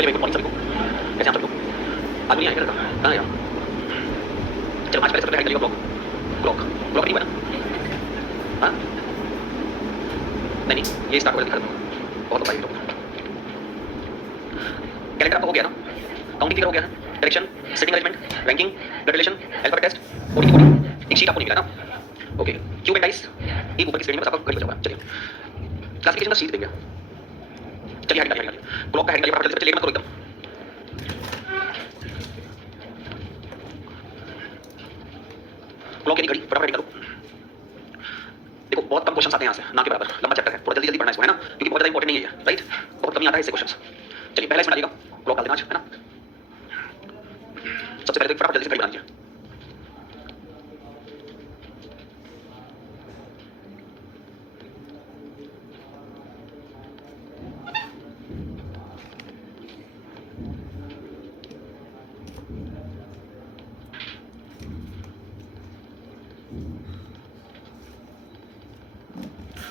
चलिए good morning सभी को। कैसे हैं आप सभी लोग? आज नहीं आया क्या लड़का? कहाँ है यार? चलो आज पहले सबसे पहले ब्लॉक ब्लॉक ब्लॉक नहीं बना। हाँ नहीं नहीं, ये स्टार्ट कर दिखा दो। बहुत बताइए लोग। कैलेंडर आपका हो गया ना? काउंटिंग क्लियर हो गया है? Direction, setting arrangement, ranking, blood relation, alphabet test, coding coding, एक शीट आपको नहीं मिला ना? ओके, क्यूब एंड डाइस एक ऊपर की श्रेणी में बस आपका घड़ी बचा हुआ है। चलिए क्लासिफिकेशन का शीट देंगे। चलिए हेड निकालिए, क्लॉक का हेड निकालिए, फटाफट जल्दी से लेट मत करो एकदम। क्लॉक यानी घड़ी, फटाफट निकालो। देखो बहुत कम क्वेश्चन आते हैं यहाँ से, ना के बराबर। लंबा चैप्टर है, थोड़ा जल्दी जल्दी पढ़ना इसको, है ना? क्योंकि बहुत ज़्यादा इंपॉर्टेंट नहीं है, राइट? बहुत कम ही आता है इससे क्वेश्चन। चलिए पहला इसमें डालिएगा, क्लॉक डाल देना आज, है ना? सबसे पहले तो फटाफट जल्दी से घड़ी बना लीजिए।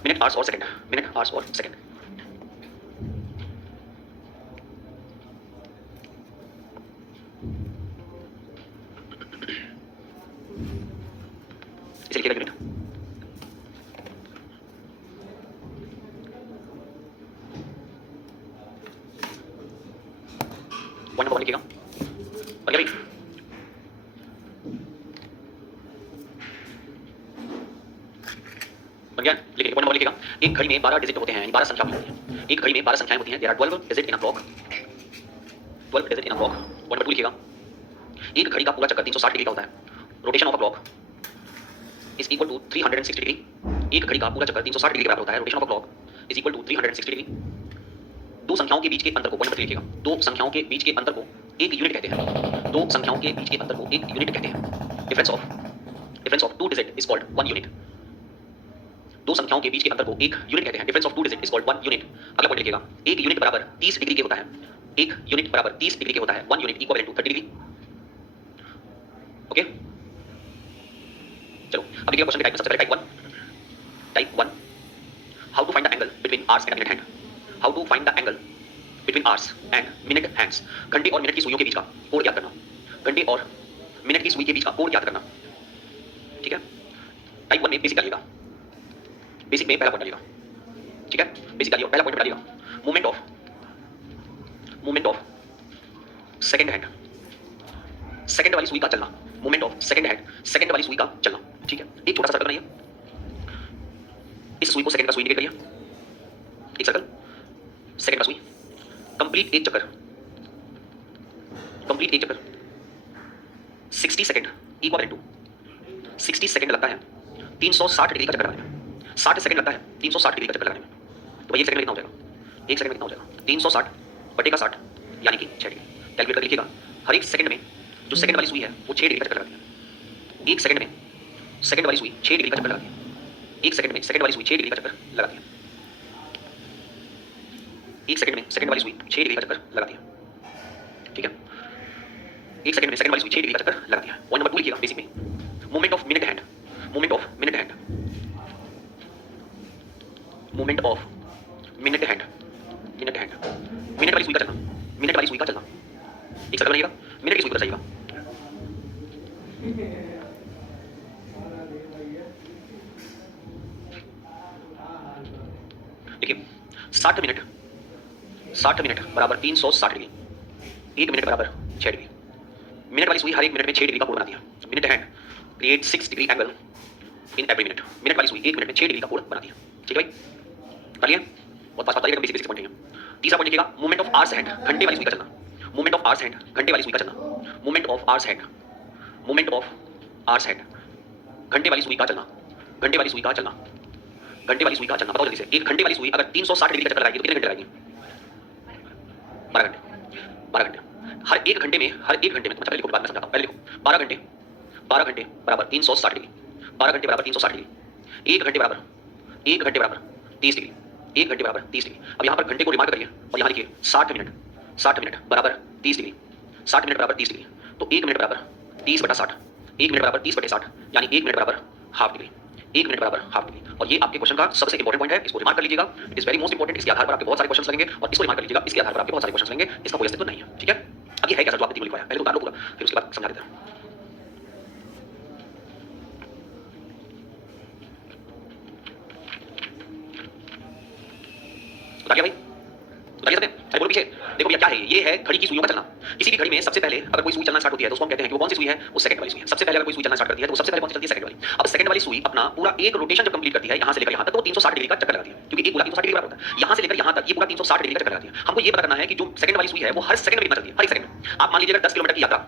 मिनट, आवर्स और सेकंड, मिनट, आवर्स और सेकंड। इसे लिखिएगा यूनिट। वन नंबर वन लिखिएगा। और क्या भाई? बन गया? लिखिए वन नंबर लिखिएगा। एक घड़ी में 12 डिजिट होते हैं, 12 संख्याएं होती हैं। एक घड़ी में 12 संख्याएं होती हैं। There are 12 digit in a clock. 12 digit in a clock. One number two लिखिएगा। एक घड़ी का पूरा चक्कर 360 डिग्री का होता है। Rotation of a clock is equal to 360 degree. एक घड़ी का पूरा चक्कर 360 डिग्री के बराबर होता है। Rotation of a clock is equal to 360 degree. दो संख्याओं के बीच के अंतर को, वन नंबर थ्री लिखिएगा। दो संख्याओं के बीच के अंतर को एक यूनिट कहते हैं। दो संख्याओं के बीच के अंतर को एक यूनिट कहते हैं। Difference of two digit is called one unit. दो संख्याओं के बीच के अंतर को एक यूनिट कहते हैं। Difference of two digit is called one unit. अगला पॉइंट लिखिएगा। एक यूनिट बराबर 30 डिग्री के होता है। एक यूनिट बराबर 30 डिग्री के होता है। One unit equal to 30 degree. Okay चलो अब देखिए क्वेश्चन टाइप में। सबसे पहले type 1 how to find the angle between hours and minute hand. How to find the angle between hours and minute hands. घंटे और मिनट की सुइयों के बीच का कोण ज्ञात करना। घंटे और मिनट की सुई के बीच का कोण ज्ञात करना। ठीक है, टाइप 1 में बेसिक डालिएगा। बेसिक में पहला पॉइंट डालिएगा। ठीक है, बेसिक डालिए, पहला पॉइंट डालिएगा। Movement of second hand. Second वाली सुई का चलना। Movement of second hand, second वाली सुई का चलना। ठीक है, एक छोटा सा सर्कल बनाइए। इस सुई को सेकंड का सुई इंडिकेट करिए। एक सर्कल, सेकंड का सुई। कंप्लीट एक चक्कर 60 सेकंड इक्वल टू 60 सेकंड लगता है 360 डिग्री का चक्कर लगाने में। 60 सेकंड लगता है 360 डिग्री का चक्कर लगाने में। तो भाई एक सेकंड में कितना हो जाएगा? एक सेकंड में कितना हो जाएगा? 360 बटे का 60 यानी कि 6 डिग्री। कैलकुलेट कर लिखिएगा। हर एक सेकंड में जो सेकंड वाली सुई है वो 6 डिग्री का चक्कर लगाती है। एक सेकंड में सेकंड वाली सुई 6 डिग्री का चक्कर लगाती है। एक सेकंड में सेकंड वाली सुई 6 डिग्री का चक्कर लगाती है। एक सेकंड में सेकंड वाली सुई 6 डिग्री का चक्कर लगाती है। ठीक है, एक सेकंड में सेकंड वाली सुई 6 डिग्री का चक्कर लगाती है। वन नंबर 2 लिखिएगा बेसिक में। Movement of minute hand. Movement of minute hand. Movement of minute hand. Minute hand, minute वाली सुई का चलना। मिनट वाली सुई का चलना। एक सर्कल बनेगा, मिनट की सुई पर जाइएगा। देखिए 60 मिनट बराबर 360 डिग्री। एक मिनट बराबर 6 डिग्री। मिनट वाली सुई हर एक मिनट में 6 डिग्री का कोण बनाती है। Minute hand create 6 degree angle in every minute. Minute वाली सुई एक मिनट में 6 डिग्री का कोण बनाती है। ठीक है भाई, कर लिया? बहुत फास्ट बताइएगा, बेसिक पॉइंट है। तीसरा पॉइंट लिखिएगा। Movement of hours hand. घंटे वाली सुई का चलना। मूवमेंट ऑफ आवर्स हैंड, घंटे वाली सुई का चलना। Movement of hours hand, movement of hours hand, घंटे वाली सुई का चलना। घंटे वाली सुई का चलना। घंटे वाली सुई का चलना। बताओ जल्दी से। एक घंटे वाली सुई अगर 360 डिग्री का चक्कर लगाएगी तो कितने घंटे लगाएगी? 12 घंटे। 12 घंटे। हर एक घंटे में अच्छा लिखो, बाद में समझाता हूं, पहले लिखो। 12 घंटे बराबर 360 डिग्री। 12 घंटे बराबर 360 डिग्री। एक घंटे बराबर 30 डिग्री। एक घंटे बराबर 30 डिग्री। अब यहाँ पर घंटे को रिमार्क करिए और यहाँ लिखिए 60 मिनट बराबर 30 डिग्री। 60 मिनट बराबर 30 डिग्री। तो एक मिनट बराबर 30 बटा 60। एक मिनट बराबर 30 बटे 60 यानी एक मिनट बराबर हाफ डिग्री। 1 मिनट बराबर हाफ डिग्री। और ये आपके क्वेश्चन का सबसे इंपॉर्टेंट पॉइंट है, इसको रिमार्क कर लीजिएगा, it is very most important. इसके आधार पर आपके बहुत सारे क्वेश्चन लगेंगे और इसको रिमार्क कर लीजिएगा, इसके आधार पर आपके बहुत सारे क्वेश्चन लगेंगे, इसका कोई अस्तित्व नहीं है, ठीक है। अब ये है क्या जो आपने लिखवाया, पहले तो उतार लो पूरा, फिर उसके बाद समझा देते हैं। उतार गया भाई, उतार गया सबने? अरे बोलो पीछे देखो भैया क्या है ये है घड़ी की सुइयों का चलना। किसी भी घड़ी में सबसे पहले अगर कोई सुई चलना स्टार्ट होती है तो उसको हम कहते हैं कि वो कौन सी सुई है, वो सेकंड वाली सुई है। सबसे पहले अगर कोई सुई चलना स्टार्ट करती है तो सबसे पहले कौन सी चलती है, सेकंड वाली। अब सेकंड वाली सुई अपना पूरा एक रोटेशन जब कंप्लीट करती है यहां से लेकर यहां तक, तो वो 360 डिग्री का चक्कर लगाती है, क्योंकि एक पूरा 360 डिग्री बराबर होता है। यहां से लेकर यहां तक ये पूरा 360 डिग्री का चक्कर लगाती है। हमको ये पता करना है कि जो सेकंड वाली सुई है वो हर सेकंड में कितना चलती है, हर एक सेकंड। आप मान लीजिए अगर 10 किलोमीटर की यात्रा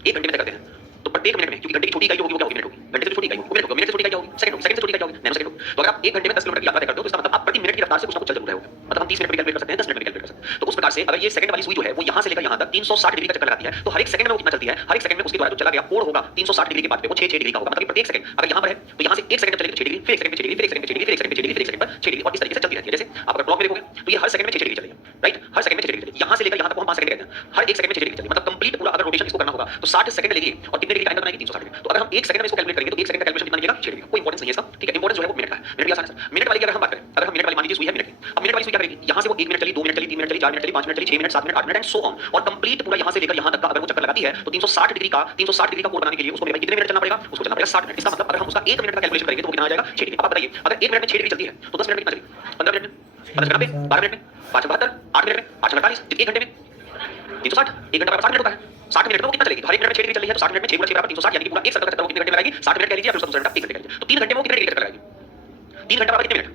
1 घंटे में तय करते हैं तो प्रत्येक मिनट में, क्योंकि घंटे की छोटी इकाई होगी वो क्या होगी, मिनट होगी, घंटे से छोटी इकाई होगी मिनट होगी, मिनट से छोटी इकाई होगी सेकंड होगी, सेकंड से छोटी इकाई होगी नैनो सेकंड होगी। तो अगर आप 1 घंटे में 10 किलोमीटर की यात्रा तय करते हो तो इसका मतलब आप प्रति मिनट की रफ्तार से कुछ ना कुछ चल जरूर रहे हो। मतलब हम 30 मिनट में कैलकुलेट कर सकते हैं, 10 मिनट में कैलकुलेट कर सकते हैं। तो उस प्रकार से अगर ये सेकंड वाली सुई जो है वो यहां से लेकर यहां तक 360 डिग्री का चक्कर लगाती है तो हर एक सेकंड में वो कितना चलती है, हर एक सेकंड में उसके द्वारा जो चला गया कोण होगा 360 डिग्री के बाद पे वो 6 डिग्री का होगा। मतलब प्रत्येक सेकंड अगर यहां पर है तो यहां से 1 सेकंड चलेगी 6 डिग्री, फिर 1 सेकंड में 6 डिग्री, फिर 1 सेकंड में 6 डिग्री, फिर 1 सेकंड में 6 डिग्री, फिर 1 सेकंड पर 6 डिग्री और इस तरीके से चलती रहती है। जैसे आप अगर क्लॉक में देखोगे तो ये हर सेकंड में 6 डिग्री चलेगी, राइट, हर सेकंड में 6 डिग्री चलेगी। यहां से लेकर यहां तक हम 5 सेकंड कहते हैं, हर एक सेकंड में 6 डिग्री चलेगी। मतलब कंप्लीट पूरा अगर रोटेशन इसको करना होगा तो 60 सेकंड लेगी और कितने डिग्री का एंगल बनाएगी, 360 डिग्री। तो अगर हम 1 सेकंड में इसको कैलकुलेट करेंगे तो 1 सेकंड का कैलकुलेशन कितना निकलेगा, 6 डिग्री। कोई इंपॉर्टेंस नहीं है इसका, ठीक है। इंपॉर्टेंस जो है वो मिनट का है, मिनट भी आसान है सर। मिनट वाली की अगर हम बात करें, अगर हम मिनट वाली मान लीजिए सुई है मिनट की, अब मिनट वाली सुई क्या करेगी, यहां से वो 1 मिनट चली, 2 मिनट चली, 3 मिनट चली, 4 मिनट चली, 5 मिनट चली, 6 minute, 7 minute, 8 minute and so on. और कंप्लीट पूरा यहां से लेकर यहां तक का अगर वो चक्कर लगाती है तो 360 डिग्री का कोण बनाने के लिए उसको मेरे भाई कितने मिनट चलना पड़ेगा, उसको चलना पड़ेगा 60 मिनट। इसका मतलब अगर हम उसका 1 मिनट का कैलकुलेशन करेंगे तो वो कितना आ जाएगा, 6 डिग्री। अब आप बताइए अगर 1 मिनट में 6 डिग्री चलती है तो 10 मिनट में कितना चलेगी, 15 मिनट में, 15 मिनट में, 12 मिनट में, 5 72, 8 मिनट में, 8 48, 1 घंटे में 360, 1 घंटा बराबर 60 मिनट होता है। 60 मिनट में वो कितना चलेगी, हर एक मिनट में 6 डिग्री चल रही है तो 60 मिनट में 6 गुणा 6 बराबर 360, यानी कि पूरा एक सर्कल का चक्कर वो कितने घंटे में लगाएगी, 60 मिनट कह लीजिए, फिर उसका दूसरा घंटा 1 घंटे कह लीजिए। तो 3 घंटे में वो कितने डिग्री का चक्कर लगाएगी, 3 घंटा बराबर कितने मिनट,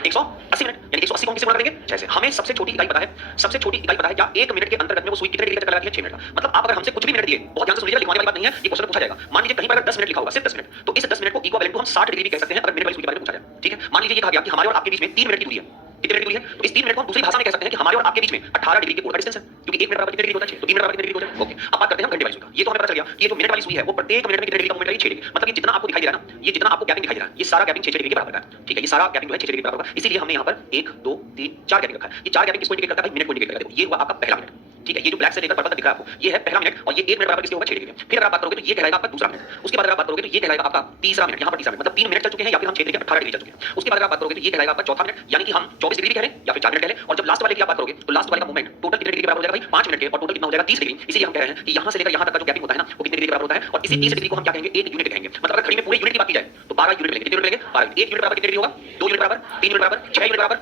180 मिनट, यानी 180 को हम किससे गुणा करेंगे, 6 से। हमें सबसे छोटी इकाई पता है, सबसे छोटी इकाई पता है क्या, 1 मिनट के अंतर्गत में वो सुई कितने डिग्री का चक्कर लगाती है, 6 मिनट का। मतलब आप अगर हमसे कुछ भी मिनट दिए, बहुत ध्यान से सुनिएगा, लिखवाने वाली बात नहीं है, ये क्वेश्चन पूछा जाएगा। मान लीजिए कहीं पर अगर 10 मिनट लिखा होगा, सिर्फ 10 मिनट, तो इस 10 मिनट को इक्विवेलेंट टू हम 60 डिग्री भी कह सकते हैं अगर मिनट वाली सुई के बारे में पूछा जाए, ठीक है। मान लीजिए ये कहा गया कि हमारे और आपके बीच में 3 मिनट की दूरी है, कितने मिनट की दूरी है, तो इस 3 मिनट को हम दूसरी भाषा में कह सकते हैं कि हमारे और आपके बीच में 18 डिग्री के कोण का डिस्टेंस है, क्योंकि 1 मिनट बराबर कितने डिग्री होता है, 6, तो 3 मिनट बराबर कितने डिग्री होता है, ओके। अब बात करते हैं हम घंटे वाली सुई का। ये तो हमें पता चल गया कि ये जो मिनट वाली सुई है वो प्रत्येक मिनट में कितने डिग्री का मूवमेंट करेगी, 6 डिग्री। मतलब ये जितना आपको दिखाई दे रहा है ना, ये जितना आपको गैपिंग दिखाई दे रहा है, ये सारा गैपिंग 6 डिग्री के बराबर का है, ठीक है। ये सारा गैपिंग जो है 6 डिग्री के बराबर का, इसीलिए हमने यहाँ पर 1 2 3 4 गैपिंग रखा है। ये 4 गैपिंग किसको इंडिकेट करता है, मिनट को इंडिकेट करता है। देखो ये हुआ आपका पहला मिनट, ठीक है। ये जो ब्लैक से लेकर पर्पल तक दिख रहा है आपको, ये है पहला मिनट और ये 1 मिनट बराबर किसके होगा, 6 डिग्री। फिर अगर आप बात करोगे तो ये कहलाएगा आपका दूसरा मिनट, उसके बाद अगर आप बात करोगे तो ये कहलाएगा आपका तीसरा मिनट, यहाँ पर तीसरा मिनट, मतलब 3 मिनट चल चुके हैं या फिर हम 6 डिग्री 18 डिग्री चल चुके हैं। उसके बाद अगर आप बात करोगे तो ये कहलाएगा आपका चौथा मिनट, यानी कि हम 24 डिग्री कह रहे हैं या फिर 4 मिनट कह रहे हैं। और जब लास्ट वाले की आप बात करोगे तो लास्ट वाले का मूवमेंट टोटल कितने डिग्री के बराबर हो जाएगा भाई, 5 मिनट के, और टोटल कितना हो जाएगा 30 डिग्री। इसीलिए हम कह रहे हैं कि यहाँ से लेकर यहाँ तक का जो गैपिंग होता है ना वो कितने डिग्री के बराबर होता है। और इसी 30 डिग्री को हम क्या कहेंगे, 1 यूनिट कहेंगे। मतलब अगर घड़ी में पूरे यूनिट की बात की जाए तो 12 यूनिट लेंगे, कितने यूनिट लेंगे, 12 यूनिट। 1 यूनिट बराबर कितने डिग्री होगा, 2 यूनिट बराबर, 3 यूनिट बराबर, 6 यूनिट बराबर,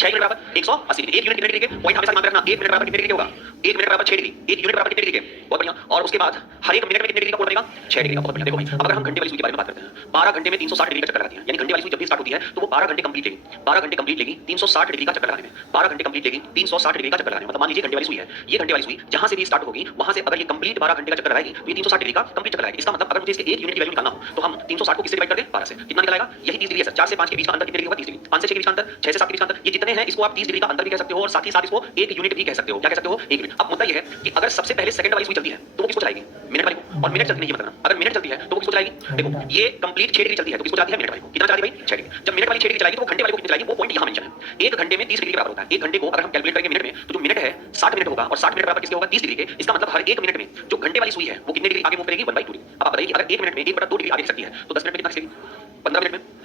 6 यूनिट बराबर 180 डिग्री। 1 यूनिट कितने डिग्री के, पॉइंट हमेशा ध्यान में रखना, 1 मिनट बराबर कितने डिग्री होगा, 1 मिनट बराबर 6 डिग्री, 1 यूनिट बराबर कितने डिग्री के, बहुत बढ़िया। और उसके बाद हर एक मिनट में कितने डिग्री का कोण बनेगा, 6 डिग्री का, बहुत बढ़िया। देखो भाई अब अगर हम घंटे वाली सुई के बारे में बात करते हैं, 12 घंटे में 360 डिग्री का चक्कर लगाती है, यानी घंटे वाली सुई जब भी स्टार्ट होती है तो वो 12 घंटे कंप्लीट लेगी, 12 घंटे कंप्लीट लेगी 360 डिग्री का चक्कर लगाने में, 12 घंटे कंप्लीट लेगी 360 डिग्री का चक्कर लगाने में। मतलब मान लीजिए घंटे वाली सुई है, ये घंटे वाली सुई जहां से भी स्टार्ट होगी वहां से अगर ये कंप्लीट 12 घंटे का चक्कर लगाएगी तो ये 360 डिग्री का कंप्लीट चक्कर लगाएगी। इसका मतलब अगर मुझे इसके 1 यूनिट की वैल्यू निकालना हो तो हम 360 को किससे डिवाइड कर दें, 12 से, कितना निकल आएगा, यही 30 डिग्री है सर। 4 से 5 के बीच का अंतर कितने डिग्री होगा, 30 डिग्री। 5 से 6 के बीच का अंतर, 6 से 7 के बीच का अंतर, ये जितने हैं इसको आप 30 डिग्री का अंतर भी कह सकते हो और साथ ही साथ इसको 1 यूनिट भी कह सकते हो। क्या कह सकते हो, 1 यूनिट। अब मुद्दा ये है कि अगर सबसे पहले सेकंड वाली सुई चलती है तो वो किसको चलाएगी, मिनट वाली को। और मिनट चलती नहीं है मतलब अगर मिनट चलती है तो वो किसको चलाएगी, देखो ये कंप्लीट 6 डिग्री चलती है तो किसको चलाती है, मिनट वाली को। कितना चलाती है भाई, 6 डिग्री। जब मिनट वाली 6 डिग्री चलाएगी तो वो घंटे वाली को कितनी चलाएगी, वो पॉइंट यहां मेंशन है। 1 घंटे में 30 डिग्री के बराबर होता है। 1 घंटे को अगर हम कैलकुलेट करेंगे मिनट में तो जो मिनट है 60 मिनट होगा और 60 मिनट बराबर किसके होगा, 30 डिग्री के। इसका मतलब हर एक मिनट में जो घंटे वाली सुई है वो कितने डिग्री आगे मूव करेगी, 1/2 डिग्री। अब आप बताइए कि अगर 1 मिनट में 1/2 डिग्री आगे सकती है तो 10 मिनट में कितना खिसकेगी, 15 मिनट में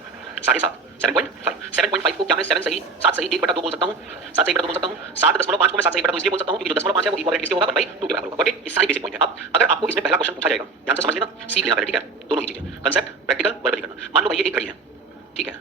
7.5, 7.5, 7.5 को क्या मैं 7 सही 7 सही 1/2 बोल सकता हूं, 7 से 1/2 बोल सकता हूं। 7.5 को मैं 7 से 1/2 इसलिए बोल सकता हूं क्योंकि जो 0.5 है वो इक्विवेलेंट किसके होगा, 1/2 के बराबर होगा। ओके, ये सारी बेसिक पॉइंट है। अब अगर आपको इसमें पहला क्वेश्चन पूछा जाएगा, ध्यान से समझ लेना, सीख लेना पहले, ठीक है। दोनों ही चीजें, कांसेप्ट, प्रैक्टिकल, वर्बली करना। मान लो भाई ये एक घड़ी है, ठीक है,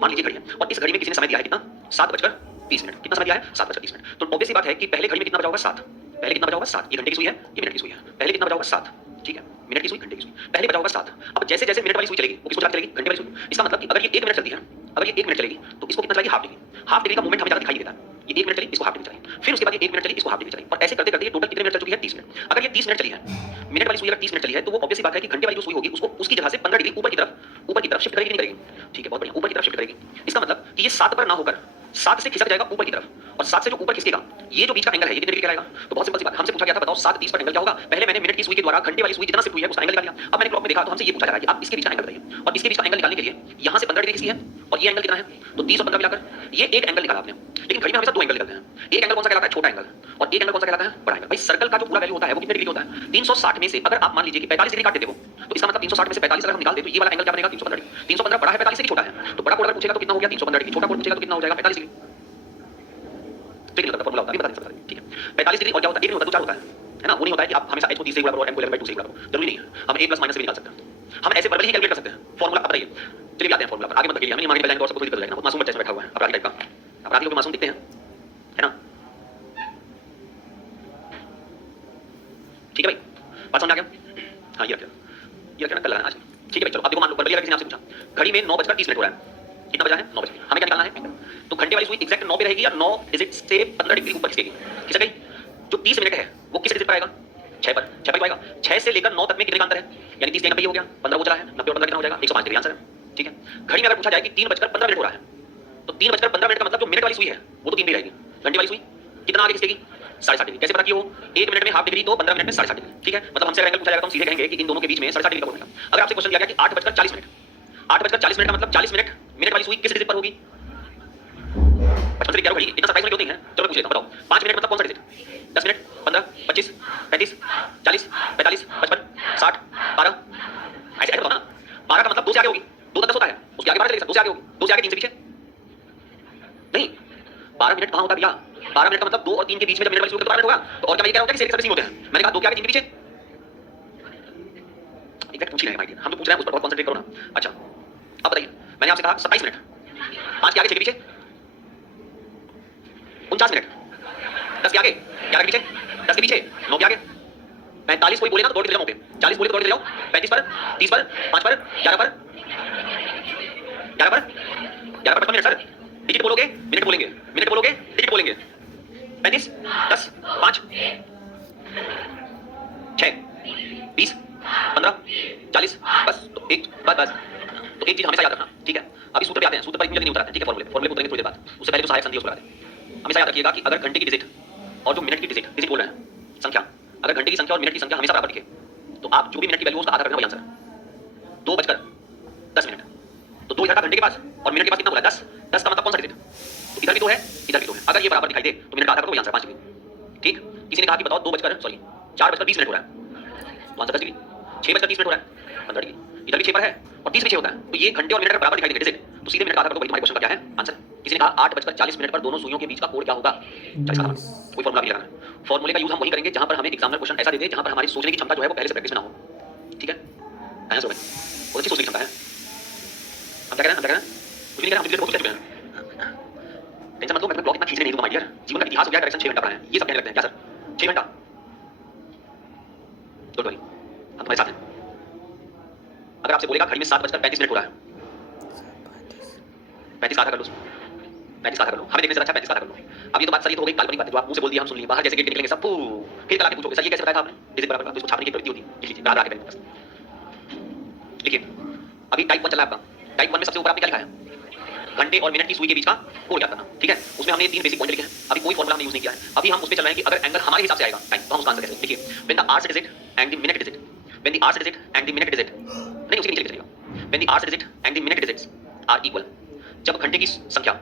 मान लीजिए घड़ी है और इस घड़ी में किसी ने समय दिया है कितना, 7:30 मिनट। कितना समय दिया है, 7:30 मिनट। तो ऑब्वियस सी बात है कि पहले घड़ी में कितना बजा होगा, 7। पहले कितना बजा होगा, 7। ये घंटे की सुई है, ये मिनट की सुई है। पहले कितना बजा होगा, 7, ठीक है, मिनट की सुई, घंटे की सुई, पहले बजा होगा 7। अब जैसे जैसे मिनट वाली सुई चलेगी वो किसको चलाती चलेगी, घंटे वाली सुई। इसका मतलब कि अगर ये 1 मिनट चलती है, अगर ये 1 मिनट चलेगी तो इसको कितना चलेगी, हाफ डिग्री। हाफ डिग्री का मूवमेंट हमें ज्यादा दिखाई देता है। ये 1 मिनट चली, इसको हाफ डिग्री चली, फिर उसके बाद ये 1 मिनट चली, इसको हाफ डिग्री चली, और ऐसे करते करते ये टोटल कितने मिनट चल चुकी है, 30 मिनट। अगर ये 30 मिनट चली है, मिनट वाली सुई अगर 30 मिनट चली है तो वो ऑब्वियस सी बात है कि घंटे वाली जो सुई होगी उसको उसकी जगह से 15 डिग्री ऊपर की तरफ शिफ्ट करेगी, नहीं करेगी, ठीक है, बहुत बढ़िया, ऊपर की तरफ शिफ्ट करेगी। इसका मतलब कि ये 7 पर ना होकर 7 से खिसक जाएगा ऊपर की तरफ, और 7 से जो ऊपर खिसकेगा, ये जो बीच का एंगल है, ये कितने डिग्री कहलाएगा? तो बहुत सिंपल सी बात, हमसे पूछा गया था बताओ 7:30 पर एंगल क्या होगा। पहले मैंने मिनट की सुई के द्वारा घंटे वाली सुई जितना शिफ्ट हुई है उसका एंगल निकाल लिया। अब मैंने क्लॉक में देखा तो हमसे ये पूछा जा रहा है कि आप इसके बीच का एंगल बताइए, और इसके बीच का एंगल निकालने के लिए यहाँ से 15 डिग्री खिसकी है, और ये एंगल कितना है? तो 30 और 15 मिलाकर ये एक एंगल निकाला आपने। लेकिन घड़ी में हमेशा दो एंगल निकलते हैं, एक एंगल कौन सा कहलाता है? छोटा एंगल, और एक एंगल कौन सा कहलाता है? बड़ा एंगल। भाई सर्कल का जो पूरा वैल्यू होता है वो कितने डिग्री होता है? 360 में से अगर आप मान लीजिए कि 45 डिग्री काट देते हो, तो इसका मतलब 360 में से 45 अगर हम निकाल दे तो ये वाला एंगल क्या बनेगा? 315 डिग्री। 315 बड़ा है 45 से कि छोटा है? तो बड़ा कोण अगर पूछेगा तो कितना हो गया? 315 डिग्री। छोटा कोण पूछेगा तो कितना हो जाएगा? 45 डिग्री। ठीक है, फॉर्मूला होता है, बता दें, ठीक है। 45 डिग्री और क्या होता है? एक नहीं होता, दो चार होता है ना? वो नहीं होता है कि आप हमेशा h को 30 से गुणा करो और m को 11/2 से गुणा करो, जरूरी नहीं है। हम a प्लस माइनस से भी निकाल सकते हैं, हम ऐसे वर्बली ही कैलकुलेट कर सकते हैं। फॉर्मूला बताइए, चलिए आते हैं फॉर्मूला पर। आगे मत करिए, हमें मांगे लाइन और सबको थोड़ी दिक्कत लगेगा। बहुत मासूम बच्चा बैठा हुआ है, अपराधी टाइप का। अपराधी लोग मासूम दिखते हैं, है ना? ठीक है भाई, बात समझ आ गया? हाँ, ये रखना कल आज। ठीक है भाई, चलो अब देखो, मान लो वर्बली किसी ने आपसे पूछा घड़ी में 9:30 हो रहा है, कितना बजा है? 9 बजे। हमें क्या निकालना है? तो घंटे वाली सुई एग्जैक्ट 9 पे रहेगी या 9 डिजिट से 15 डिग्री ऊपर खिसकेगी? खिसक गई। जो 30 मिनट है वो किस डिजिट पर आएगा? 6 पर। 6 पर आएगा। 6 से लेकर 9 तक में कितने का अंतर है? यानी 30 से 90 हो गया, 15 वो चला है, 90 और 15 कितना हो जाएगा? 105 डिग्री आंसर है। ठीक है, घड़ी में अगर पूछा जाए कि 3:15 हो रहा है, तो 3:15 का मतलब जो मिनट वाली सुई है वो तो 3 पे रहेगी, घंटे वाली सुई कितना आगे खिसकेगी? 7.5 डिग्री। कैसे पता कि वो 1 मिनट में हाफ डिग्री तो 15 मिनट में 7.5 डिग्री। ठीक है, मतलब हमसे एंगल पूछा जाएगा तो हम सीधे कहेंगे कि इन दोनों के बीच में 7.5 डिग्री का कोण है। अगर आपसे क्वेश्चन दिया गया कि 8:40 का मतलब 40 मिनट, मिनट वाली सुई किस डिजिट पर होगी? 55 से 11 घड़ी इतना 27 मिनट होती है। चलो मैं पूछ लेता हूं, बताओ 5 मिनट मतलब कौन सा डिजिट? 10 मिनट, 15, 25, 35, 40, 45, 55, 60, 12। ऐसे बताओ ना, 12 का मतलब 2 से आगे होगी, 2 तक 10 होता है, उसके आगे 12 चलेगा, 2 से आगे होगी, 2 से आगे 3 से पीछे नहीं। 12 मिनट कहां होता है भैया? 12 मिनट का मतलब 2 और 3 के बीच में जब मिनट वाली सुई होगी तो 12 मिनट होगा। तो और क्या मैं कह रहा हूं कि सेल सर्विसिंग होते हैं? मैंने कहा 2 के आगे 3 के पीछे। एग्जैक्ट पूछ ही रहे हैं भाई, हम तो पूछ रहे हैं, उस पर बहुत कंसंट्रेट करो ना। अच्छा अब बताइए, मैंने आपसे कहा 27 मिनट, 5 के आगे 6 के पीछे 49 मिनट, 10 के आगे 11 के पीछे, 10 के पीछे 9 के आगे, 45 कोई बोलेगा तो दौड़ के चले जाओ पे, 40 बोले तो दौड़ के चले जाओ, 35 पर, 30 पर, 5 पर, 11 पर, 11 पर, 11 पर 55 मिनट सर। डिजिट बोलोगे मिनट बोलेंगे, मिनट बोलोगे डिजिट बोलेंगे। 35, 10, 5, 6, 20, 15, 40, बस तो एक बस तो एक चीज हमेशा याद रखना, ठीक है? अभी सूत्र पे आते हैं, सूत्र पर एक जल्दी नहीं उतरते हैं, ठीक है? फॉर्मूले को उतरेंगे थोड़ी देर बाद। उससे पहले जो सहायक संधि है उसको बता दें। हमेशा याद रखिएगा कि अगर घंटे की डिजिट और जो मिनट की डिजिट बोल रहे हैं संख्या, अगर घंटे की संख्या और मिनट की संख्या हमेशा बराबर दिखे तो आप जो भी मिनट की वैल्यू उसका आधा रखना, वही आंसर। 2:10 तो 2 इधर का घंटे के पास और मिनट के पास कितना बोला? 10। 10 का मतलब कौन सा डिजिट? तो इधर भी 2 है, इधर भी 2 है। अगर ये बराबर दिखाई दे तो मिनट का आधा करो, वही आंसर 5 डिग्री। ठीक, किसी ने कहा कि बताओ 4:20 हो रहा है, तो आंसर 10 डिग्री। 6:30 हो रहा है, 15 डिग्री। इधर भी 6 पर है और 30 भी 6 होता है, तो ये घंटे और मिनट अगर बराबर दिखाई देंगे डिजिट तो सीधे मिनट का आधा करो, वही तुम्हारे क्वेश्चन का क्या है आंसर। किसी ने कहा 8:40 पर दोनों सुइयों के बीच का कोण क्या होगा? 40 का। कोई फॉर्मूला भी लगाना, फॉर्मूले का यूज हम वही करेंगे जहां पर हमें एग्जामिनर क्वेश्चन ऐसा दे दे जहां पर हमारी सोचने की क्षमता जो है वो पहले से प्रैक्टिस में ना हो। ठीक है, आया समझ? बहुत अच्छी सोचने की क्षमता है। हम क्या करें, कुछ नहीं करें, हम डिजिट बहुत चुके हैं। टेंशन मत लो, मैं ब्लॉक इतना खींचने नहीं दूंगा माय डियर। जीवन का इतिहास हो गया, डायरेक्शन 6 घंटा पढ़ा है, ये सब कहने लगते हैं क्या सर? 6 घंटा डोंट वरी, हम तुम्हारे साथ हैं। अगर आपसे बोलेगा घड़ी में 7:35 हो रहा है, 35 आधा कर लो, 35 आधा कर लो, हमें देखने से अच्छा 35 आधा कर लो। अब ये तो बात सर, ये तो हो गई काल्पनिक बात, जो आप मुंह से बोल दिया हम सुन लिए, बाहर जैसे गेट के निकलेंगे सब फिर कल आके पूछोगे सर ये कैसे बताया था आपने? डिजिट बराबर का, तो इसको छापने की प्रवृत्ति होती है। लिख लीजिए, याद रखिए बस। देखिए अभी टाइप 1 चला है आपका। टाइप 1 में सबसे ऊपर आपने क्या लिखा है? घंटे और मिनट की सुई के बीच का कोण याद करना, ठीक है? उसमें हमने 3 बेसिक पॉइंट लिखे हैं, अभी कोई फॉर्मूला हमने यूज नहीं किया है। अभी हम उस पे चल रहे हैं कि अगर एंगल हमारे हिसाब से आएगा टाइम, तो हम उसका आंसर कैसे देंगे? देखिए, when the hours digit and the minute digit, when the hours digit and the minute digit, नहीं उसके नीचे लिख चलिएगा, when the hours digit and the minute digits are equal, जब घंटे की संख्या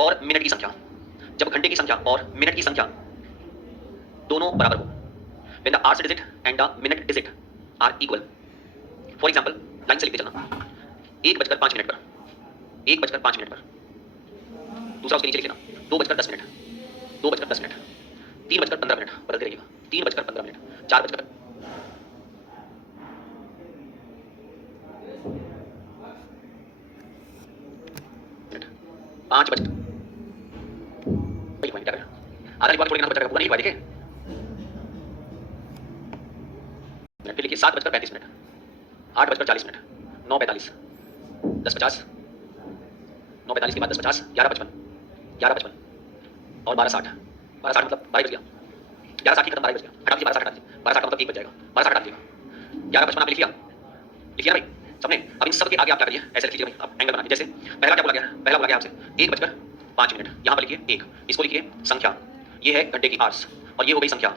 और मिनट की संख्या, जब घंटे की संख्या और मिनट की संख्या दोनों बराबर हो, when the hours digit and the minute digit are equal. For example line से लिखते चलना, 1:05 पर, 1:05 पर, दूसरा उसके नीचे लिख लेना 2:10 मिनट, 2:10 मिनट, 3:15 बदलते रहिएगा, 3:15, 4 5 बज क्या करें? आधा लिखवा छोड़ेंगे ना, बचा रहेगा पूरा नहीं लिखवा। देखिए फिर लिखिए 7:35, 8:40, 9:45, 10:50, 9:45 के बाद 10:50, 11:55, 11:55 और 12:60, 12:60 मतलब 12 बज गया, 11:60 की खत्म, 12 बज गया, हटा दीजिए 12:60, हटा दीजिए 12:60 का मतलब 1 बच जाएगा, 12:60 हटा दीजिएगा, 11:55 आपने लिख लिया ना भाई? सबने? अब इन सब के आगे आप क्या करिए, ऐसे लिख लीजिए भाई, आप एंगल बनाइए। जैसे पहला क्या बोला गया है, पहला बोला गया आपसे 1:05, यहाँ पर लिखिए 1, इसको लिखिए संख्या, ये है घंटे की आवर्स, और ये हो गई संख्या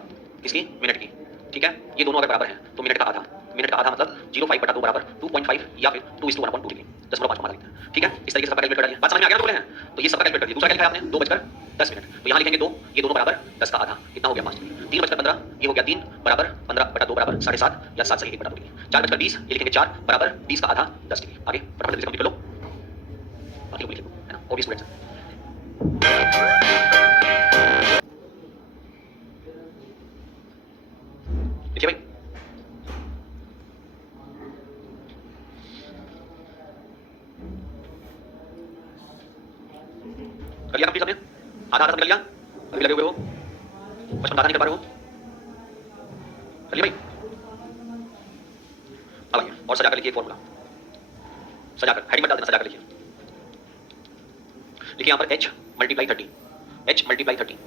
किसकी, मिनट की, ठीक है। ये दोनों अगर बराबर हैं तो मिनट का आधा, मिनट का आधा मतलब 0.5/2 बराबर 2.5 या फिर 2:1/2 डिग्री, 10.5 हमारा लिखते हैं, ठीक है। इस तरीके से सबका कैलकुलेट कर डालिए, बात समझ में आ गया ना बोले हैं, तो ये सबका कैलकुलेट कर दिया। दूसरा क्या लिखा है आपने, 2:10, तो यहाँ लिखेंगे 2, ये दोनों बराबर 10 का आधा, कितना हो गया 5 डिग्री। 3:15, ये हो गया 3 बराबर 15/2 बराबर 7.5 या 7 से 1/2 डिग्री। 4:20, ये लिखेंगे 4 बराबर 20 का आधा 10 डिग्री। आगे फटाफट जल्दी कंप्लीट कर लो, बाकी को लिख लो, है ना, और भी स्टूडेंट्स लिखिए भाई। कर लिया कंप्लीट सबने, आधा आधा सब निकल लिया, अभी लगे हुए हो 55 आधा नहीं कर पा रहे हो, कर लिया भाई। अब आइए और सजा कर लिखिए फॉर्मूला, सजाकर हेडिंग बता देना, सजाकर लिखिए। लिखिए यहाँ पर h × 30, h × 30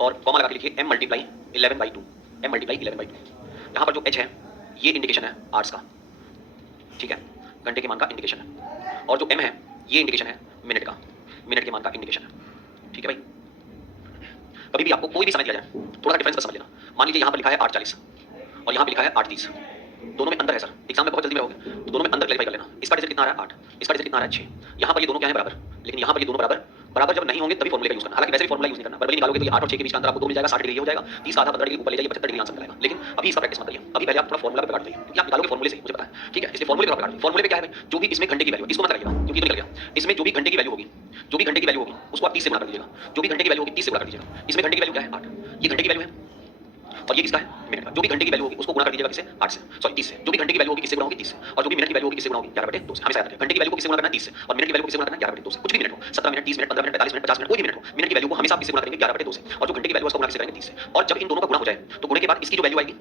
और कॉमा लगा के लिखिए m × 11/2, m × 11/2। यहाँ पर जो h है ये इंडिकेशन है आवर्स का, ठीक है, घंटे के मान का इंडिकेशन है, और जो m है ये इंडिकेशन है मिनट का, मिनट के मान का इंडिकेशन है, ठीक है भाई। कभी भी आपको कोई भी समय दिया जाए थोड़ा सा डिफरेंस समझ लेना। मान लीजिए यहाँ पर लिखा है 8:40 और यहाँ पे लिखा है 8:30, दोनों में अंतर है सर, एग्जाम में बहुत जल्दी में रहोगे तो दोनों में अंतर क्लैरिफाई कर लेना। इसका रिजल्ट कितना आ रहा है 8, इसका रिजल्ट कितना आ रहा है 6। यहाँ पर ये दोनों क्या है बराबर, लेकिन यहाँ पर ये दोनों बराबर बराबर जब नहीं होंगे तभी फॉर्मूले का यूज करना। हालांकि वैसे भी फॉर्मूला यूज नहीं करना, बराबरी निकालोगे तो ये 8 और 6 के बीच का अंतर आपको 2 मिल जाएगा, 60 डिग्री हो जाएगा, 30 का आधा 15 डिग्री ऊपर ले जाइए 75 डिग्री आंसर मिलेगा। लेकिन अभी इसका प्रैक्टिस मत करिए, अभी पहले आप थोड़ा फॉर्मूला पे काट दीजिए, क्योंकि आप निकालोगे फॉर्मूले से, मुझे पता है, ठीक है। इसलिए फॉर्मूले पे काट दीजिए। फॉर्मूले पे क्या है भाई, जो भी इसमें घंटे की वैल्यू, इसको मत लगाइएगा क्योंकि तो निकल गया। इसमें जो भी घंटे की वैल्यू होगी, जो भी घंटे की वैल्यू होगी उसको आप 30 से गुणा कर दीजिएगा, जो भी घंटे की वैल्यू होगी 30 से गुणा कर दीजिएगा। इसमें घंटे की वैल्यू क्या है 8, ये घंटे की वैल्यू है और ये किसका है, मिनट का। जो भी घंटे की वैल्यू होगी उसको गुणा कर दीजिएगा किससे, 8 से, सॉरी 30 से। जो भी घंटे की वैल्यू होगी किससे गुणा होगी 30 से, और जो भी मिनट की वैल्यू होगी किससे गुणा होगी 11/2 से। हमेशा याद रखें, घंटे की वैल्यू को किससे गुणा करना है 30 से, और मिनट की वैल्यू को किससे गुणा करना है 11/2 से। कुछ भी मिनट हो, 17 minute, 30 minute, 15 minute, 45 minute, 50 minute, कोई भी मिनट हो, मिनट की वैल्यू को हमेशा आप किससे गुणा करेंगे 11/2 से, और जो घंटे की वैल्यू उसको गुणा किससे करेंगे 30 से। और जब इन दोनों का गुणा हो जाए तो गुणे के बाद इसकी जो वैल्यू आएगी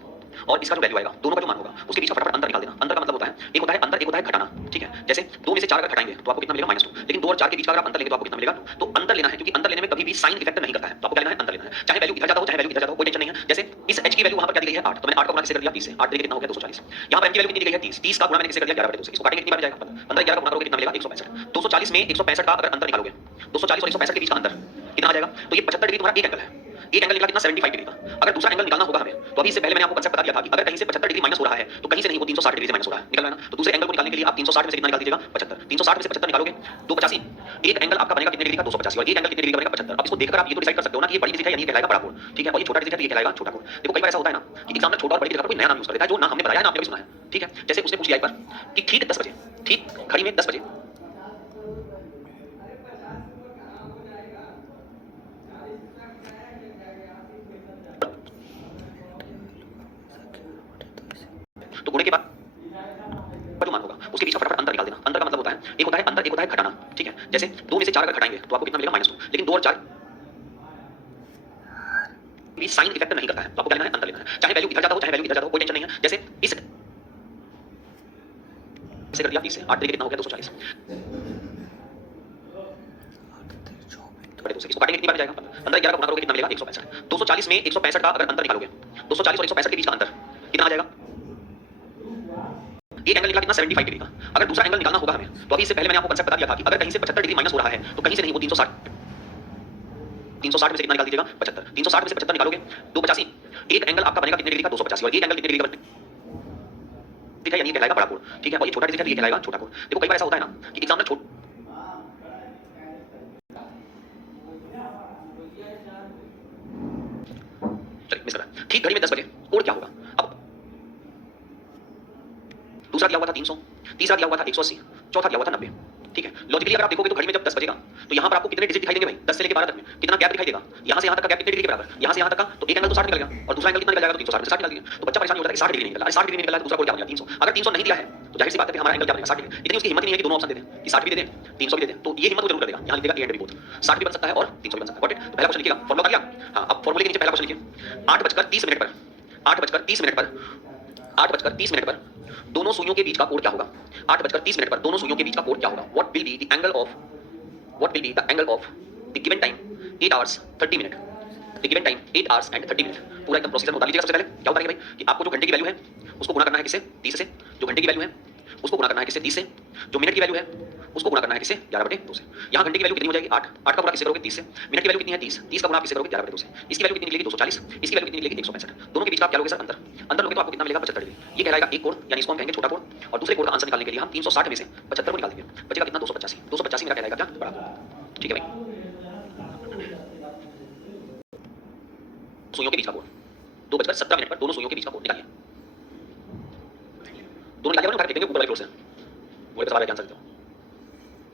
और इसका जो वैल्यू आएगा, दोनों का जो मान होगा उसके बीच का फटाफट अंतर निकाल देना। अंतर का मतलब होता है, एक होता है अंतर, एक होता है घटाना, ठीक है। जैसे 2 में से 4 अगर घटाएंगे तो आपको कितना मिलेगा -2, लेकिन 2 और 4 के बीच का अगर अंतर लेंगे तो आपको कितना मिलेगा। तो अंतर लेना है, क्योंकि अंतर लेने में कभी भी साइन इफेक्ट नहीं करता है, तो आपको क्या लेना है, अंतर लेना है। चाहे वैल्यू इधर जाता हो चाहे वैल्यू इधर जाता हो, कोई टेंशन नहीं है। जैसे इस h की वैल्यू वहां पर क्या दी गई है 8, तो मैंने 8 का गुणा किससे कर दिया 30 से, 8 देखिए कितना हो गया 240। यहाँ पर m की वैल्यू कितनी दी गई है 30, 30 का गुणा मैंने किससे कर दिया 11/2 से। इसको काटेंगे कितनी बार जाएगा 15, 11 का गुणा करोगे कितना मिलेगा 165। 240 में 165 का अगर अंतर निकालोगे, 240 और 165 के बीच का अंतर कितना आ जाएगा, तो ये 75 डिग्री तुम्हारा एक एंगल है। एक एंगल निकला कितना 75 डिग्री का। अगर दूसरा एंगल निकालना होगा हमें, तो अभी इससे पहले मैंने आपको कांसेप्ट बता दिया था कि अगर कहीं से 75 डिग्री माइनस हो रहा है तो कहीं से नहीं, वो 360 डिग्री से माइनस हो रहा है, निकल रहा है ना। तो दूसरे एंगल को निकालने के लिए आप 360 में से कितना निकाल दीजिएगा 75, 360 में से 75 निकालोगे 285। एक एंगल आपका बनेगा कितने डिग्री का 285, और एक एंगल कितने डिग्री का बनेगा 75। अब इसको देखकर आप ये तो डिसाइड कर सकते हो ना कि ये बड़ी डिग्री है यानी ये कहलाएगा बड़ा कोण, ठीक है, और ये छोटा डिग्री है तो ये कहलाएगा छोटा कोण। देखो कई बार ऐसा होता है ना कि एग्जाम में छोटा और बड़ी डिग्री का कोई नया नाम यूज कर देता है जो ना हमने बताया ना आपने भी सुना है, ठीक है। जैसे उसने पूछ लिया एक बार कि ठीक 10 बजे, ठीक घड़ी में 10 बजे तो गुणे के बाद जो मान होगा उसके बीच का फटाफट अंतर निकाल देना। अंतर का मतलब होता है, एक होता है अंतर, एक होता है घटाना, ठीक है। जैसे 2 में से 4 अगर घटाएंगे तो आपको कितना मिलेगा -2, लेकिन 2 और 4 भी साइन इफेक्ट नहीं करता है, तो आपको क्या लेना है, अंतर लेना है। चाहे वैल्यू इधर जाता हो चाहे वैल्यू इधर जाता हो, कोई टेंशन नहीं है। जैसे इस इसे कर दिया 30 से, 8 देखिए कितना हो गया 240 बड़े 2 से। इसको काटेंगे कितनी बार जाएगा 15, 11 का गुणा करोगे कितना मिलेगा 165। 240 में 165 का अगर अंतर निकालोगे, 240 और 165 के बीच का अंतर कितना आ जाएगा, एक एंगल निकला कितना 75 डिग्री का। अगर दूसरा एंगल निकालना होगा हमें, तो अभी इससे पहले मैंने आपको कांसेप्ट बता दिया था कि अगर कहीं से 75 डिग्री माइनस हो रहा है तो कहीं से नहीं, वो 360 में से कितना निकाल दीजिएगा 75, 360 में से 75 निकालोगे 285। एक एंगल आपका बनेगा कितने डिग्री का 285, और एक एंगल कितने डिग्री का ठीक है, यानी कहलाएगा बड़ा कोण, ठीक है। और ये छोटा डिग्री है तो ये कहलाएगा छोटा कोण। देखो कई बार ऐसा होता है ना कि एग्जाम में चलिए मिस कर रहा है, ठीक घड़ी में 10 बजे कोण क्या होगा। अब दूसरा दिया हुआ था 300, तीसरा दिया हुआ था 180, चौथा दिया हुआ था 90, ठीक है। लॉजिकली अगर आप देखोगे तो घड़ी में जब 10 बजेगा तो यहाँ पर आपको कितने डिजिट दिखाई देंगे भाई, 10 से लेकर 12 तक में कितना गैप दिखाई देगा, यहाँ से यहाँ तक का गैप कितने डिग्री के बराबर, यहाँ से यहाँ तक का, तो एक एंगल तो 60 निकल गया और दूसरा एंगल कितना निकल जाएगा, तो 360 में 60 निकल दिया। तो बच्चा परेशान हो जाता है कि 60 डिग्री निकला, 60 डिग्री निकला है तो दूसरा कोण क्या हो गया 300। अगर 300 नहीं दिया है तो जाहिर सी बात है हमारा एंगल क्या बनेगा 60 डिग्री। इतनी उसकी हिम्मत नहीं है कि दोनों ऑप्शन दे दें कि 60 भी दे दें 300 भी दे दें, तो ये हिम्मत वो जरूर कर देगा, यहाँ लिख देगा ए एंड बी बोथ, 60 भी बन सकता है और 300 भी बन सकता है। तो पहला क्वेश्चन लिखिएगा, फॉर्मूला कर लिया। हाँ, अब फॉर्मूले के नीचे पहला क्वेश्चन लिखिए, 8:30 मिनट पर 8:30 मिनट पर 8:30 मिनट पर दोनों सुइयों के बीच का कोण क्या होगा। 8:30 मिनट पर दोनों सुइयों के बीच का कोण क्या होगा। What will be the angle of the given time 8 hours 30 minutes, the given time 8 hours and 30 minutes। पूरा एकदम प्रोसीजर बता लीजिएगा। सबसे पहले क्या होता है भाई कि आपको जो घंटे की वैल्यू है उसको गुणा करना है किससे, 30 से। जो घंटे की वैल्यू है उसको गुणा करना है किससे? 30 से। जो मिनट की वैल्यू है उसको गुणा करना है किससे? 11/2 से। यहाँ घंटे की वैल्यू कितनी हो जाएगी? 8। 8 का गुणा किससे करोगे? 30 से। मिनट की वैल्यू कितनी है? 30। 30 का गुणा आप किससे करोगे? 11/2 से। इसकी वैल्यू कितनी निकलेगी? 240। इसकी वैल्यू कितनी निकलेगी? 165। दोनों के बीच का आप क्या लोगे सर? अंतर। अंतर लोगे तो आपको कितना मिलेगा? 75 डिग्री। ये कहलाएगा एक कोण, यानी इसको हम कहेंगे छोटा कोण। और दूसरे कोण का आंसर निकालने के लिए हम 360 में से 75 को निकाल देंगे। बचेगा कितना? 285। 285 मेरा कहलाएगा क्या? बड़ा कोण। ठीक है भाई। सुइयों के बीच का कोण 2:17 पर दोनों सुइयों के बीच का कोण निकालिए। दोनों निकालिए, उठा के देखेंगे ऊपर वाले फ्लोर से। वही सवाल है, जान सकते हो।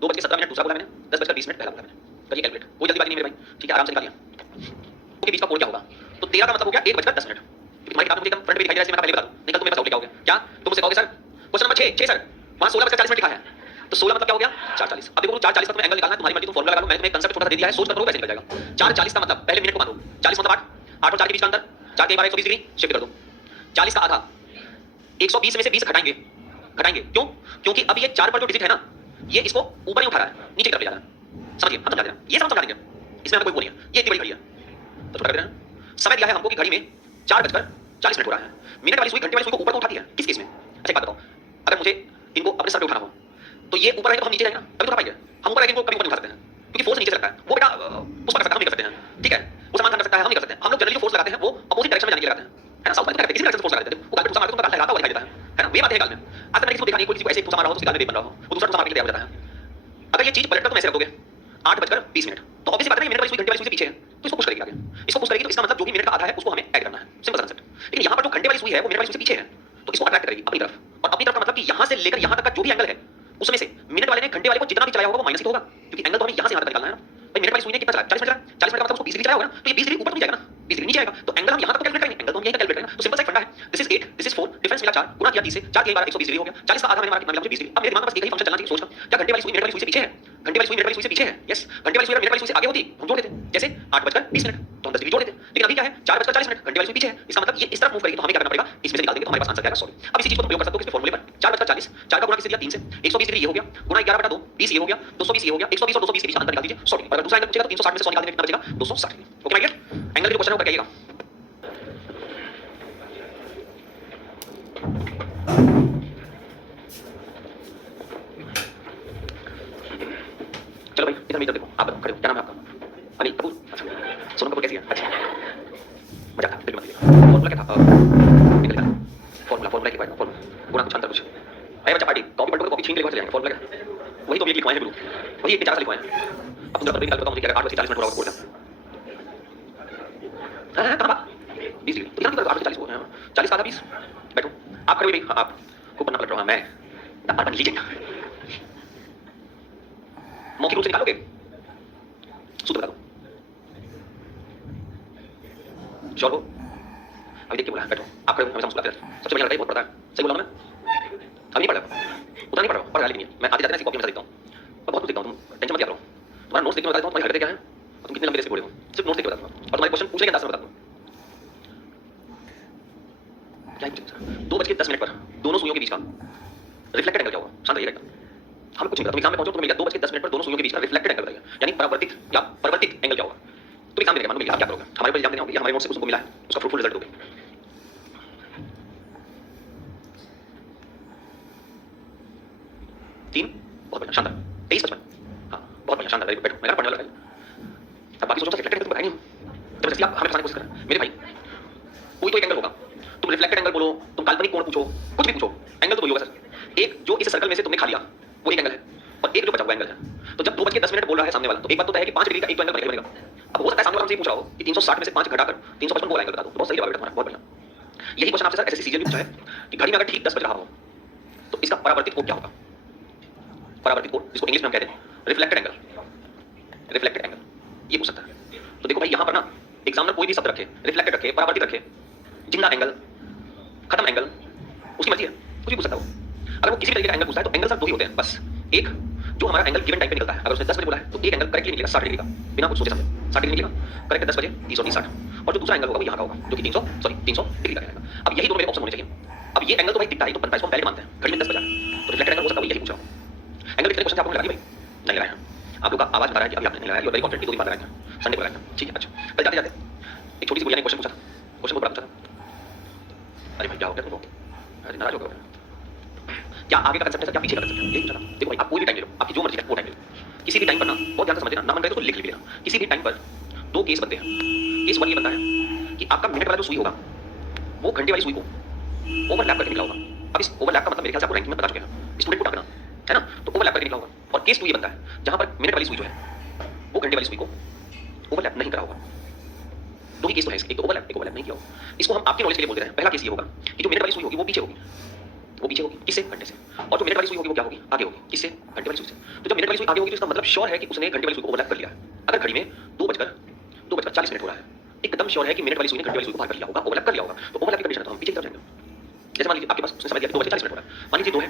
2:17 दूसरा बोला मैंने, 10:20 पहला बोला मैंने। करिए कैलकुलेट, कोई जल्दीबाजी नहीं मेरे भाई, ठीक है, आराम से निकालिए। के बीच का कोण क्या होगा? तो 13 का मतलब हो गया 1:10। क्योंकि तुम्हारी किताब में मुझे फ्रंट पे दिखाई दे रहा है, मैं पहले बता दूं। नहीं कल तुम मेरे पास आउट क्या हो गया? क्या तुम मुझसे कहोगे सर क्वेश्चन नंबर 6 सर वहां 16:40 लिखा है, तो 16 मतलब क्या हो गया? 4:40। अब देखो 4:40 का तुम्हें एंगल निकालना है, तुम्हारी मर्जी, तुम फॉर्मूला लगा लो। मैं तुम्हें कंसेप्ट छोटा सा दे दिया है, सोच कर करो वैसे निकल जाएगा। 4:40 का मतलब पहले मिनट को मानो, 40 मतलब 8, 8 और 4 के बीच का अंतर, 4 के 12 120 डिग्री शिफ्ट कर दो। 40 का आधा 120 में से 20 घटाएंगे, घटाएंगे क्यों? क्योंकि अब ये 4 पर जो डिजिट है ना, ये इसको ऊपर नहीं उठा रहा है, नीचे की तरफ ले जा रहा है। समझिए, हम समझा दे रहे हैं, ये समझा देंगे, इसमें हमें कोई वो नहीं है। ये इतनी बड़ी घड़ी है, तो छोटा कर दे रहे हैं। समय दिया है हमको कि घड़ी में 4:40 हो रहा है। मिनट वाली सुई घंटे वाली सुई को ऊपर तो उठाती है, किस केस में? अच्छा एक बात बताओ, अगर मुझे इनको अपने सर पे उठाना हो तो ये ऊपर है तो हम नीचे जाएंगे ना, तभी तो उठा पाएंगे। हम ऊपर है इनको कभी ऊपर नहीं उठा सकते हैं, क्योंकि फोर्स नीचे से लगता है। वो बेटा उस पर कर सकता है, हम नहीं कर सकते हैं, ठीक है। वो सामान कर सकता है, हम नहीं कर सकते हैं। हम लोग जनरली फोर्स लगाते हैं वो अपोजिट डायरेक्शन में जाने के लिए लगाते हैं, है ना। साउथ में करते हैं, किसी भी डायरेक्शन से फोर्स लगा देते हैं। वो गाल पे टूसा मारते हैं तो गाल लगाता हुआ दिखाई देता है ना। ये बात है गाल में। आज तक मैंने किसी को देखा नहीं, कोई किसी को ऐसे टूसा मारा हो तो उसके गाल में वेव बन रहा हो, वो दूसरा टूसा मारने के लिए तैयार हो जाता है। अगर ये चीज पलट कर तुम ऐसे रख दोगे 8:20, तो ऑब्वियसली बात है मिनट वाली सुई घंटे वाली सुई से पीछे है, तो इसको पुश करेगी आगे। इसको पुश करेगी तो इसका मतलब जो भी मिनट का आधा है उसको हमें ऐड करना है, सिंपल कंसेप्ट। लेकिन यहाँ पर जो घंटे वाली सुई है वो मिनट वाली सुई से पीछे है, तो इसको अट्रैक्ट करेगी अपनी तरफ। और अपनी तरफ का मतलब कि यहाँ से लेकर यहाँ तक का जो भी एंगल है उसमें से मिनट वाले ने घंटे वाले को जितना भी चलाया होगा वो माइनस ही होगा, क्योंकि एंगल तो हमें यहाँ से यहाँ तक निकालना है ना भाई। मिनट वाली सुई ने कितना चलाया? 40 मिनट चलाया। 40 मिनट का मतलब उसको 20 डिग्री चलाया होगा ना, तो ये 20 डिग्री ऊपर तो नहीं जाएगा ना, 20 डिग्री नीचे आएगा। तो एंगल हम यहाँ तक तो कैलकुलेट करेंगे, एंगल तो हम यहीं का कैलकुलेट करेंगे। तो सिंपल सा फंडा है, this is 8, this is 4, difference मिला 4, गुणा किया 30 से, 4 के 12 120 डिग्री हो गया। 40 का आधा मैंने मारा कितना मिला? मुझे 20 डिग्री। अब मेरे दिमाग में बस एक ही फंक्शन चलना चाहिए, सोचना क्या घंटे वाली सुई मिनट वाली सुई से पीछे है? घंटे वाली सुई मिनट वाली सुई से पीछे है, यस। घंटे वाली सुई मिनट वाली सुई से आगे होती हम जोड़ देते, जैसे 8:20 तो हम 10 डिग्री जोड़ देते। लेकिन अभी क्या है? 4:40 घंटे वाली सुई पीछे है, इसका मतलब ये इस तरफ मूव करेगी, तो हमें क्या करना पड़ेगा? इसमें से निकाल देंगे तो हमारे पास आंसर क्या आएगा? सॉरी। अब इसी चीज को तुम प्रयोग कर सकते हो किसके फॉर्मूले पर? 4:40, 4 का गुणा किससे दिया? 3 से, 120 डिग्री ये हो गया, गुणा 11/2 20 ये हो गया, 220 ये हो गया, 120 और 220 के बीच अंतर निकाल दीजिए 100 डिग्री। अगर दूसरा एंगल पूछेगा तो 360 में से 100 निकाल देंगे, कितना बचेगा? 260 डिग्री। ओके माय डियर, एंगल के जो क्वेश्चन है ऊपर कहिएगा। चलो भाई इधर इधर देखो, आप बताओ, खड़े हो, क्या नाम है आपका? अनिल कपूर। अच्छा, सोनम कपूर कैसी है? अच्छा, मजा था, बिल्कुल मजा। फॉर्मूला क्या था? एंगल का फॉर्मूला की बात, फॉर्मूला गुणा कुछ अंतर कुछ। अरे बच्चा पार्टी कॉपी पलटोगे, कॉपी छीन के लेकर चले जाएंगे। फॉर्मूला क्या? वही तो भी एक लिखवाए हैं ब्लू, वही एक 4 लिखवाए हैं। अब तुम निकाल बताओ मुझे क्या 8:40 पूरा कोड है। हां कहां बात 20 डिग्री तो यहां 8:40 हो 40 का आधा 20। बैठो आप, खड़े हुए आप को पन्ना पलट रहा हूं मैं, आप लीजिए मौखिक रूप से निकालोगे, सूत्र बता दो श्योर हो? अभी देख के बोला, बैठो आप खड़े हो, हमेशा मुस्कुराते रहते हैं, सबसे बढ़िया लगता है, बहुत पढ़ता है। सही बोला ना मैं? अभी नहीं पढ़ रहा, उतना नहीं पढ़ रहा, पढ़ रहा नहीं है। मैं आते जाते ना ऐसी कॉपी में देखता हूं और बहुत कुछ देखता हूं, तुम टेंशन मत लिया करो। तुम्हारा नोट्स देखने में बताता हूं तुम्हारी हरकतें क्या हैं और तुम कितने लंबे देर से बोले हो, सिर्फ नोट्स देख के बताता हूं और तुम्हारे क्वेश्चन पूछने के अंदाज में बताता हूं। क्या है? 2:10 पर दोनों सुइयों के बीच का रिफ्लेक्टेड एंगल क्या होगा? शांत रहिएगा एकदम, हमें कुछ नहीं पता। तुम एग्जाम में पहुंचो तो मिल गया 2:10 पर दोनों सुइयों के बीच का रिफ्लेक्टेड एंगल बताइए, यानी परावर्तित या परिवर्तित एंगल क्या होगा? तो एग्जाम देने के बाद मिल गया, आप क्या करोगे? हमारे ऊपर एग्जाम देने आओगे, हमारे नोट से उसको मिला है, उसका फ्रूटफुल रिजल्ट दोगे। तीन बहुत बढ़िया, शानदार। 23:55, हाँ बहुत बढ़िया, शानदार, वेरी गुड। बैठो, मैं पढ़ने वाला है। अब बाकी सोचो रिफ्लेक्टेड एंगल तो बताया नहीं, जबरदस्ती आप हमें फंसाने की कोशिश कर रहे हैं। मेरे भाई कोई तो एक एंगल होगा, तुम रिफ्लेक्टेड एंगल बोलो, तुम काल्पनिक कोण पूछो, कुछ भी पूछो, एंगल तो वही होगा सर। एक जो इस सर्कल में से तुमने खा लिया वो एक एंगल है, और एक जो बचा हुआ एंगल है। तो जब 2:10 बोल रहा है सामने वाला, तो एक बात तो है कि 5 डिग्री का एक तो एंगल बनेगा। अब हो सकता है सामने वाला हमसे पूछ रहा हो कि 360 में से 5 घटाकर 355 को एंगल बता दो, तो बहुत सही जवाब है तुम्हारा, बहुत बढ़िया। यही क्वेश्चन आपसे सर एसएससी सीजीएल में पूछा है कि घड़ी में अगर ठीक 10 बज रहा हो तो इसका परावर्तित कोण क्या होगा? परावर्तित कोण, जिसको इंग्लिश में हम कहते हैं रिफ्लेक्टेड एंगल, रिफ्लेक्टेड एंगल, ये पूछ सकता है। तो देखो भाई यहाँ पर ना एग्जामिनर कोई भी शब्द रखे, रिफ्लेक्टेड रखे, परावर्तित रखे, जिंदा एंगल, खत्म एंगल, उसकी मर्जी है, कुछ भी पूछ सकता है वो। अगर वो किसी भी तरीके का एंगल पूछता है तो एंगल सर दो ही होते हैं बस। एक जो हमारा एंगल गिवन टाइम पे निकलता है, अगर उसने 10 बजे बोला है तो एक एंगल करेक्टली निकलेगा 60 डिग्री का, बिना कुछ सोचे समझे 60 डिग्री निकलेगा करेक्ट 10 बजे 30 और 30 60। और जो दूसरा एंगल होगा वो यहाँ का होगा जो कि 300 डिग्री का रहेगा। अब यही दोनों मेरे ऑप्शन होने चाहिए। अब ये एंगल तो भाई दिखता है तो बनता है, इसको हम पहले मानते हैं, घड़ी में 10 बजा तो रिफ्लेक्टेड एंगल हो सकता है, यही पूछ रहा हूं। एंगल कितने क्वेश्चन आपको लगा दिए भाई? नहीं लगाया है आप लोग का आवाज बता रहा है कि अभी आपने नहीं लगाया, यू आर वेरी कॉन्फिडेंट कि 2 दिन बाद लगाएंगे, संडे को लगाएंगे, ठीक है। अच्छा कल जाते जाते एक छोटी सी बुढ़िया ने क्वेश्चन पूछा था, क्वेश्चन बहुत बड़ा पूछा था। अरे भाई क्या हो गया तुमको? अरे नाराज हो गए? क्या आगे का कंसेप्ट है सर, क्या पीछे का कंसेप्ट है, यही पूछा था। देखो भाई आप कोई भी टाइम ले लो, आपकी जो मर्जी का वो टाइम ले लो, किसी भी टाइम पर ना बहुत ध्यान से समझ लेना, ना मन करे तो लिख लेना। किसी भी टाइम पर दो केस बनते हैं। केस वन ये बनता है कि आपका मिनट वाला जो सुई होगा वो घंटे वाली सुई को ओवरलैप करके निकला होगा। अब इस ओवरलैप का मतलब मेरे ख्याल से आपको रैंकिंग में बता चुके हैं, स्टूडेंट को टांगना है ना, तो ओवरलैप करके निकला होगा। और केस टू ये बनता है जहां पर मिनट वाली सुई जो है वो घंटे वाली सुई को ओवरलैप नहीं करा होगा। दो ही केस तो है इसके, एक तो ओवरलैप नहीं किया होगा। इसको हम आपके नॉलेज के लिए बोल रहे हैं। पहला केस ये होगा कि जो मिनट वाली सुई होगी वो पीछे होगी, वो पीछे होगी किससे, घंटे से। और जो मिनट वाली सुई होगी वो क्या होगी, आगे होगी, किससे, घंटे वाली सुई से। तो जब मिनट वाली सुई आगे होगी तो इसका मतलब श्योर है कि उसने घंटे वाली सुई को ओवरलैप कर लिया है। अगर घड़ी में 2:40 हो रहा है, एकदम श्योर है कि मिनट वाली सुई ने घंटे वाली सुई को पार कर लिया होगा, ओवरलैप कर लिया होगा। तो ओवरलैप की कंडीशन है तो हम पीछे की तरफ जाएंगे। जैसे मान लीजिए आपके पास उसने समय दिया 2:40 हो रहा है, मान लीजिए 2 है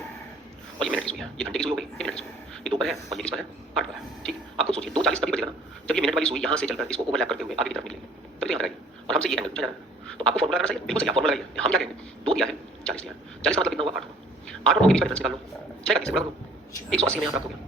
और ये मिनट की सुई है, ये घंटे की सुई हो गई, ये मिनट की सुई, ये 2 पर है और ये किस पर है, 8 पर है। ठीक, आप खुद सोचिए 2:40 तभी बजेगा ना जब ये मिनट वाली सुई यहाँ से चलकर इसको ओवरलैप करते हुए आगे की तरफ निकलेगी, तभी यहाँ आएगी और हमसे ये एंगल पूछा जा रहा है। तो आपको फॉर्मूला लगाना चाहिए, बिल्कुल सही, फॉर्मूला लगाइए। हम क्या कहेंगे, 2 दिया है, 40 दिया है, 40 का मतलब कितना हुआ, 8 हुआ। 8 और 9 के बीच का डिफरेंस निकाल लो, 6 का किससे गुणा करो, 180 में यहाँ प्राप्त हो गया।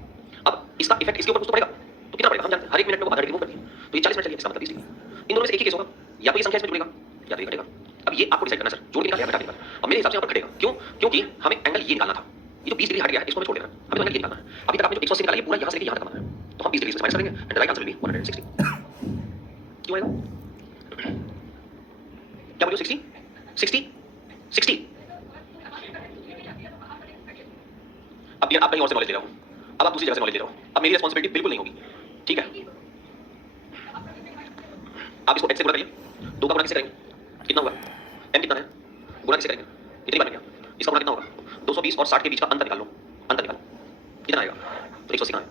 अब इसका इफेक्ट इसके ऊपर कुछ तो पड़ेगा, तो कितना पड़ेगा हम जानते हैं, हर एक मिनट में वो आधा डिग्री मूव करती है, तो ये 40 मिनट चलिए, इसका मतलब 20 डिग्री। इन दोनों में से एक ही केस होगा, या तो ये संख्या इसमें जुड़ेगा या तो ये घटेगा। अब ये आपको डिसाइड करना सर, जोड़ के निकाल या घटा के निकाल। अब मेरे हिसाब से यहाँ पर घटेगा, क्यों, क्योंकि हमें एंगल ये निकालना था, ये जो 20 डिग्री हट गया है इसको हमें छोड़ देना, हमें तो एंगल ये निकालना है। अभी तक आपने जो 180 निकाला ये पूरा यहाँ से लेके यहाँ तक आना है, तो हम 20 डिग्री से माइनस करेंगे and right answer will be 160। क्यों आएगा, क्या बोलियो, 60 60 60। अब ये आप कहीं और से नॉलेज ले रहा हूँ, अब आप दूसरी जगह से नॉलेज ले रहा हूँ, अब मेरी रिस्पॉन्सिबिलिटी बिल्कुल नहीं होगी, ठीक है। आप इसको x से गुणा करिए, 2 का गुणा किससे करेंगे, कितना हुआ, m कितना है, गुणा किससे करेंगे, इतनी बार में क्या, इसका गुणा कितना होगा, 220 और 60 के बीच का अंतर निकाल लो, अंतर निकालो कितना आएगा, तो 180 कहाँ है।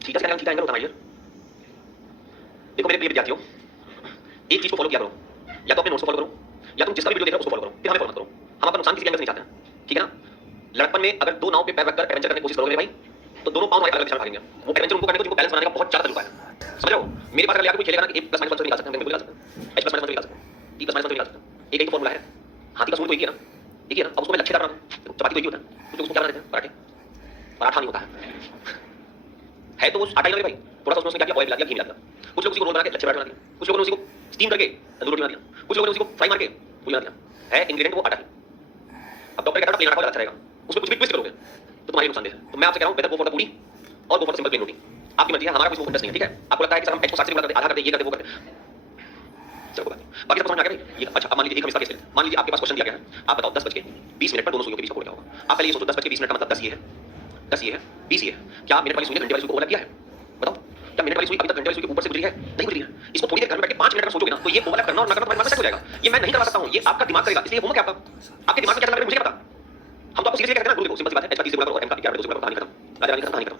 थीटा से क्या थीटा एंगल होता है। देखो मेरे प्रिय विद्यार्थियों, एक चीज को फॉलो किया करो, या तो अपने नोट्स को फॉलो करो या तुम जिसका भी वीडियो देख रहे हो उसको फॉलो करो, फिर हमें फॉलो मत करो। हम आपका नुकसान किसी एंगल से नहीं चाहते हैं, ठीक है ना। लड़कपन में अगर 2 नाव पे पैर रखकर एडवेंचर करने की कोशिश करोगे भाई, तो दोनों पांव हमारे अलग दिशा में भागेंगे। वो एडवेंचर उनको करने को जिनको बैलेंस बनाने का बहुत ज्यादा तजुर्बा है, समझ रहे हो। मेरे पास अगर आके कोई खेलेगा ना कि a + -1 निकाल सकते हैं, निकाल सकते हैं, h + -1 निकाल सकते हैं, t + -1 निकाल सकते हैं, एक ही तो फॉर्मूला है। हाथी का सूंड तो एक ही है ना, एक ही है ना। अब उसको मैं लच्छेदार बना दूं, चपाती तो एक ही होता है, तो उसको क्या बना देते हैं, पराठे, पराठा नहीं होता है तो वो आटा ही ना भाई, थोड़ा सा उसमें क्या किया, ऑयल मिला दिया, घी मिला दिया। कुछ लोग उसी को रोल बना के लच्छे पराठा बना दिया, कुछ लोगों ने उसी को स्टीम करके तंदूरी रोटी बना दिया, कुछ लोगों ने उसी को फ्राई मार के पूरी बना दिया। है इंग्रेडिएंट वो आटा ही। अब डॉक्टर कहता है प्लेन आटा अच्छा रहेगा, उसमें कुछ भी ट्विस्ट करोगे तो तुम्हारी नुकसान है। तो मैं आपसे कह रहा हूं बेटर गो फॉर द पूरी और गो फॉर सिंपल प्लेन रोटी, आपकी मर्जी है, हमारा कोई इंटरेस्ट नहीं है, ठीक है। आपको लगता है कि सर हम h को 60 से गुणा करते, आधा करते, ये करते, वो करते, चलो कोई बात नहीं। बाकी सब समझ में आ गया भाई। ये अच्छा, अब मान लीजिए एक हम इसका केस लेते हैं। मान लीजिए आपके पास क्वेश्चन दिया गया है, आप बताओ 10:20 पर दोनों सुइयों के बीच का कोण क्या होगा। आप पहले ये सोचो 10:20 का मतलब 10 ये है, 10 ये है, 20 ये है। क्या मिनट वाली सुई ने घंटे वाली सुई को ओवरलैप किया है, बताओ। क्या मिनट वाली सुई अभी तक घंटे वाली सुई के ऊपर से गुजरी है, नहीं गुजरी है। इसको थोड़ी देर घर में बैठ के 5 मिनट का सोचोगे ना, तो ये ओवरलैप करना और ना करना तुम्हारे दिमाग से सेट हो जाएगा। ये मैं नहीं करवा सकता हूं, ये आपका दिमाग करेगा। इसलिए होमवर्क है आपका, आपके दिमाग में क्या चल रहा है मुझे क्या पता। हम तो आपको सीरियसली कहते हैं ना, देखो सिंपल सी बात है, h का 30 से गुणा करो, m का 11 से गुणा करो, कहानी खत्म, राजा रानी खत्म, कहानी खत्म।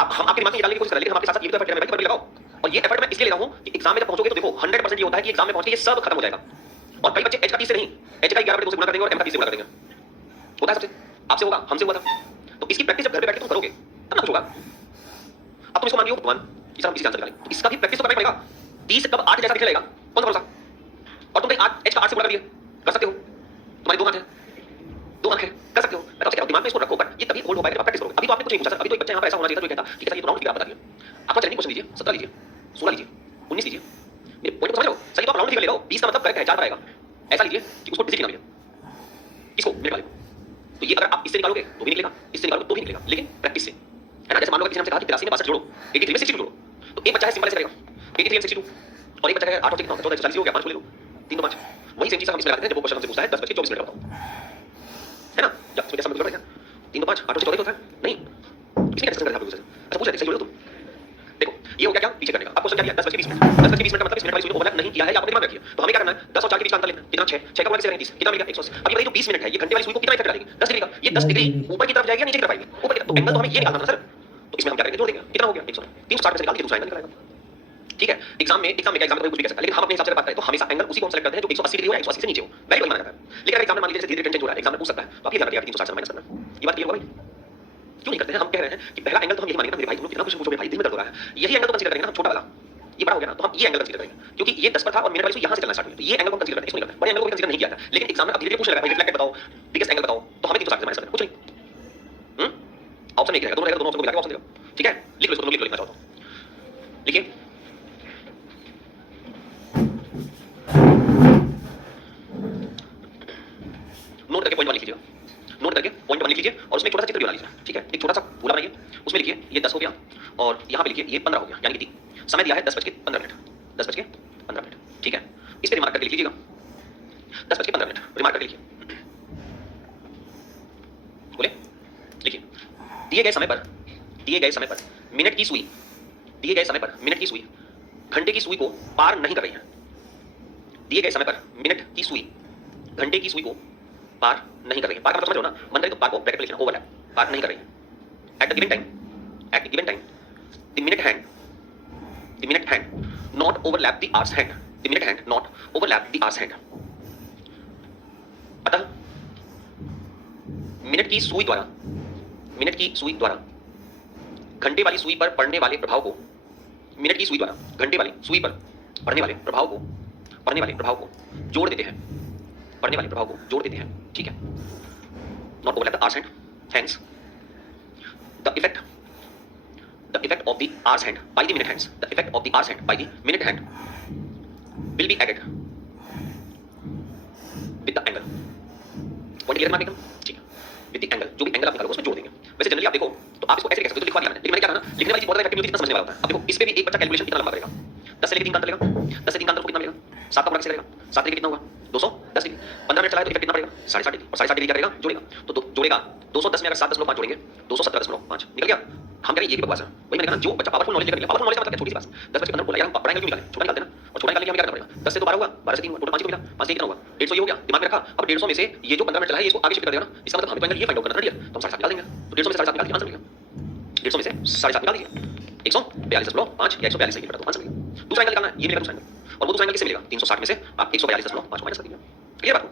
आप हम आपके दिमाग में ये डालने की कोशिश कर रहे हैं, लेकिन हम आपके साथ ये तो एफर्ट कर रहे हैं भाई, लगाओ। और ये एफर्ट मैं इसलिए ले रहा हूं कि एग्जाम में जब पहुंचोगे तो देखो 100% ये होता है कि एग्जाम में पहुंच के ये सब खत्म हो जाएगा। और कई बच्चे h का 30 से नहीं, h का 11/2 से गुणा करेंगे और m का 30 से गुणा करेंगे। होता है सबसे, आपसे होगा, हमसे हुआ था। तो इसकी प्रैक्टिस जब घर पे बैठ के तुम करोगे तब ना कुछ होगा। अब तुम इसको मान लियो भगवान कि सर हम किसी आंसर निकालें, तो इसका भी प्रैक्टिस तो करना पड़ेगा। 30 कब 8 जैसा दिखने लगेगा, कौन सा भरोसा। और तुम कहीं 8 h का 8 से गुणा कर दिए, कर सकते हो, तुम्हारी 2 आंख है, 2 आंख है, कर सकते हो। मैं तो कह रहा हूं दिमाग में इसको रखो, बट ये तभी होल्ड हो पाएगा जब प्रैक्टिस करोगे। अभी तो आपने कुछ नहीं पूछा सर, अभी तो एक बच्चा यहां पर ऐसा होना चाहिए था जो कहता कि सर ये तो राउंड फिगर आप बता दिए। आपका चैलेंजिंग क्वेश्चन लीजिए, 17 लीजिए, 16 लीजिए, 19 लीजिए, मेरे पॉइंट को समझ रहे हो। सही तो आप राउंड फिगर ले लो, 20 का मतलब करेक्ट है, 4 आएगा। ऐसा लीजिए कि उसको डिजिट निकालिए, इसको मिनट वाले को। तो ये अगर आप इससे निकालोगे तो भी निकलेगा, इससे निकालोगे तो भी निकलेगा, लेकिन प्रैक्टिस से, है ना। जैसे मान लो किसी ने हमसे कहा कि 83 में 62 जोड़ो, 83 में 62 जोड़ो, तो एक बच्चा है सिंपल ऐसे करेगा 83 में 62, और एक बच्चा है 8 और 6 कितना होता है, 14 140 हो गया, 5 को ले लो, 3 तो 5। वही सेम चीज हम इसमें लगाते हैं जब वो क्वेश्चन हमसे पूछता है 10:24 का बताओ, है ना। जब इसमें कैसा मतलब है, 3 तो 5, 8 और 6 14 होता है नहीं, इसमें क्या डिस्कशन कर रहे हैं आप लोग। अच्छा पूछ रहे थे सही जोड़ो तुम, देखो ये हो गया क्या पीछे करने का। अब क्वेश्चन क्या दिया 10:20 मिनट, 10:20 मिनट का मतलब इस मिनट वाली सुई को ओवरलैप नहीं किया है, आप अपने दिमाग में रखिए। तो हमें क्या करना है, 10 और 4 के बीच का अंतर लेना, कितना 6, 6 का गुणा किससे करेंगे 30, कितना मिलेगा 180। अब ये भाई जो 20 मिनट है, ये घंटे वाली सुई को कितना इफेक्ट डालेगी, 10 डिग्री का। ये 10 डिग्री ऊपर की तरफ जाएगी या नीचे की तरफ आएगी, ऊपर की तरफ। तो एंगल तो हमें ये निकालना था सर, तो इसमें हम क्या करेंगे, जोड़ देंगे, कितना हो गया 100, 360 में से निकाल के दूसरा एंगल निकल आएगा, ठीक है। एग्जाम में क्या एग्जाम में कोई कुछ भी कह सकता है, लेकिन हम अपने हिसाब से बात करें तो हमेशा एंगल उसी को हम सेलेक्ट करते हैं जो 180 डिग्री हो या 180 से नीचे हो, वैलिड वही माना जाता है। लेकिन अगर एग्जाम में मान लीजिए धीरे धीरे चेंज हो रहा है, एग्जाम में पूछ सकता है, तो आप ये ध्यान रखिए 360 से माइनस करना। ये बात क्लियर होगा भाई, क्यों नहीं करते हैं। हम कह रहे हैं कि पहला एंगल तो हम यही मानेंगे ना मेरे भाई, तुम लोग कितना कुछ पूछोगे भाई, दिल में दर्द हो रहा है, यही एंगल तो कंसीडर करेंगे ना, छोटा वाला ये बड़ा हो गया ना, तो हम ये एंगल कंसीडर करेंगे, क्योंकि ये 10 पर था और मिनट वाली सुई यहां से चलना स्टार्ट हुई, तो ये एंगल को कंसीडर करते हैं, इसको नहीं करते। बड़े एंगल को कंसीडर नहीं किया था, लेकिन एग्जाम में अब धीरे धीरे पूछने लगा भाई रिफ्लेक्टेड बताओ, बिगेस्ट एंगल बताओ, तो हमें 360 से माइनस करना, कुछ नहीं। ऑप्शन एक रहेगा, दोनों रहेगा, दोनों ऑप्शन को मिला के ऑप्शन देगा, ठीक है। लिख लो इसको, लिख लो, लिखना चाहो तो लिखिए। नोट करके पॉइंट 1 लिख लीजिएगा, लिखिए, ये 15 हो गया, यानी कि 3 समय दिया है 10:15 10:15 ठीक है। इस पे रिमार्क करके लिख लीजिएगा 10:15 रिमार्क करके लिखिए। बोले लिखिए, दिए गए समय पर मिनट की सुई, दिए गए समय पर मिनट की सुई घंटे की सुई को पार नहीं कर रही है। दिए गए समय पर मिनट की सुई घंटे की सुई को पार नहीं कर रही है। पार का मतलब समझ लो ना, मन करे तो पार को ब्रैकेट में लिखना, ओवरलैप, पार नहीं कर रही है। At the given time the minute hand not overlap the hours hand, the minute hand not overlap the hours hand. अतः मिनट की सुई द्वारा घंटे वाली सुई पर पड़ने वाले प्रभाव को, मिनट की सुई द्वारा घंटे वाली सुई पर पड़ने वाले प्रभाव को जोड़ देते हैं, पड़ने वाले प्रभाव को जोड़ देते हैं, ठीक है। Not overlap the hours hand, hence the effect of the hours hand by the minute hands, the effect of the hours hand by the minute hand will be added with the angle. Point clear मारने का, ठीक है। With the angle, जो भी angle आप निकालोगे उसमें जोड़ देंगे। वैसे जनरली आप देखो तो आप इसको ऐसे लिख सकते हो, तो लिखवा दिया मैंने, लेकिन मैंने क्या कहा ना, लिखने वाली चीज बहुत ज्यादा इफेक्टिव होती है जितना समझने वाला होता है। अब देखो इस पे भी एक बच्चा कैलकुलेशन कितना लंबा करेगा, 10 से लेकर 3 का अंतर लेगा, 10 से 3 का अंतर को कितना मिलेगा, 7 का गुणा कैसे करेगा, 7 लेके कितना होगा 210 डिग्री, 15 मिनट चलाए तो इफेक्ट कितना पड़ेगा 60 डिग्री, और 60 डिग्री क्या करेगा जोड़ेगा, तो जोड़ेगा 210 में अगर 7.5 जोड़ेंगे 217.5 निकल गया। हम कह रहे हैं ये भी बकवास है, वही मैंने कहा ना, जो बच्चा पावरफुल नॉलेज लेकर निकले, पावरफुल नॉलेज का मतलब क्या, छोटी सी बात 10 बच्चे 15 बोला यार हम पढ़ाएंगे क्यों निकालें, छोटा निकालते हैं ना, और छोटा निकालने के लिए हमें क्या करना पड़ेगा, 10 से तो 12 हुआ, 12 से 3 हुआ, टोटल 5 को मिला, 5 से कितना हुआ 150, ये हो गया, दिमाग में रखा। अब 150 में से ये जो 15 मिनट चला है इसको आगे शिफ्ट कर देगा ना, इसका मतलब हमें तो एंगल ये फाइंड आउट करना है, तो हम 7.5 निकाल देंगे, तो 150 में से 7.5 निकाल दिया, आंसर मिलेगा। 150 में से 7.5 निकाल दीजिए, 142.5 या 142 सही तो आंसर मिलेगा। दूसरा एंगल निकालना है, ये मिलेगा दूसरा एंगल, और वो दूसरा एंगल किससे मिलेगा, 360 में से आप 142.5 माइनस कर दीजिए, क्लियर बात।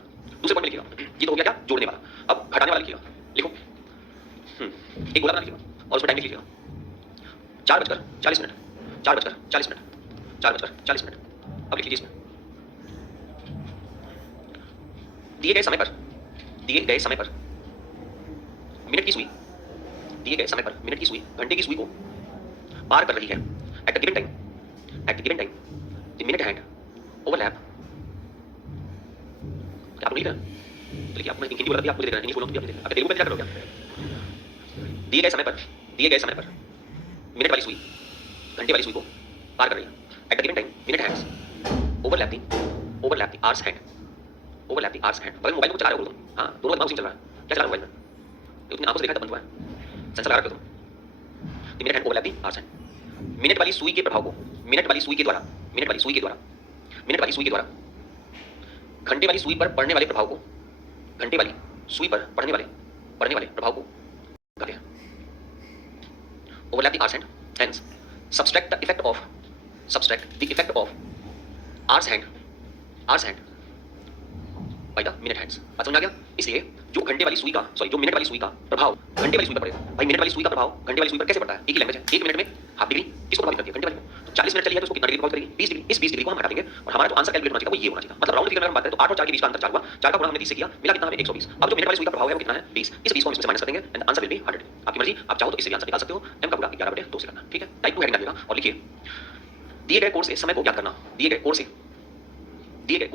दूसरे पॉइंट में लिखिएगा, ये तो हो गया क्या जोड़ने वाला, अब घटाने वाला लिखिएगा, लिखो एक गोला बना लीजिएगा और उसमें टाइम लिख लीजिएगा 4:40 मिनट, 4:40 मिनट, 4:40 मिनट। अब लिख लीजिए इसमें दिए गए समय पर मिनट की सुई, दिए गए समय पर मिनट की सुई घंटे की सुई को पार कर रही है। At the given time the minute hand overlap, आप लिख रहे हैं तो लिखिए, आपने हिंदी बोला था, आप मुझे देख रहे हैं, इंग्लिश बोला तो आप देख, अगर तेलुगु में क्या करोगे, दिए गए समय पर मिनट वाली सुई घंटे वाली सुई को पार कर रही है। At the given time minute hands overlap the hours hand, overlap the hours hand. बगल मोबाइल को चला रहे हो तुम, हाँ दोनों दिमाग उसी में चल रहा है, क्या चला रहा है मोबाइल में, तुमने आंखों से देखा तब बंद हुआ है, सेंसर लगा रखे हो तुम। The minute hand overlap the hours hand, minute वाली सुई के प्रभाव को, मिनट वाली सुई के द्वारा घंटे वाली सुई पर पड़ने वाले प्रभाव को, घंटे वाली सुई पर पड़ने वाले प्रभाव को कहते हैं। Overlap the hours hand, hence subtract the effect of hours hand by the minute hands। बात समझ आ गया। इसलिए जो मिनट वाली सुई का प्रभाव घंटे वाली सुई पर पड़ेगा, भाई मिनट वाली सुई का प्रभाव घंटे वाली सुई पर कैसे पड़ता है, एक ही लैंग्वेज है, एक मिनट में हाफ डिग्री किसको प्रभावित करती है, घंटे वाली को। तो 40 मिनट चली है तो उसको कितना डिग्री प्रभावित करेगी, 20 डिग्री। इस 20 डिग्री को हम हटा देंगे और हमारा जो आंसर कैलकुलेट होना चाहिए वो ये होना चाहिए। मतलब राउंड फिगर में हम बात करें तो 8 और 4 के बीच का अंतर 4 हुआ, 4 का गुणा हमने 30 से किया, मिला कितना हमें 120। अब जो मिनट वाली सुई का प्रभाव है वो कितना है 20, इस 20 को हम इसमें से माइनस कर देंगे एंड आंसर विल बी 100। आपकी मर्जी, आप चाहो तो इससे भी आंसर निकाल सकते हो, m का गुणा 11/2 से करना, ठीक है। टाइप 2 हेडिंग डालिएगा और लिखिए दिए गए कोड से समय को ज्ञात करना, दिए गए कोड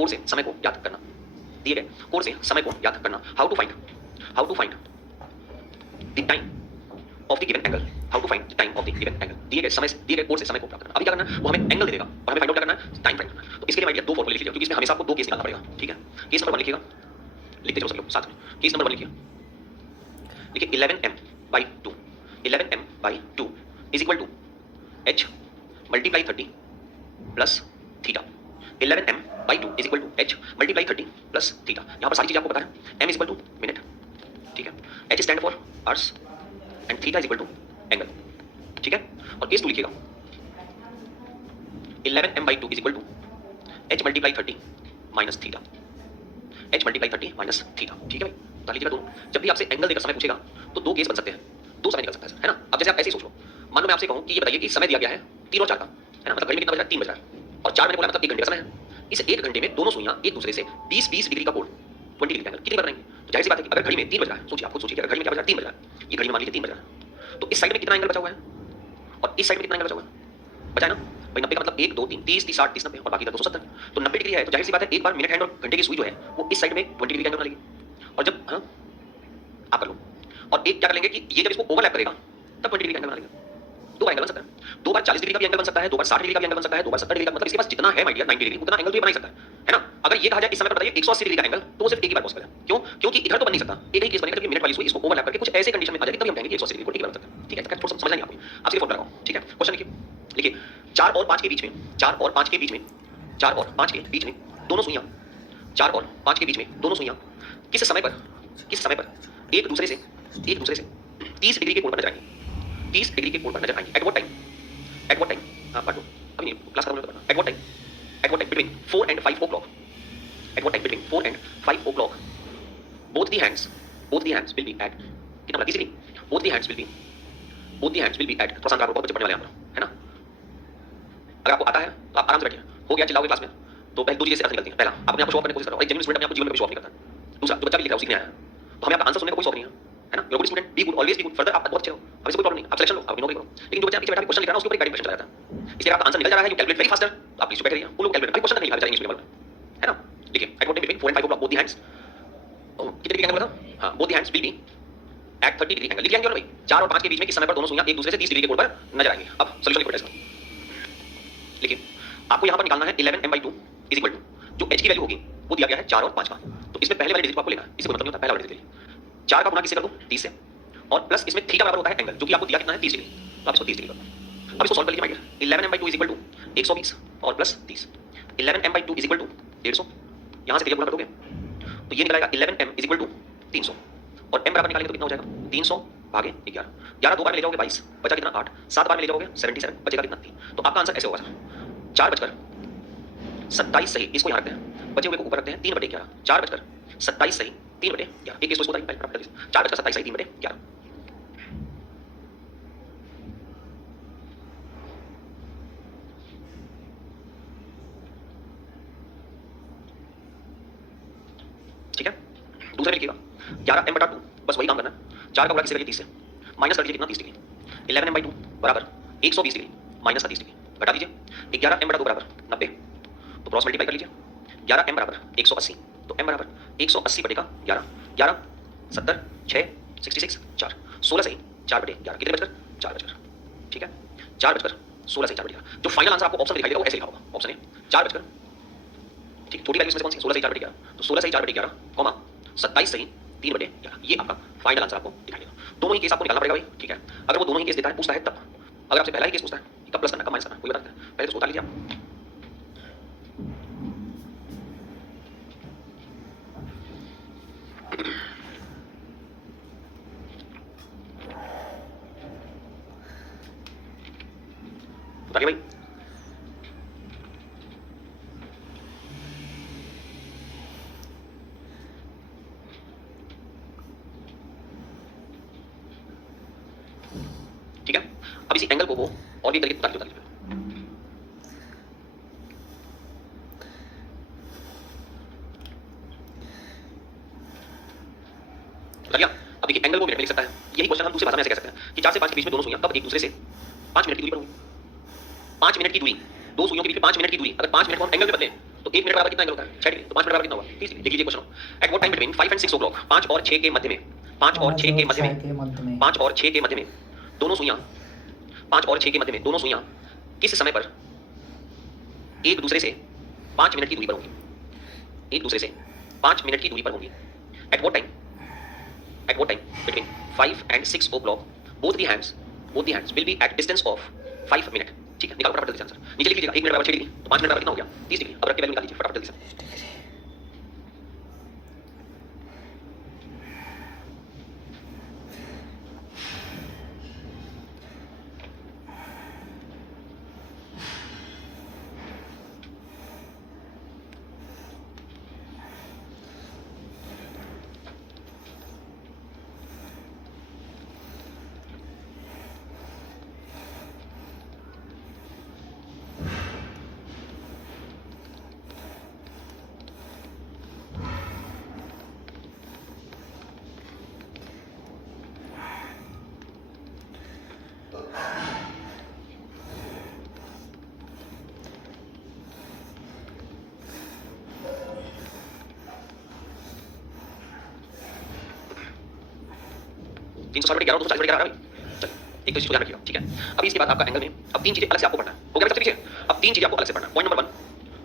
से समय को ज्ञात करना, दिए गए कोड से समय को ज्ञात करना। How to find the time of the given angle, how to find the time of the given angle. दिए गए कोड से समय को ज्ञात करना। अभी क्या करना है, वो हमें एंगल दे देगा और हमें फाइंड आउट करना है टाइम फाइंड करना है। तो इसके लिए मैं दो फॉर्मूले लिख लीजिए, क्योंकि इसमें हमेशा आपको दो केस निकालना पड़ेगा, ठीक है। केस नंबर 1 लिखिएगा, लिखते चलो सभी लोग साथ में। केस नंबर 1 लिखिए 11m/2, 11m/2 is equal to h multiply 30 plus theta. 11m/2 is equal to h multiply 30 plus theta. यहाँ पर सारी चीजें आपको पता है। m is equal to minute, ठीक है, h stand for hours and theta is equal to angle, ठीक है। और केस 2 लिखिएगा 11m/2 is equal to h multiply 30 minus theta, h multiply 30 minus theta, ठीक है भाई। बता लीजिएगा दोनों। जब भी आपसे एंगल देकर समय पूछेगा तो दो केस बन सकते हैं, दो समय निकल सकता है ना। अब जैसे आप ऐसे ही सोच लो, मान लो मैं आपसे कहूं कि ये बताइए कि समय दिया गया है 3 और 4 का, है ना, मतलब घड़ी में कितना बज रहा है 3 बज रहा है, और 4 मैंने बोला मतलब 1 घंटे का समय है। इस 1 घंटे में दोनों सुइयां एक दूसरे से 20-20 डिग्री का कोण 20 डिग्री का एंगल कितनी बनाएंगे। तो जाहिर सी बात है कि अगर घड़ी में 3 बज रहा है, सोचिए, आप खुद सोचिए कि अगर घड़ी में क्या बज रहा है 3 बज रहा है, ये घड़ी में मान लीजिए 3 बज रहा है, तो इस साइड में कितना एंगल बचा हुआ है और इस साइड में कितना एंगल बचा हुआ है, बचा है ना भाई। 90 का मतलब 1 2 3 30 30 60 30 90 और बाकी का 270, तो 90 डिग्री है। तो जाहिर सी बात है एक बार मिनट हैंड और घंटे की सुई जो है वो इस साइड में 20 डिग्री का एंगल बना लेगी, और जब आप कर लो, और एक क्या कर लेंगे कि ये जब इसको ओवरलैप करेगा तब 20 डिग्री का एंगल बना लेंगे। दो बार एंगल बन सकता है, दो बार 40 डिग्री का भी एंगल बन सकता है, दो बार 60 डिग्री का भी एंगल बन सकता है, दो बार 70 डिग्री का, मतलब इसके पास जितना है माय डियर 90 डिग्री उतना एंगल तो ये बना ही सकता है ना। अगर ये कहा जाए इस समय पर बताइए 180 डिग्री का एंगल, तो वो सिर्फ एक ही बार पॉसिबल है। क्यों? क्योंकि इधर तो बन नहीं सकता, एक ही केस बनेगा जब मिनट वाली सुई इसको ओवरलैप करके कुछ ऐसे कंडीशन में आ जाएगी तभी हम कहेंगे 180 डिग्री को ठीक बन सकता है। ठीक है, थोड़ा समझना नहीं आपको, आप सिर्फ फॉर्मूला लगाओ। ठीक है, क्वेश्चन लिखिए, लिखिए 4 और 5 के बीच में, 4 और 5 के बीच में, 4 और 5 के बीच में दोनों सुइयां, 4 और 5 के बीच में दोनों सुइयां किस समय पर एक दूसरे से 30 डिग्री के कोण पर नजर आएंगी, 30 डिग्री के कोण पर नजर आएंगी। Eight what time, eight what time, part 2 अभी नहीं, क्लास खत्म होने तक पढ़ना। Eight what time between 4 and 5 o'clock, eight what time between 4 and 5 o'clock both the hands will be at, कितना बोला, 30 degree, both the hands will be at, थोड़ा सा अंदर बहुत बच्चे पढ़ने वाले हैं यहाँ पर, है ना। अगर आपको आता है तो आप आराम से बैठिए, हो गया चिल्लाओगे क्लास में तो पहले दो चीजें से निकलती हैं। पहला, आप अपने आप को शो ऑफ करने की कोशिश करो, एक जेन्युइन स्टूडेंट अपने आप को जीवन में कभी शो ऑफ नहीं करता। दूसरा, जो बच्चा भी लिख रहा है वो सीखने आया है, तो हमें आपका आंसर सुनने का कोई शौक नहीं है ना। You good student, be good, always be good, further आप बहुत अच्छे हो, हमें से कोई प्रॉब्लम नहीं, आप सिलेक्शन लो, आप इग्नोर करो। लेकिन जो बच्चा पीछे बैठा क्वेश्चन लिख रहा है उसके ऊपर एक गाइड क्वेश्चन चला जाता है, इसलिए आपका आंसर निकल जा रहा है, यू कैलकुलेट वेरी फास्टर, आप प्लीज बैठ रहिए, वो लोग कैलकुलेट क्वेश्चन नहीं लिखा बेचारा इंग्लिश मीडियम है ना। देखिए eight what time between 4 and 5 o'clock both the hands, कितने डिग्री एंगल था, हां both the hands will be at 30 degree angle, लिख लिया भाई। 4 और 5 के बीच में किस समय पर दोनों सुइयां एक दूसरे से 30 डिग्री के कोण पर नजर आएंगी। अब सॉल्यूशन लिखो इसका, लिखिए आपको यहां पर निकालना है 11m/2 इज इक्वल टू, जो h की वैल्यू होगी वो दिया गया है 4 और 5 का, तो इसमें पहले वाले डिजिट को आपको लेना है, इससे कोई मतलब नहीं होता, पहला वाला डिजिट 4 का गुणा किससे कर दूं, 30 से, और प्लस इसमें थीटा बराबर होता है एंगल, जो कि आपको दिया कितना है 30 डिग्री, तो आप इसको 30 डिग्री कर दो। अब इसको सॉल्व कर लीजिए my dear, 11m/2 is equal to 120 और plus 30, 11m/2 is equal to 150, यहां से गुणा कर दोगे तो ये निकलेगा 11m इज इक्वल टू 300, और m बराबर निकालेंगे तो कितना हो जाएगा 300 भागे 11, 11 दो बार में ले जाओगे 22, बचा कितना 8, 7 बार में ले जाओगे 77, बचेगा कितना 3। तो आपका आंसर ऐसे होगा सर 4:27 सही, इसको यहाँ रखते हैं, बचे हुए को ऊपर रखते हैं 3/11, 4:27 सही 3/11, एक केस को बताइए 4:27 सही 3/11। ठीक है, दूसरा में लिखिएगा 11m/2, बस वही काम करना है, 4 का गुणा किससे करिए 30 से, माइनस कर दीजिए कितना 30 डिग्री, 11m/2 बराबर 120 डिग्री माइनस का 30 डिग्री, घटा दीजिए 11m/2 बराबर 90, तो क्रॉस मल्टीप्लाई कर लीजिए, 11m बराबर 180, तो m बराबर 180 बटेगा 11, 11 70 6 66 4, 16 सही 4/11, कितने बचकर 4 बचकर, ठीक है 4:16 सही 4/11। जो फाइनल आंसर आपको ऑप्शन दिखाई देगा वो ऐसे लिखा होगा, ऑप्शन ए 4 ठीक, छोटी वैल्यू इसमें से कौन सी 16 सही 4/11, तो 16 सही 4/11 कॉमा 27 सही 3/11, ये आपका फाइनल आंसर आपको दिखाई देगा। दोनों ही केस आपको निकालना पड़ेगा भाई, ठीक है। अगर वो दोनों ही केस देता है पूछता है तब, अगर आपसे पहला ही केस पूछता है कब प्लस करना कब माइनस करना कोई बता देता है, पहले तो उतार लीजिए आप। बताइए भाई, ठीक है। अब इसी एंगल को वो और भी तरीके बता दीजिए, बताइए। अब देखिए एंगल को मिनट में लिख सकता है, यही क्वेश्चन हम दूसरी भाषा में ऐसे कह सकते हैं कि 4 से 5 के बीच में दोनों सुइयां कब एक दूसरे से 5 मिनट की दूरी पर होंगी, 5 मिनट की दूरी, दो सुइयों के बीच में 5 मिनट की दूरी, अगर 5 मिनट को हम एंगल में बदलें तो 1 मिनट बराबर कितना एंगल होता है 6 डिग्री, तो 5 मिनट बराबर कितना होगा 30 डिग्री। देखिए question, eight what time between 5 and 6 o'clock, 5 और 6 के मध्य में, 5 और 6 के मध्य में, 5 और 6 के मध्य में दोनों सुइयां, 5 और 6 के मध्य में दोनों सुइयां किस समय पर एक दूसरे से 5 मिनट की दूरी पर होंगी, एक दूसरे से 5 मिनट की दूरी पर होंगी। Eight what time, eight what time between 5 and 6 o'clock both the hands will be at distance of 5 minute। ठीक है, निकालो फटाफट जल्दी से आंसर, नीचे लिख लीजिएगा 1 मिनट बराबर 6 डिग्री, तो 5 मिनट बराबर कितना हो गया 30 डिग्री। अब रख के वैल्यू निकाल लीजिए फटाफट जल्दी से। तीन सौ 11 240 आ रहा है भाई, एक तो इस चीज को ध्यान रखिएगा, ठीक है। अभी इसके बाद आपका एंगल में अब तीन चीजें अलग से आपको पढ़ना है, हो गया सबसे पीछे। अब तीन चीजें आपको अलग से पढ़ना है। पॉइंट नंबर 1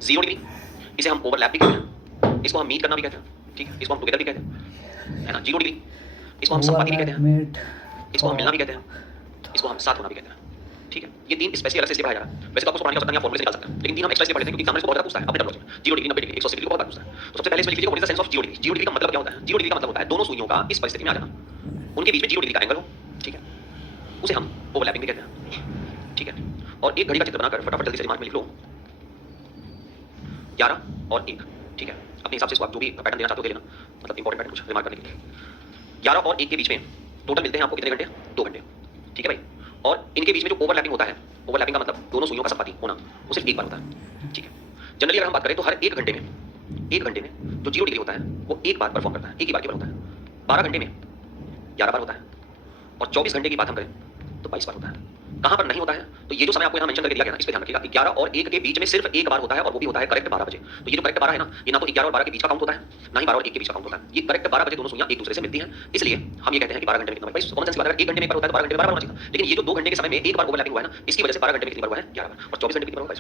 0 डिग्री, इसे हम ओवरलैप भी कहते हैं, इसको हम मीट करना भी कहते हैं, ठीक है, इसको हम टुगेदर भी कहते हैं, है ना। 0 डिग्री इसको हम संपाति भी कहते हैं, इसको हम मिलना भी कहते हैं, इसको हम साथ होना भी कहते हैं, ठीक है। ये तीन स्पेशली अलग से पढ़ाया जा रहा है। वैसे तो आपको पढ़ने का आवश्यकता नहीं, आप फॉर्मूले से निकाल सकते हैं, लेकिन तीन हम एक्स्ट्रा इसलिए पढ़ लेते हैं क्योंकि एग्जाम में इसको बहुत ज्यादा पूछता है। अपने टर्म में 0 डिग्री 90 डिग्री 180 डिग्री को बहुत बार पूछता है। तो सबसे पहले इसमें लिख लीजिए what is the sense of 0 degree. 0 degree का मतलब क्या होता है? 0 डिग्री का मतलब होता है दोनों सुइयों का इस परिस्थिति में आ जाना, उनके बीच में 0 डिग्री का एंगल हो, ठीक है, उसे हम ओवरलैपिंग भी कहते हैं, ठीक है। और एक घड़ी का चित्र बनाकर फटाफट जल्दी से दिमाग में लिख लो 11 और 1, ठीक है। अपने हिसाब से इसको आप जो भी पैटर्न देना चाहते हो दे लेना, मतलब इंपॉर्टेंट पैटर्न कुछ रिमार्क करने के लिए। 11 और 1 के बीच में टोटल मिलते हैं आपको कितने घंटे? 2 घंटे, ठीक है भाई। और इनके बीच में जो ओवरलैपिंग होता है, ओवरलैपिंग का मतलब दोनों सुइयों का संपाती होना, वो सिर्फ एक बार होता है, ठीक है। जनरली अगर हम बात करें तो हर 1 घंटे में जो 0 डिग्री होता है वो एक बार परफॉर्म करता है, एक ही बार केवल होता है। 12 घंटे में 11 बार होता है, और 24 घंटे की बात हम करें तो 22 बार होता है। कहाँ पर नहीं होता है? तो ये जो समय आपको यहाँ मेंशन करके दिया गया ना, इस पे ध्यान रखिएगा। 11 और 1 के बीच में सिर्फ एक बार होता है, और वो भी होता है करेक्ट 12 बजे। तो ये जो करेक्ट 12 है ना, ये ना तो 11 और 12 के बीच का काउंट होता है, ना ही 12 और 1 के बीच का काउंट होता है। ये करेक्ट 12 बजे दोनों सुइयां एक दूसरे से मिलती हैं, इसलिए हम ये कहते हैं कि 12 घंटे में कितना बार। कॉमन सेंस की बात है, अगर 1 घंटे में एक बार होता है तो 12 घंटे में 12 बार होना चाहिए। लेकिन ये जो 2 घंटे के समय में एक बार ओवरलैपिंग हुआ है ना, इसकी वजह से 12 घंटे में कितनी बार हुआ है? 11 बार। और 24 घंटे कितनी बार होगा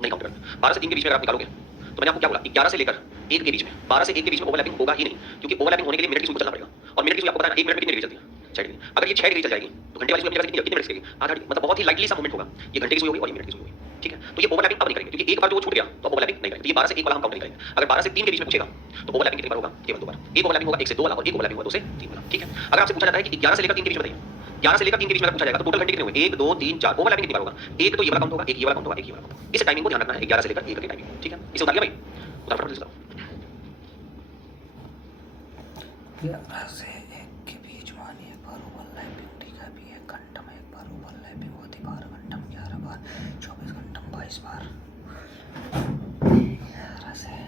नहीं काउंट करना। 12 से 3 के बीच में अगर आप निकालोगे तो मैंने आपको क्या बोला, 11 से लेकर 1 के बीच में, 12 से 1 के बीच में ओवरलैपिंग होगा ही नहीं, क्योंकि ओवरलैपिंग होने के लिए मिनट की सुई को चलना पड़ेगा। और मिनट की सुई आपको पता है ना, 1 मिनट में कितनी डिग्री चलती है? 6 डिग्री। अगर ये 6 डिग्री चल जाएगी तो घंटे वाली सुई अपनी जगह कितनी मिनट चलेगी? आधा डिग्री, मतलब बहुत ही लाइटली सा मूवमेंट होगा। ये घंटे की सुई होगी और ये मिनट की सुई होगी, ठीक है। तो ये ओवरलैपिंग अब नहीं करेंगे, क्योंकि एक बार जो वो छूट गया तो अब ओवरलैपिंग नहीं करेंगे। तो ये 12 से 1 वाला हम काउंट नहीं करेंगे। अगर 12 से 3 के बीच में पूछेगा तो ओवरलैपिंग कितनी बार होगा? केवल 2 बार। एक ओवरलैपिंग होगा 1 से 2 वाला, और एक ओवरलैपिंग होगा 2 से 3 वाला, ठीक है। अगर आपसे पूछा जाता है कि 11 से लेकर 3 के बीच में बताइए, 11 से लेकर 3 के बीच में अगर पूछा जाएगा तो टोटल घंटे कितने हुए? 1 2 3 4, ओवरलैपिंग कितनी बार होगा? एक तो ये वाला काउंट होगा, एक ये वाला काउंट होगा, एक ये वाला काउंट होगा। इस टाइमिंग को ध्यान रखना है, 11 से लेकर 1 की टाइमिंग, ठीक है। इसे उतार लिया भाई, उतार फटाफट से। 11 से 1 के बीच मानिए एक बार ओवरलैपिंग, ठीक है। अभी 1 घंटा में एक बार ओवरलैपिंग होती, 12 घंटा में 11 बार, 24 घंटा में 22 बार। 11 से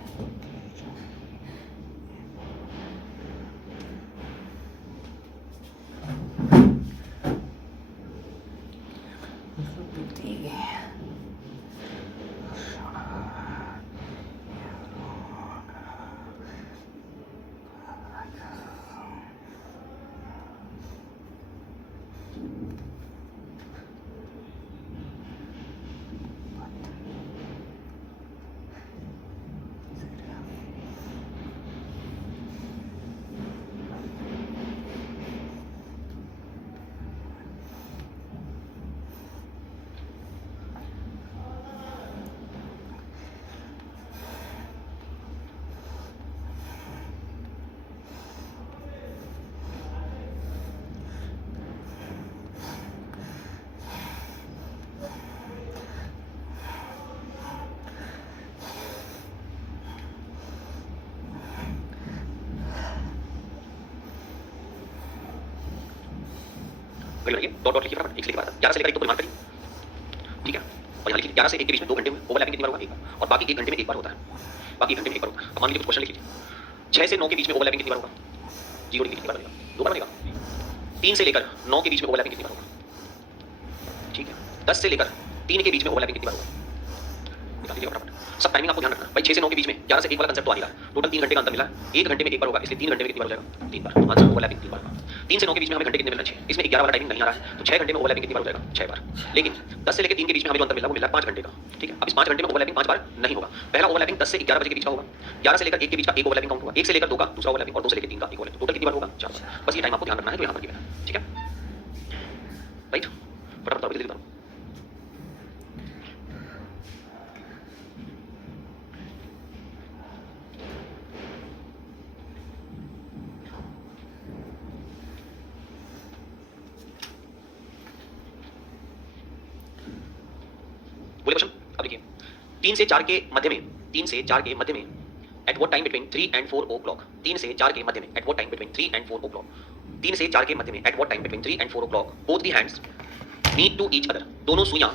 घड़ी लगाइए, डॉट डॉट लिखिए फटाफट, 1 से लेकर 12 तक। 11 से लेकर 1 तो परिमाण करिए, ठीक है। और यहाँ लिखिए 11 से 1 के बीच में 2 घंटे हुए, ओवरलैपिंग कितनी बार होगा? 1 बार। और बाकी 1 घंटे में 1 बार होता है, बाकी 1 घंटे में 1 बार होता है। अब मान लीजिए कुछ क्वेश्चन लिख लीजिए, 6 से 9 के बीच में ओवरलैपिंग कितनी बार होगा? 0 डिग्री कितनी बार बनेगा? 2 बार बनेगा। 3 से लेकर 9 के बीच में ओवरलैपिंग कितनी बार होगा? ठीक है। 10 से लेकर 3 के बीच में ओवरलैपिंग कितनी बार होगा? निकाल लीजिए फटाफट। सब टाइमिंग आपको ध्यान रखना भाई। 6 से 9 के बीच में 11 से 1 वाला कंसेप्ट तो आ नहीं रहा है। टोटल 3 घंटे का अंतर मिला है। 1 घंटे में 1 बार होगा, इसलिए 3 घंटे में कितनी बार हो जाएगा? 3 बार। आंसर ओवरलैपिंग 3 बार होगा। 3 से 9 के बीच में हमें घंटे कितने मिलना चाहिए? इसमें 11 वाला टाइमिंग नहीं आ रहा है, तो 6 घंटे में ओवरलैपिंग कितनी बार हो जाएगा? 6 बार। लेकिन 10 से लेकर 3 के बीच में हमें जो अंतर मिला वो मिला 5 घंटे का, ठीक है। अब इस 5 घंटे में ओवरलैपिंग 5 बार नहीं होगा। पहला ओवरलैपिंग 10 से 11 बजे के बीच का होगा, 11 से लेकर 1 के बीच का एक ओवरलैपिंग काउंट होगा, 1 से लेकर 2 का दूसरा ओवरलैपिंग, और 2 से लेकर 3 का एक ओवरलैपिंग। टोटल कितनी बार होगा? 4 बार। बस ये टाइम आपको ध्यान रखना है जो यहाँ पर गिवन है, ठीक है। राइट, फटाफट जल्दी बताओ। बोले क्वेश्चन, अब देखिए 3 से 4 के मध्य में, 3 से 4 के मध्य में at what time between 3 and 4 o'clock, 3 से 4 के मध्य में at what time between 3 and 4 o'clock, 3 से 4 के मध्य में at what time between 3 and 4 o'clock both the hands meet to each other, दोनों सुइयां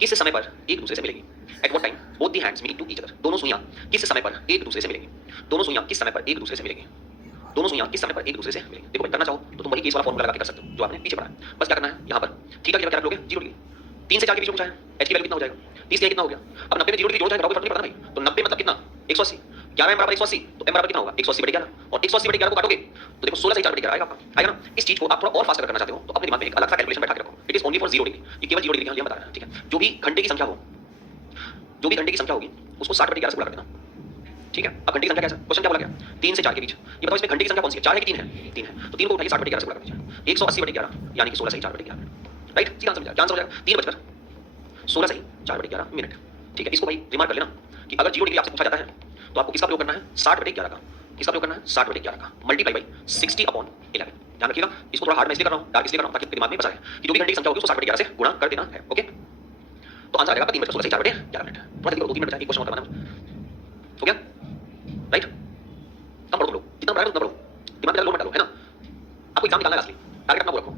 किस समय पर एक दूसरे से मिलेंगी? At what time both the hands meet to each other, दोनों सुइयां किस समय पर एक दूसरे से मिलेंगी? दोनों सुइयां किस समय पर एक दूसरे से मिलेंगी? दोनों सुइयां किस समय पर एक दूसरे से मिलेंगी? देखो भाई, करना चाहो तो तुम वही केस वाला फॉर्मूला लगा के कर सकते हो जो आपने पीछे पढ़ा है। बस क्या करना है, यहाँ पर थीटा की क्या रख लोगे? 0 डिग्री। 3 से 4 के बीच में पूछा है, h की वैल्यू कितना हो जाएगा? 30 कितना हो गया? अब 90 में 0 डिग्री जोड़ जाएगा, बराबर फर्क नहीं पड़ता ना भाई। तो 90 मतलब कितना? 180। 11 m बराबर 180, तो m बराबर कितना होगा 180 बटे 11, और 180 बटे 11 को काटोगे तो देखो 16 से 4 बटे 11 आएगा आपका, आएगा ना। इस चीज को आप थोड़ा और फास्ट करना चाहते हो तो अपने दिमाग में एक अलग सा कैलकुलेशन बैठा के रखो, it is only for 0 degree, ये केवल 0 डिग्री हम बता रहे हैं, ठीक है। जो भी घंटे की संख्या हो, जो भी घंटे की संख्या होगी उसको 60 बटे 11 से गुणा कर देना, ठीक है। अब घंटे की संख्या कैसा, क्वेश्चन क्या बोला गया 3 से 4 के बीच, ये बताओ इसमें घंटे की संख्या कौन सी है, 4 है कि 3 है, 3 है, तो 3 को उठाइए 60 बटे 11 से गुणा कर दीजिए, 180 बटे 11 यानी कि 16 से 4 बटे 11, राइट। सीधा आंसर मिल जाएगा, 3 बजकर 16 से 4 बटे 11 मिनट, ठीक है। इसको भाई रिमार्क कर लेना कि अगर 0 डिग्री आपसे पूछा जाता है तो आपको किसका प्रयोग करना है 60 बटे 11 का, किसका प्रयोग करना है 60 बटे 11 का मल्टीप्लाई बाई 60/11, ध्यान रखिएगा। इसको थोड़ा हार्ड में इसलिए कर रहा हूँ, डार्क इसलिए कर रहा हूँ ताकि आपके दिमाग में बसा है कि जो भी घंटे की संख्या होगी उसको 60 बटे 11 से गुणा कर देना है, ओके। तो आंसर आएगा 3 बजे 16 से 4 बटे 11 मिनट, थोड़ा देखो 2-3 मिनट चाहिए, क्वेश्चन और करवाना हो गया, राइट। कम पढ़ो लोग, जितना पढ़ा है उतना पढ़ो, दिमाग में लोड मत डालो, है ना। आपको एग्जाम निकालना है असली, टारगेट अपना वो रखो।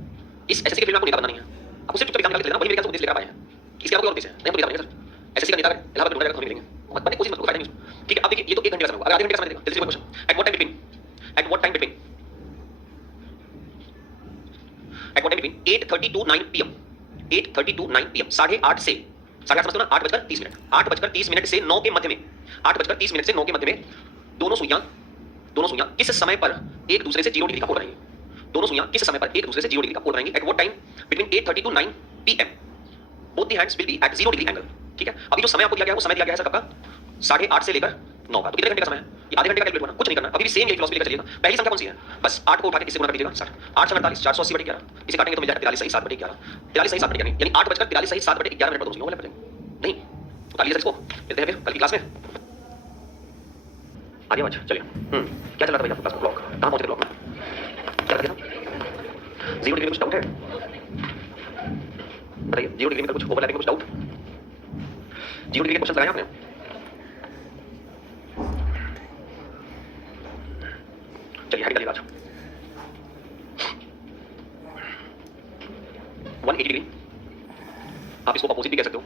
इस एसएससी के फील्ड में आपको नेता बनना नहीं है, आपको सिर्फ एग्जाम निकाल के लेना, वही मेरे ख्याल से उद्देश्य लेकर आए हैं कि इसके अलावा कोई और उद्देश्य है नहीं, हमको नेता बनेंगे सर। एसएससी का नेता अगर इलाहाबाद में ढूंढा जाएगा तो हम मिलेंगे, मत बनने की कोशिश मत करो, फायदा नहीं उसमें, ठीक है। अब देखिए ये तो 1 घंटे का समय होगा, अगर आधे घंटे का समय देगा, जल्दी से question, eight what time between 8:30 to 9 pm, 8:30 to 9 pm, 8:30 से 8:30 समझते हो ना, 8:30 मिनट, 8:30 मिनट से 9 के मध्य में, 8:30 मिनट से 9 के मध्य में दोनों सुइयां किस समय पर एक दूसरे से 0 डिग्री का कोण रहेंगी, दोनों सुइयां किस समय पर एक दूसरे से 0 डिग्री का कोण रहेंगी, at what time between 8:30 to 9 pm, both the hands will be at 0 degree angle, ठीक है। अभी जो समय आपको दिया गया है वो समय दिया गया है सर आपका 8:30 से लेकर 9 का, तो कितने घंटे का समय है, ये आधे घंटे का कैलकुलेट होना, कुछ नहीं करना, अभी भी सेम यही फिलॉसफी लेकर चलिएगा। पहली संख्या कौन सी है, बस 8 को उठा के किससे गुणा कर दीजिएगा 60, 8 से 48 480 बटे 11, इसे काटेंगे तो मिल जाएगा 43 सही 7 बटे 11, 43 सही 7 बटे 11 यानी 8:43 सही 7 बटे 11 मिनट पर दोनों ओवरलैप हो जाएंगे, नहीं उतार लीजिए सर, इसको मिलते हैं फिर कल की क्लास में। आगे बात चलिए, क्या चल रहा था भैया आपके पास ब्लॉक, कहाँ पहुंचे थे ब्लॉक में, क्या करते थे 0 डिग्री में कुछ डाउट है बताइए, 0 डिग्री में कुछ ओवरलैपिंग में कुछ डाउट, 0 डिग्री के क्वेश्चन लगाए आपने, चलिए हट निकालिए आज 180 डिग्री, आप इसको अपोजिट भी कह सकते हो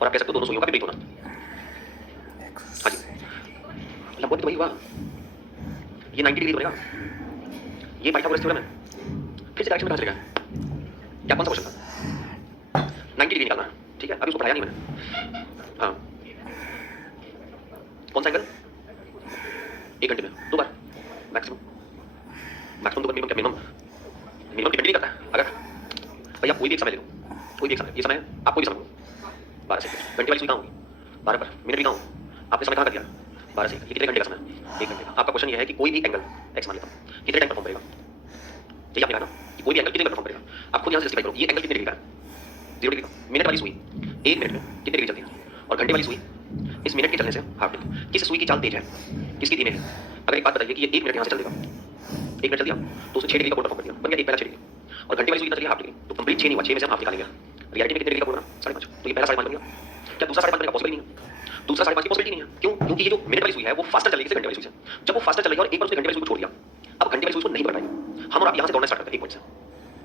और आप कह सकते हो दोनों सुइयों का विपरीत होना, हाँ जी लंबवत तो वही हुआ, ये 90 डिग्री बनेगा, ये पाइथागोरस थ्योरम है, फिर से डायरेक्शन में कहाँ चलेगा, क्या कौन सा क्वेश्चन था 90 डिग्री निकालना है, ठीक है। अभी उसको पढ़ाया नहीं मैंने, हाँ कौन सा एंगल 1 घंटे में 2 बार मैक्सिमम 2 बार, मिनिमम क्या मिनिमम डिपेंड नहीं करता है। अगर भैया कोई भी एक समय ले लो, कोई भी एक समय, ये समय आप कोई भी समय 12 से घंटे वाली सुई कहाँ होगी 12 पर, मिनट भी कहाँ हो, आपने समय कहाँ कर दिया 12 से, ये कितने घंटे का समय 1 घंटे का। आपका क्वेश्चन ये है कि कोई भी एंगल एक्स मान लेता हूँ कितने टाइम परफॉर्म करेगा, चाहिए आपने कहा ना कि कोई भी एंगल कितने में परफॉर्म करेगा, आप खुद यहाँ से जस्टिफाई करो ये एंगल कितने डिग्री का है 0 डिग्री का। मिनट वाली सुई 1 मिनट में कितने डिग्री चलती है, और घंटे वाली सुई इस मिनट के चलने से हाफ डिग्री, किस सुई की चाल तेज है किसकी धीमे है। अगर एक बात बताइए कि ये 1 मिनट यहाँ से चल देगा, 1 मिनट चल दिया तो उसने 6 डिग्री का कोण परफॉर्म कर दिया, बन गया 1 पहला 6 डिग्री, और घंटे वाली सुई कितना चली हाफ डिग्री, तो कंप्लीट 6 नहीं हुआ, 6 में से हम हाफ निकालेंगे, रियलिटी में कितने डिग्री का कोण बना 5.5, तो ये पहला 5.5 बन गया, क्या दूसरा 5.5 बनेगा, पॉसिबल नहीं है, दूसरा 5.5 की पॉसिबिलिटी नहीं है, क्यों, क्योंकि ये जो मिनट वाली सुई है वो फास्टर चलेगी घंटे वाली सुई से, जब वो फास्टर चलेगी और एक बार उसने घंटे वाली सुई को छोड़ दिया, अब घंटे वाली सुई को नहीं पकड़ पाएगी, हम और आप यहाँ से दौड़ना स्टार्ट करते हैं 1 पॉइंट से,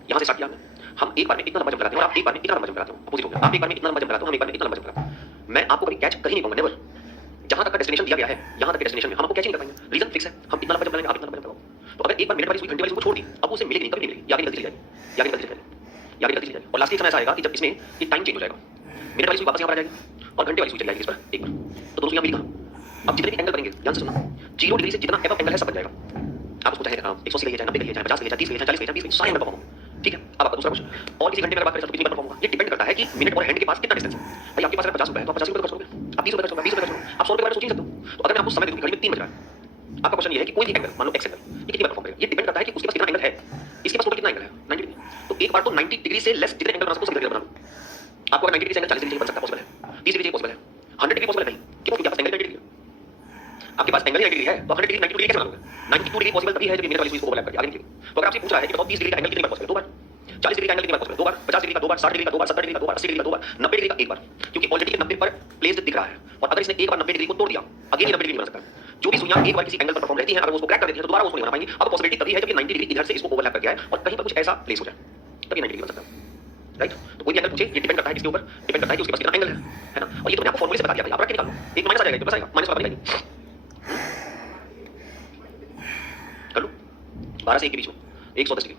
यहाँ से स्टार्ट किया हम एक बार में इतना लंबा जंप लगाते हैं और आप एक बार में इतना लंबा जंप लगाते हो, अपोजिट हो गया, आप एक बार में इतना लंबा जंप लगाते हो, हम एक बार में इतना लंबा जंप लगाते हैं, मैं आपको कभी कैच कहीं नहीं पाऊंगा, नेवर, जहां तक का डेस्टिनेशन दिया गया है यहाँ तक के डेस्टिनेशन में हम आपको कैच नहीं कर पाएंगे, रीजन फिक्स है, हम इतना लंबा जंप लगाएंगे, आप इतना लंबा जंप लगाओ, तो अगर एक बार मिनट वाली सुई घंटे वाली सुई को छोड़ दी अब उसे मिलेगी कभी नहीं मिलेगी, आगे निकलती जाएगी, आगे निकलती जाएगी, आगे निकलती जाएगी, और लास्ट एक समय ऐसा आएगा कि जब इसमें ये टाइम चेंज हो जाएगा, मिनट वाली सुई वापस यहाँ पर आ जाएगी और घंटे वाली सुई चली जाएगी इस पर एक बार, तो दोनों सुइयां मिली कहाँ, अब जितने भी एंगल बनेंगे ध्यान से सुनना, 0 डिग्री से जितना एफ एंगल है सब बन जाएगा, आप उसको चाहे 180 का लिए चाहे 90 का लिए चाहे 50 का लिए चाहे 30 का लिए चाहे 40 का लिए 20 सारे एंगल परफॉर्म होंगे, ठीक है। अब आपका दूसरा क्वेश्चन, और किसी घंटे में बात करें तो कितनी बार परफॉर्म होगा, ये डिपेंड करता है कि मिनट और हैंड के पास कितना डिस्टेंस है, भाई आपके पास अगर 50 रुपए है तो आप 50 रुपए खर्च करोगे, आप 30 रुपए खर्च करोगे, 20 रुपए खर्च करोगे, आप 100 रुपए सोच नहीं सकते, तो अगर मैं आपको समय दूं घड़ी में 3 बज रहा है, आपका क्वेश्चन ये है कि कोई भी एंगल मान लो एक्स एंगल ये कितनी बार परफॉर्म करेगा, ये डिपेंड करता है कि उसके पास कितना एंगल है, इसके पास टोटल कितना एंगल है 90 डिग्री, तो एक बार तो 90 डिग्री से लेस जितने एंगल बना सकते हो बना लो, आपको अगर 90 डिग्री से एंगल 40 डिग्री बन सकता है, पॉसिबल है, 30 डिग्री पॉसिबल है, 100 डिग्री पॉसिबल है, क्यों, क्योंकि आपके पास एंगल 90 डिग्री है, आपके पास एंगल ही 90 डिग्री है, तो 100 डिग्री 92 डिग्री कैसे बनाओगे, 92 डिग्री पॉसिबल तभी है जब मिनट वाली सुई को ओवरलैप करके आगे निकलेगी, तो अगर आपसे पूछा है कि बताओ 30 डिग्री का एंगल कितनी बार पॉसिबल, 2 बार, 40 डिग्री का एंगल कितनी बार पॉसिबल, 2 बार, 50 डिग्री का 2 बार, 60 डिग्री का 2 बार, 70 डिग्री का 2 बार, 80 डिग्री का 2 बार, 90 डिग्री का 1 बार, क्योंकि ऑलरेडी 90 पर प्लेस्ड दिख रहा है, और अगर इसने एक बार 90 डिग्री को तोड़ दिया अगेन 90 डिग्री बन सकता है, जो भी सुइयां एक बार किसी एंगल पर परफॉर्म रहती हैं अगर वो उसको क्रैक कर देती हैं तो दोबारा उसको नहीं बना पाएंगी, अब पॉसिबिलिटी तभी है जब ये 90 डिग्री इधर से इसको ओवरलैप कर गया है और कहीं पर कुछ ऐसा प्लेस हो जाए तभी 90 डिग्री बन सकता है, राइट। तो कोई भी एंगल पूछे ये डिपेंड करता है किसके ऊपर, डिपेंड करता है कि उसके पास कितना एंगल है ना, और ये तो मैंने आपको फॉर्मूले से बता दिया था, आप रख के निकाल लो, एक माइनस आ जाएगा, प्लस आएगा, माइनस बराबर आएगी, कर लो 12 से 1 के बीच में 110 degree,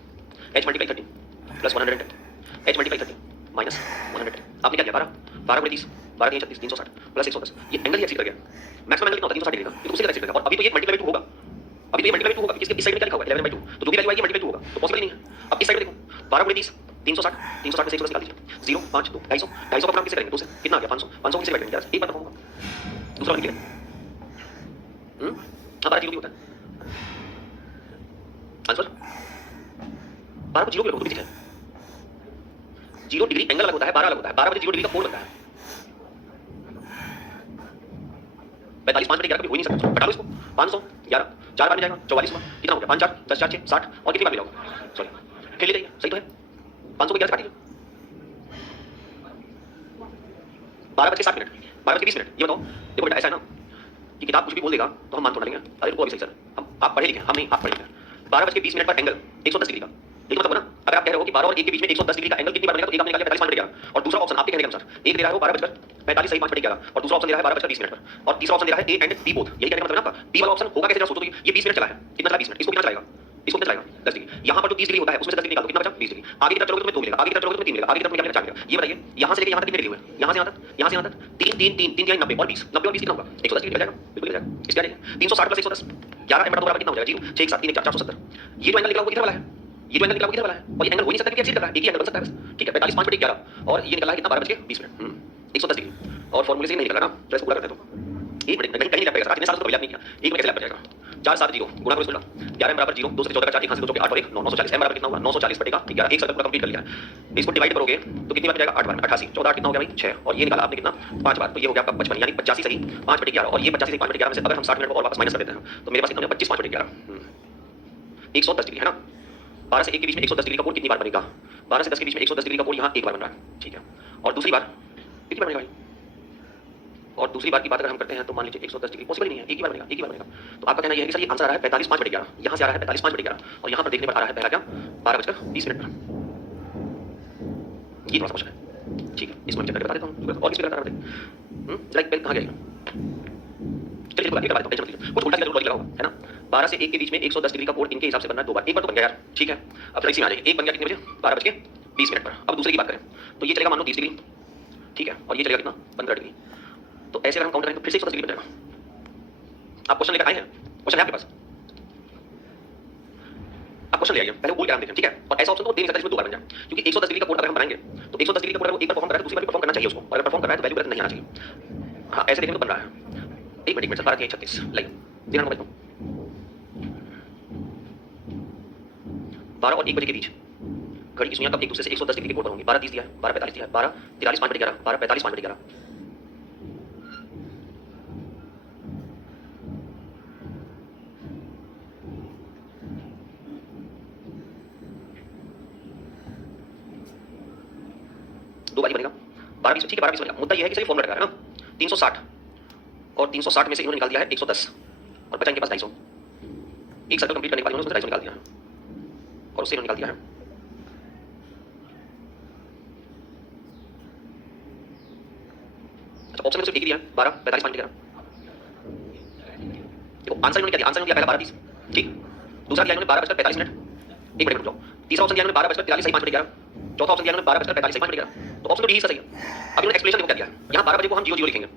h multiply 13 plus 110, h multiply 13 minus 110, आपने क्या किया 12 12 गुणे 30 12 36 360 प्लस 110 ये एंगल ही एक्सीड कर गया। मैक्सिमम एंगल कितना होता है 360 डिग्री का, ये तो उससे ज्यादा एक्सीड कर गया। और अभी तो ये मल्टीप्लाई बाय 2 होगा, अभी तो ये मल्टीप्लाई बाय 2 होगा, इसके इस साइड में क्या लिखा हुआ है 11/2, तो जो भी वैल्यू आएगी मल्टीप्लाई 2 होगा, तो पॉसिबल ही नहीं है। अब इस साइड में देखो 12 × 30 360, 360 में से 110 निकाल दीजिए, 0 5 2 250, 250 का गुणा किससे करेंगे 2 से, कितना आ गया 500, 500 किससे डिवाइड करेंगे, एक बार बताऊंगा दूसरा लिख ले। हां 12 जीरो भी होता है आंसर, 12 को जीरो भी रखो तो भी ठीक है। 0 डिग्री एंगल अलग होता है, 12 अलग होता है, 12 बजे 0 डिग्री का कोण बनता है। 45 5 बटे 11 कभी हो ही नहीं सकता, घटा लो इसको 500 11 4 बार में जाएगा 44 में कितना हो गया 5 4 10 4 6 60 और कितनी बार में जाओगे सॉरी खेल ले जाइए सही तो है 500 को 11 से काटिए 12:60 12:20 ये बताओ देखो बेटा ऐसा है ना कि किताब कुछ भी बोल देगा तो हम मान थोड़ा लेंगे, अरे रुको अभी सही सर हम आप पढ़े लिखे हम नहीं आप पढ़े लिखे 12:20 पर एंगल 110 डिग्री का, लेकिन मतलब ना अगर आप कह रहे हो कि 12 और 1 के बीच में 110 डिग्री का एंगल कितनी बार बनेगा तो एक आपने निकाल लिया 45 5 बटे 11 और दूसरा ऑप्शन आपके कहने के अनुसार एक दे रहा है वो 12:45 सही 5 बटे 11 और दूसरा ऑप्शन दे रहा है 12:20 पर और तीसरा ऑप्शन दे रहा है ए एंड बी बोथ, यही कहने का मतलब है ना आपका बी वाला ऑप्शन होगा कैसे जरा सोचो तो ये 20 मिनट चला है कितना चला 20 मिनट इसको कितना चलाएगा 10 डिग्री यहाँ पर जो 30 डिग्री होता है उसमें से 10 डिग्री निकाल दो कितना बचा 20 डिग्री आगे की तरफ चलोगे तो तुम्हें 2 मिलेगा आगे की तरफ चलोगे तो 3 मिलेगा आगे की तरफ क्या मिलेगा 4 मिलेगा। ये बताइए यहाँ से लेके यहाँ तक कितने डिग्री हुए यहाँ से यहाँ तक 3 3 3 3 90 और 20 90 और 20 कितना होगा 110 डिग्री जाएगा बिल्कुल जाएगा इसका 360 प्लस 110 11 m बराबर कितना हो जाएगा 0 6 1 7 3 1 4 470 ये जो एंगल निकला वो किधर वाला है ये जो एंगल निकला वो किधर वाला है और ये एंगल हो नहीं सकता क्योंकि एक्सीड कर रहा है एक ही एंगल बन सकता है बस ठीक है 45 5 बटे 11 और ये निकला है कितना 12:20 110 डिग्री और फॉर्मूले से नहीं निकला ना तो इसको पूरा करते हैं तो एक मिनट कहीं कहीं लैप जाएगा इतने साल से कभी लैप नहीं किया एक मिनट कैसे लैप जाएगा 4 7 0 गुणा करो इसको 11 बराबर 0 2 से 14 का 4 1 से 2 8 और 1 940 m बराबर कितना हुआ 940 बटेगा 11 एक सर्कल पूरा कंप्लीट कर लिया इसको डिवाइड करोगे तो कितनी बार जाएगा 8 बार 88 14 8 कितना हो गया भाई 6 और ये निकाला आपने कितना 5 बार तो ये हो गया आपका 55 यानी 85 सही 5 बटे 11 और ये 85 से 5 बटे 11 में से अगर हम 60 मिनट को और वापस माइनस कर देते हैं तो मेरे पास कितना 25 5 बटे 11 110 डिग्री है ना 12 से 1 के बीच में 110 डिग्री का कोण कितनी बार बनेगा 12 से 10 के बीच में 110 डिग्री का कोण यहाँ एक बार बन रहा है ठीक है और दूसरी बार कितनी बार बनेगा भाई और दूसरी बार की बात अगर हम करते हैं तो मान लीजिए 110 डिग्री पॉसिबल नहीं है एक ही बार बनेगा तो आपका कहना यह है कि सर ये आंसर आ रहा है 45 5 बटे 11 यहाँ से आ रहा है 45 5 बटे 11 और यहाँ पर देखने पर आ रहा है पहला क्या 12:20 पर ये थोड़ा सा क्वेश्चन है ठीक है इसको चेक करके बता देता हूँ और किस पे करता है लाइक पेन कहाँ गया चलिए बता देता हूँ टेंशन मत लीजिए कुछ उल्टा सीधा लॉजिक लगाओ है ना 12 से 1 के बीच में 110 डिग्री का कोण इनके हिसाब से बनना है 2 बार एक बार तो बन गया यार ठीक है अब फिर इसी में आ जाइए एक बन गया कितने बजे 12:20 पर अब दूसरे की बात करें तो ये चलेगा मान लो 30 डिग्री ठीक है और ये चलेगा कितना 15 डिग्री तो ऐसे अगर हम काउंट करें तो फिर से 110 डिग्री बन जाएगा। आप क्वेश्चन लेकर आए हैं क्वेश्चन है आपके पास आप क्वेश्चन ले आइए पहले बोल के हम देखें ठीक है और ऐसा ऑप्शन तो दे नहीं सकता जिसमें 2 बार बन जाए क्योंकि 110 डिग्री का कोण अगर हम बनाएंगे तो 110 डिग्री का कोण अगर एक बार परफॉर्म कर रहा है तो दूसरी बार भी परफॉर्म करना चाहिए उसको और अगर परफॉर्म कर रहा है तो वैल्यू गलत नहीं आना चाहिए हाँ ऐसे देखें तो बन रहा है एक मिनट 12:36 लाइक ध्यान रखो 12 और 1 बजे के बीच घड़ी की सुइयां कब एक दूसरे से 110 डिग्री के कोण पर होंगी 12:30 दिया है 12:45 दिया है 12:43 5 बटे 11 12:45 5 बटे 11 2 बार ही बनेगा 12:20 ठीक है 12:20 बनेगा मुद्दा ये है कि सही फॉर्मूला लगा है ना 360 और 360 में से इन्होंने निकाल दिया है 110 और बचा इनके पास 250 एक सर्कल कंप्लीट करने के बाद इन्होंने उसमें 250 निकाल दिया है और उससे इन्होंने निकाल दिया है अच्छा ऑप्शन में सिर्फ एक ही दिया है 12:45 5 11 देखो आंसर इन्होंने क्या दिया आंसर इन्होंने दिया पहला 12:20 ठीक दूसरा दिया इन्होंने 12:45 मिनट एक मिनट रुक जाओ तीसरा ऑप्शन दिया इन्होंने 12:43 सही 5 बटे 11 चौथा ऑप्शन दिया इन्होंने 12:45 5 बटे 11 तो ऑप्शन तो डी सही है। अब इन्होंने एक्सप्लेनेशन देखो क्या दिया यहाँ 12 बजे को हम 0 0 लिखेंगे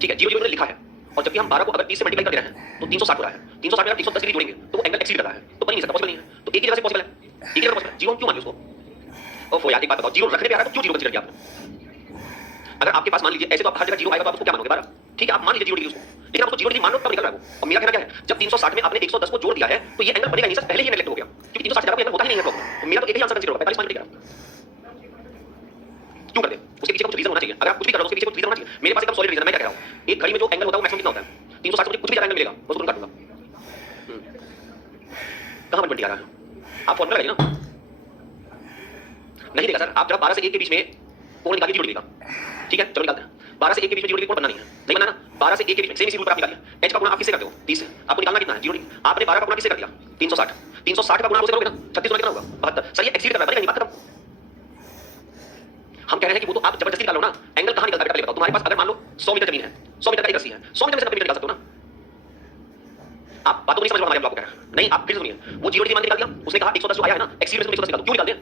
ठीक है 0 0 इन्होंने लिखा है और जबकि हम 12 को अगर 30 से मल्टीप्लाई कर दे रहे हैं तो 360 हो रहा है 360 में अगर 310 डिग्री जोड़ेंगे तो वो एंगल एक्सीड कर रहा है तो बन नहीं सकता पॉसिबल नहीं है तो एक ही जगह से पॉसिबल है एक ही जगह पॉसिबल है 0 क्यों मान लिया उसको ओफो यार एक बात बताओ 0 रखने पे आ रहा है तो क्यों 0 कंसीडर किया आपने अगर आपके पास मान लीजिए ऐसे तो आप हर जगह 0 आएगा तो आप उसको क्या मानोगे 12 ठीक है आप मान लीजिए 0 डिग्री उसको लेकिन आप उसको 0 डिग्री मान लो तब निकल रहा है वो और मेरा कहना क्या है जब 360 में आपने 110 को जोड़ दिया है तो ये एंगल बनेगा नहीं सर पहले ही नेगलेक्ट हो गया क्योंकि 360 का एंगल होता ही नहीं है प्रॉब्लम तो मेरा तो एक ही आंसर कंसीडर होगा 45 5 बटे 11 क्यों करते उसके पीछे कुछ रीजन होना चाहिए अगर आप कुछ भी कर रहे हो उसके पीछे कुछ रीजन होना चाहिए मेरे पास एकदम सॉलिड रीजन है मैं क्या कह रहा हूं एक घड़ी में जो एंगल होता है वो मैक्सिमम कितना होता है 360 मुझे कुछ भी ज्यादा एंगल मिलेगा उसको तुरंत काटूंगा कहां 120 आ रहा है आप फॉर्मूला लगाइए ना नहीं देगा सर आप जब 12 से 1 के बीच में कोण निकालिए 0 डिग्री का ठीक है चलो निकालते हैं 12 से 1 के बीच में 0 डिग्री कोण बनना नहीं है नहीं बनाना 12 से 1 के बीच में सेम इसी रूल पर आप निकालिए h का गुणा आप किससे करते हो 30 से आपको निकालना कितना है 0 डिग्री आपने 12 का गुणा किससे कर दिया 360 का गुणा उससे करोगे ना 36 होना कितना होगा 72 सर ये एक्सीड कर रहा है नहीं बात खत्म हम कह रहे हैं कि वो तो आप जबरदस्ती निकालो ना एंगल कहां निकलता है पहले बताओ तुम्हारे पास अगर मान लो 100 मीटर जमीन है 100 मीटर का एक रस्सी है 100 मीटर में से 90 मीटर निकाल सकते हो ना आप बात तो नहीं समझ रहे हमारे आपको कह रहा है नहीं आप फिर सुनिए वो 0 डिग्री मान निकाल दिया उसने कहा 110 जो आया है ना एक्सीड में 110 निकाल दो क्यों निकाल दिया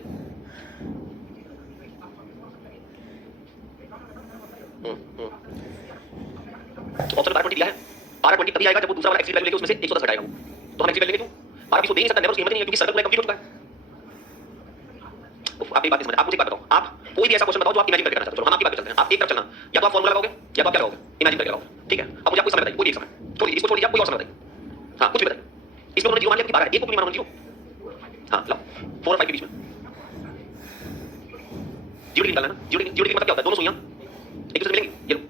ऑप्शन पारा 20 दिया है, पारा 20 तभी आएगा जब वो दूसरा वाला एक्स की वैल्यू लेके उसमें से 110 घटाएगा वो, तो हम एक्स की वैल्यू लेंगे क्यों? पारा 20 को दे नहीं सकता, नेवर उसकी हिम्मत नहीं है क्योंकि सर्कल पूरा कंप्लीट हो चुका है। आप एक बात समझ, आप मुझे एक बात बताओ, आप कोई भी ऐसा क्वेश्चन बताओ जो आप इमेजिन करके करना चाहते हो। चलो हम आपकी बात करते हैं, आप एक तरफ चलना, या तो आप फॉर्मूला लगाओगे या तो आप क्या लगाओगे, इमेजिन करके लगाओगे, ठीक है। अब मुझे आप कोई समय बताइए, कोई एक समय छोड़िए, इसको छोड़िए, आप कोई और समय बताइए, हाँ कुछ भी बताइए। इसमें उन्होंने जीरो मान लिया कि 12 है, एक को भी मानो जीरो, हाँ लाओ 4 और 5 के बीच में जीरो डिग्री निकालना है ना, जीरो डिग्री मतलब क्या होता है, दोनों सुइयां एक दूसरे से मिलेंगी, ये लो,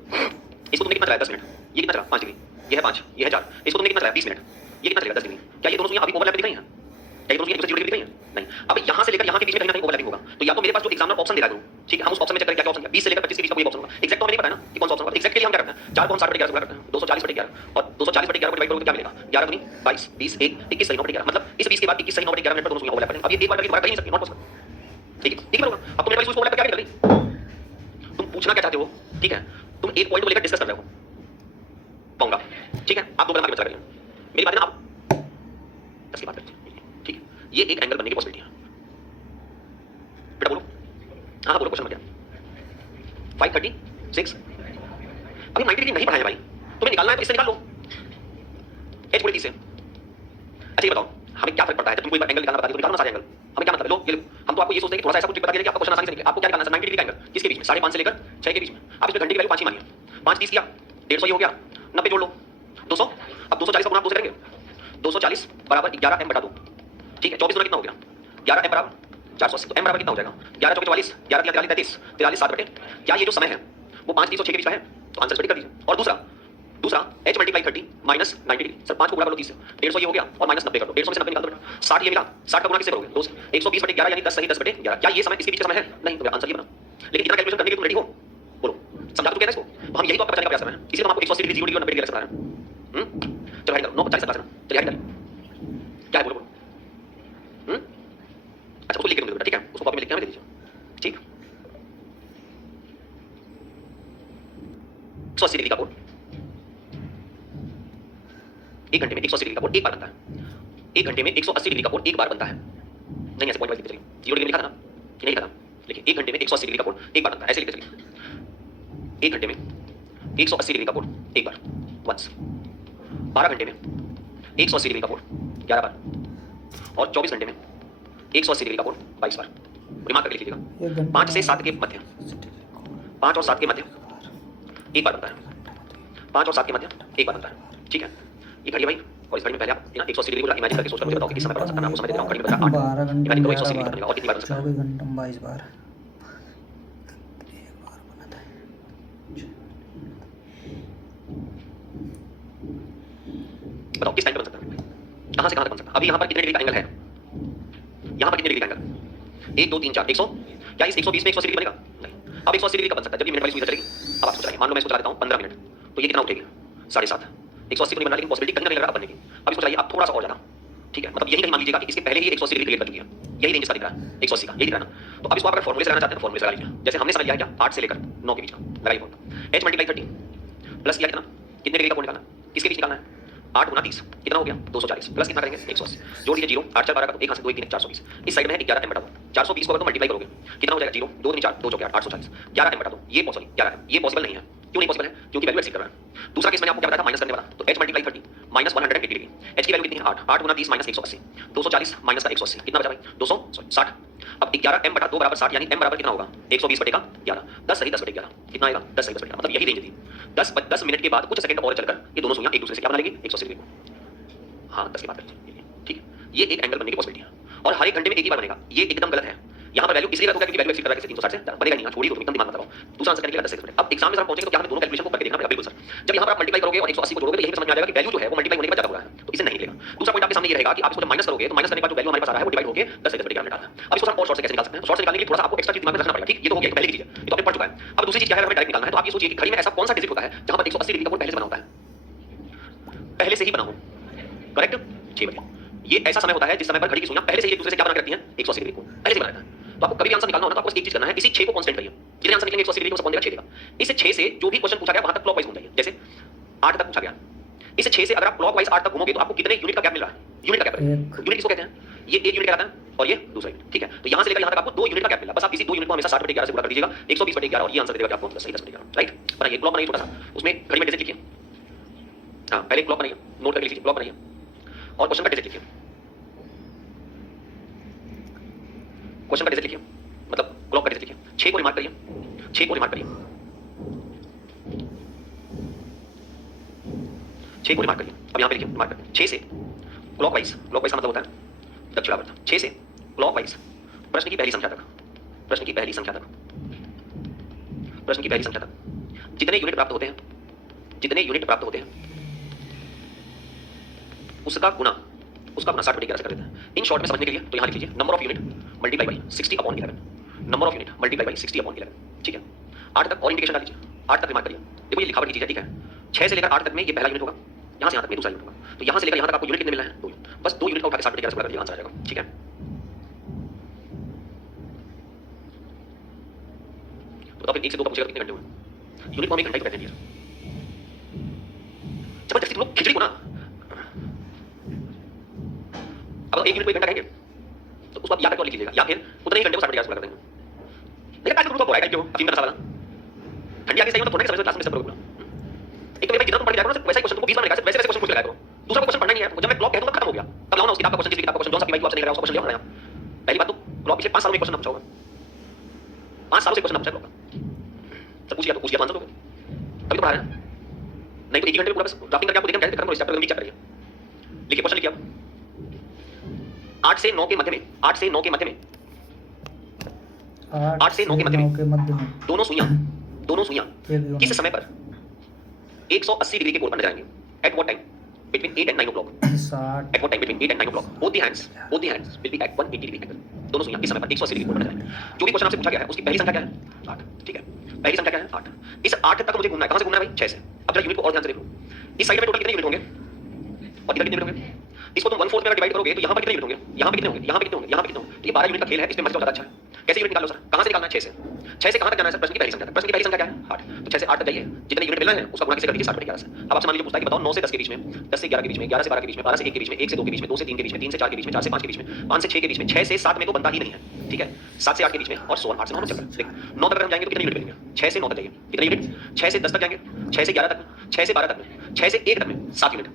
इसको तुमने कितना चलाया 10 मिनट, ये कितना चला 5 डिग्री, ये है 5, ये है 4, इसको तुमने कितना चलाया 20 मिनट, ये कितना चलेगा 10 डिग्री। क्या ये दोनों सुइयां अभी ओवरलैप दिख रही हैं? क्या ये दोनों सुइयां एक दूसरे से जुड़ी हुई दिख रही हैं? नहीं। अब यहाँ से लेकर यहाँ के बीच में कहीं ना कहीं ओवरलैपिंग होगा, तो या तो मेरे पास जो एग्जामिनर ऑप्शन दे रहा है, ठीक है, हम उस ऑप्शन में चेक करें क्या क्या ऑप्शन है, 20 से लेकर 25 के बीच का कोई ऑप्शन होगा, एग्जैक्ट तो हमें नहीं पता है ना कि कौन सा ऑप्शन होगा। एग्जैक्ट के लिए हम क्या करते हैं, 4 को हम 60/11 से गुणा करते हैं, 240/11 और 240/11 को डिवाइड करोगे तो क्या मिलेगा, 11 दूनी 22, 20 1 21 सही 9/11, मतलब इस 20 के बाद 21 सही 9/11 मिनट पर दोनों सुइयां ओवरलैप करेंगे। अब ये एक बार करके दोबारा कर ही नहीं सकती, नॉट पॉसिबल, ठीक है ठीक है। अब तुम मेरे वाली ओवरलैप क्या कर रही, तुम पूछना क्या चाहते हो, ठीक है, तुम एक पॉइंट को लेकर डिस्कस कर रहे हो, पाऊंगा, ठीक है, आप दो कदम आगे बढ़ रहे हो, मेरी बात है ना, आप 10 की बात करते हैं, ठीक है, ये एक एंगल बनने की पॉसिबिलिटी है। बेटा बोलो, हाँ बोलो, क्वेश्चन नंबर क्या, 536 अभी 90 डिग्री नहीं पढ़ाया भाई, तुम्हें निकालना है तो इससे निकाल लो, एच पूरे 30 से। अच्छा ये बताओ, हमें क्या फर्क पड़ता है जब तुम कोई एंगल निकालना बता दे तो निकालो ना सारे एंगल, हमें क्या मतलब है, लो ये लो, हम तो आपको ये सोचते हैं कि थोड़ा सा ऐसा कुछ बता दिया कि आपका क्वेश्चन आसानी से निकले। आपको क्या निकालना है, 90 डिग्री का एंगल किसके बीच में, 5.5 से लेकर 6 के बीच में। आप इसमें घंटे की वैल्यू 5 ही मानिए, 5 30 किया 150, ये हो गया 90 जोड़ लो 200, अब 240 का गुणा 2 से करेंगे, 240 बराबर 11 m बटा 2, ठीक है, 24 गुना कितना हो गया 11 m बराबर 480, तो m बराबर कितना हो जाएगा 11 चौके 44, 11 43 33, 43 7 बटे, क्या ये जो समय है वो 5 30 और 6 के बीच का है, तो आंसर स्प्लिट कर दीजिए। और दूसरा h multiply 30 minus 90 degree, sir 5 को गुणा कर लो 30 से, 150 ये हो गया और माइनस 90 कर दो, 150 में से 90 निकाल दो बेटा, 60 ये मिला, 60 का गुणा किससे करोगे 2 से, 120/11 यानी 10 सही 10/11, क्या ये समय इसके बीच का समय है, नहीं, तो आंसर ये बना। लेकिन इतना कैलकुलेशन करने के लिए तुम रेडी हो, बोलो समझा चुके हैं इसको, तो हम यही तो आपका बचाने का प्रयास कर रहे हैं, इसीलिए हम आपको 180 डिग्री 0 डिग्री और 90 डिग्री से बता रहे हैं। चलो हाई करो 9:40 से चलिए हाई करो, क्या है बोलो बोलो, अच्छा उसको लिख के दूंगा बेटा, ठीक है, उसको कॉपी में लिख के हमें दे दीजिए, ठीक। 180 डिग्री का कोण, एक घंटे में 180 डिग्री का कोण एक बार बनता है, एक घंटे में 180 डिग्री का कोण एक बार बनता है, नहीं ऐसे पॉइंट वाइज लिखते चलिए, 0 डिग्री लिखा था ना कि नहीं लिखा था, लेकिन एक घंटे में 180 डिग्री का कोण एक बार बनता है, ऐसे लिखते चलिए, एक घंटे में 180 डिग्री का कोण एक बार वंस, 12 घंटे में 180 डिग्री का कोण 11 बार, और 24 घंटे में 180 डिग्री का कोण 22 बार। दिमाग करके लिख लीजिएगा, 5 से 7 के मध्य, 5 और 7 के मध्य एक बार बनता है, 5 और 7 के मध्य एक बार बनता है, ठीक है। ये घड़ी भाई, और इस घड़ी में पहले आप 180 डिग्री को इमेजिन करके सोचकर मुझे बताओ कि किस समय पर बन सकता है। मैं आपको समय दे रहा हूँ, घड़ी में बता 8 इमेजिन करो 180 डिग्री बनेगा और कितनी बार बन सकता है, 24 घंटे में 22 बार, एक बार बनाता है। बताओ किस टाइम पे बन सकता है, कहां से कहां तक बन सकता है। अभी यहां पर कितने डिग्री का एंगल है, यहां पर कितने डिग्री का एंगल, 1 2 3 4 100, क्या इस 120 में 180 डिग्री बनेगा, नहीं। अब 180 डिग्री का बन सकता है जब ये मिनट वाली सुविधा चलेगी। अब आप सोच रहे हैं, मान लो मैं इसको चला देता हूं 15 मिनट, तो ये कितना उठेगी 7.5, 180 को नहीं बनना, लेकिन पॉसिबिलिटी कहीं ना कहीं लग रहा है बनने की। अब इसको चलाइए आप थोड़ा सा और ज्यादा, ठीक है, मतलब यही कहीं मान लीजिएगा कि इसके पहले ही 180 डिग्री क्रिएट कर चुकी है, यही रेंज इसका दिख रहा है 180 का, यही दिख रहा है ना। तो अब इसको आप अगर फॉर्मूले से लगाना चाहते हैं तो फॉर्मूले से लगा लीजिए, जैसे हमने समझ लिया है क्या 8 से लेकर 9 के बीच का, लगाइए फॉर्मूला, h मल्टीप्लाई 30 प्लस किया कितना, कितने डिग्री का कोण निकालना है, किसके बीच निकालना है, 8 गुना 30 कितना हो गया 240, प्लस कितना करेंगे 180, जोड़ लीजिए 0 8 4 12 का, तो 1 हाथ से 2 1 3 420, इस साइड में है 11 m बटा 2, 420 को अगर तुम मल्टीप्लाई करोगे कितना हो जाएगा 0 2 3 4 2 4 840, 11 m बटा 2, ये पॉसिबल 11 ये पॉसिबल नहीं है, क्यों नहीं पॉसिबल है, क्योंकि वैल्यू एक्सीड कर रहा है। दूसरा केस मैंने आपको क्या बताया था माइनस करने वाला, तो h multiply 30 minus 180 degree, h की वैल्यू कितनी है 8, 8 गुना 30 माइनस 180, 240 माइनस का 180 कितना बचा भाई 260। अब 11 m बटा 2 बराबर 60, यानी m बराबर कितना होगा 120 बटे का 11, 10 सही 10 बटे 11 कितना आएगा 10 सही 10 बटे 11, मतलब यही रेंज थी। 10 मिनट के बाद कुछ सेकंड और चलकर ये दोनों सुइयां एक दूसरे से क्या बना लेगी 180 डिग्री को, हाँ 10 की बात करें, ठीक है, ये एक एंगल बनने की पॉसिबिलिटी है, और हर एक घंटे में एक ही बार बनेगा, ये एकदम गलत है। यहाँ पर वैल्यू इसलिए गलत होगा क्योंकि वैल्यू एक्सीड कर रहा है 360 से, बनेगा नहीं, छोड़िए तो एकदम दिमाग मत लगाओ। दूसरा आंसर करने के लिए 10 सेकंड। अब एग्जाम में जब पहुंचेंगे तो क्या हमें दोनों कैलकुलेशन को करके देखना पड़ेगा, बिल्कुल सर। जब यहाँ पर आप मल्टीप्लाई करोगे और 180 को जोड़ोगे तो यही समझ में आ जाएगा कि वैल्यू जो है वो मल्टीप्लाई होने के बाद ज्यादा हो रहा है, तो इसे नहीं निकलेगा। दूसरा पॉइंट आपके सामने ये रहेगा कि आप इसको जब माइनस करोगे तो माइनस करने के बाद जो वैल्यू हमारे पास आ रहा है वो डिवाइड होकर 10 से 10 बटे 11 निकालना है। अब इसको हम और शॉर्ट से कैसे निकाल सकते हैं, शॉर्ट से निकालने के लिए थोड़ा सा आपको एक्स्ट्रा चीज दिमाग में रखना पड़ेगा, ठीक, ये तो हो गया पहले की चीज है, ये तो आपने पढ़ चुका है। अब दूसरी चीज क्या है, हमें डायरेक्ट निकालना है, तो आप ये सोचिए कि घड़ी में ऐसा कौन सा डिजिट होता है जहां पर 180 डिग्री का कोण पहले से बना होता है, पहले से ही बना हो, करेक्ट 6 बजे। ये ऐसा समय होता है जिस समय पर घड़ी की सुइयां पहले से ही एक दूसरे से क्या बना के रखती हैं 180 डिग्री को पहले से बना रहता है। तो आपको कभी भी आंसर निकालना हो ना, तो आपको एक चीज करना है, इसी 6 को कांस्टेंट करिए, जितने आंसर निकलेंगे 180 डिग्री को सब कौन देगा 6 देगा। इस 6 से जो भी क्वेश्चन पूछा गया वहां तक क्लॉकवाइज घूम जाइए, जैसे 8 तक पूछा गया, इस 6 से अगर आप क्लॉकवाइज 8 तक घूमोगे तो आपको कितने यूनिट का गैप मिल रहा है, यूनिट का गैप, यूनिट किसको कहते हैं, ये एक यूनिट कहलाता है और ये दूसरा यूनिट, ठीक है। तो यहाँ से लेकर यहाँ तक आपको 2 यूनिट का गैप मिला, बस आप इसी 2 यूनिट को हमेशा 60/11 से गुणा कर दीजिएगा, 120/11 और ये आंसर दे देगा आपको 10/11, राइट। बनाइए ब्लॉक बनाइए छोटा सा, उसमें घड़ी में डिजिट लिखिए, हाँ पहले ब्लॉक बनाइए, नोट करके लिखिए, ब्लॉक बनाइए और क्वेश्चन का डिजिट लिखिए, क्वेश्चन का डिजिट लिखिए, मतलब ब्लॉक का डिजिट लिखिए, 6 को रिमार्क करिए, 6 को रिमार्क करिए, 6 को रिमार्क करिए। अब यहाँ पे लिखिए रिमार्क करिए, 6 से क्लॉकवाइज, क्लॉकवाइज का मतलब होता है दक्षिणावर्त, 6 से क्लॉकवाइज प्रश्न की पहली संख्या तक, प्रश्न की पहली संख्या तक, प्रश्न की पहली संख्या तक जितने यूनिट प्राप्त होते हैं, जितने यूनिट प्राप्त होते हैं उसका गुना 60/11 से कर देते हैं। इन शॉर्ट में समझने के लिए तो यहाँ लिख लीजिए number of unit multiply by 60/11, number of unit multiply by 60/11, ठीक है। 8 तक और इंडिकेशन डाल लीजिए, 8 तक रिमार्क करिए। देखो ये लिखावट की चीज है, ठीक है। 6 से लेकर 8 तक में ये पहला यूनिट होगा, यहाँ से यहाँ तक में दूसरा यूनिट होगा, तो यहाँ से लेकर यहाँ तक आपको यूनिट कितने मिलना है, 2 यूनिट, बस 2 यूनिट का उठा के 60/11 से गुणा कर दिया, आंसर आ जाएगा, ठीक है। तो फिर 1 से 2 का पूछेगा कितने घंटे हुए, यूनिट को हम 1 घंटे को कहते हैं। जबरदस्ती तुम लोग खिचड़ी को ना, अब 1 यूनिट को 1 घंटा कहेंगे तो उसको आप या तक और लिख लीजिएगा, या फिर उतने ही घंटे को 60/11 से गुणा कर देंगे। लेकिन आज ग्रुप का टाइम क्यों अफीम का नशा वाला ठंडी आगे सही हो तो थोड़ा समय क्लास में सब करोगे। एक तो भाई जितना तुम पढ़ जाओगे ना वैसा ही क्वेश्चन तुमको 20 बार मिलेगा, वैसे क्वेश्चन पूछ लगाया करो। दूसरा क्वेश्चन पढ़ना नहीं है, जब मैं ब्लॉक कह दूंगा खत्म हो गया, तब लाओ ना उस किताब का क्वेश्चन, जिस किताब का क्वेश्चन जो सा पीवाई आपसे नहीं कर रहा उसका क्वेश्चन ले आओ ना। पहली बात तो ब्लॉक पिछले 5 सालों में क्वेश्चन पूछा होगा, 5 सालों से क्वेश्चन पूछा ब्लॉक का, सब पूछ लिया तो आंसर दोगे, अभी तो पढ़ा रहे हैं। नहीं तो 1 घंटे में पूरा बस ड्राफ्टिंग करके आपको देखें कैसे खत्म करो, इस चैप्टर में चेक करिए। लिखिए क्वेश्चन लिखिए आप 8 से 9 के मध्य में, 8 से 9 के मध्य में, 8 से 9 के मध्य में दोनों सुइयां किस समय पर 180 डिग्री के कोण पर नजर आएंगे? Eight what time? Between 8 and 9 o'clock. At what time? Between 8 and 9 o'clock. Both the hands will be at 180 degree angle. दोनों सुइयां किस समय पर 180 डिग्री कोण पर नजर आएंगे? जो भी क्वेश्चन आपसे पूछा गया है उसकी पहली संख्या क्या है? 8, ठीक है। पहली संख्या क्या है? 8। इस 8 तक मुझे घूमना है, कहां से घूमना है भाई? 6 से। अब जरा यूनिट को और ध्यान से देखो, इस साइड में टोटल कितने यूनिट होंगे और इधर कितने यूनिट होंगे? इसको तुम 1/4 में डिवाइड करोगे तो यहाँ पर कितने यूनिट होंगे, यहाँ पे कितने होंगे, यहाँ पे कितने होंगे, यहाँ पे कितने होंगे? तो ये 12 यूनिट का खेल है, इसमें मजा ज्यादा अच्छा है। कैसे यूनिट निकालो सर? कहां से निकालना है? 6 से। 6 से कहां तक जाना है सर? प्रश्न की पहली संख्या तक। प्रश्न की पहली संख्या क्या है? 8। तो 6 से 8 तक जाइए, जितने यूनिट मिलना है उसका गुणा किसे कर दीजिए? 60/11 से। अब आपसे मान लीजिए पूछता है कि बताओ 9 से 10 के बीच में, 10 से 11 के बीच में, 11 से 12 के बीच में, 12 से 1 के बीच में, 1 से 2 के बीच में, 2 से 3 के बीच में, 3 से 4 के बीच में, 4 से 5 के बीच में, 5 से 6 के बीच में, 6 से 7 में तो बनता ही नहीं है, ठीक है। 7 से 8 के बीच में और 8 से 9 चल रहा है। देख 9 तक अगर हम जाएंगे तो कितने यूनिट मिलेंगे? 6 से 9 तक जाइए, कितने यूनिट? 6 से 10 तक जाएंगे, 6 से 11 तक में, 6 से 12 तक में, 6 से 1 तक में 7 यूनिट,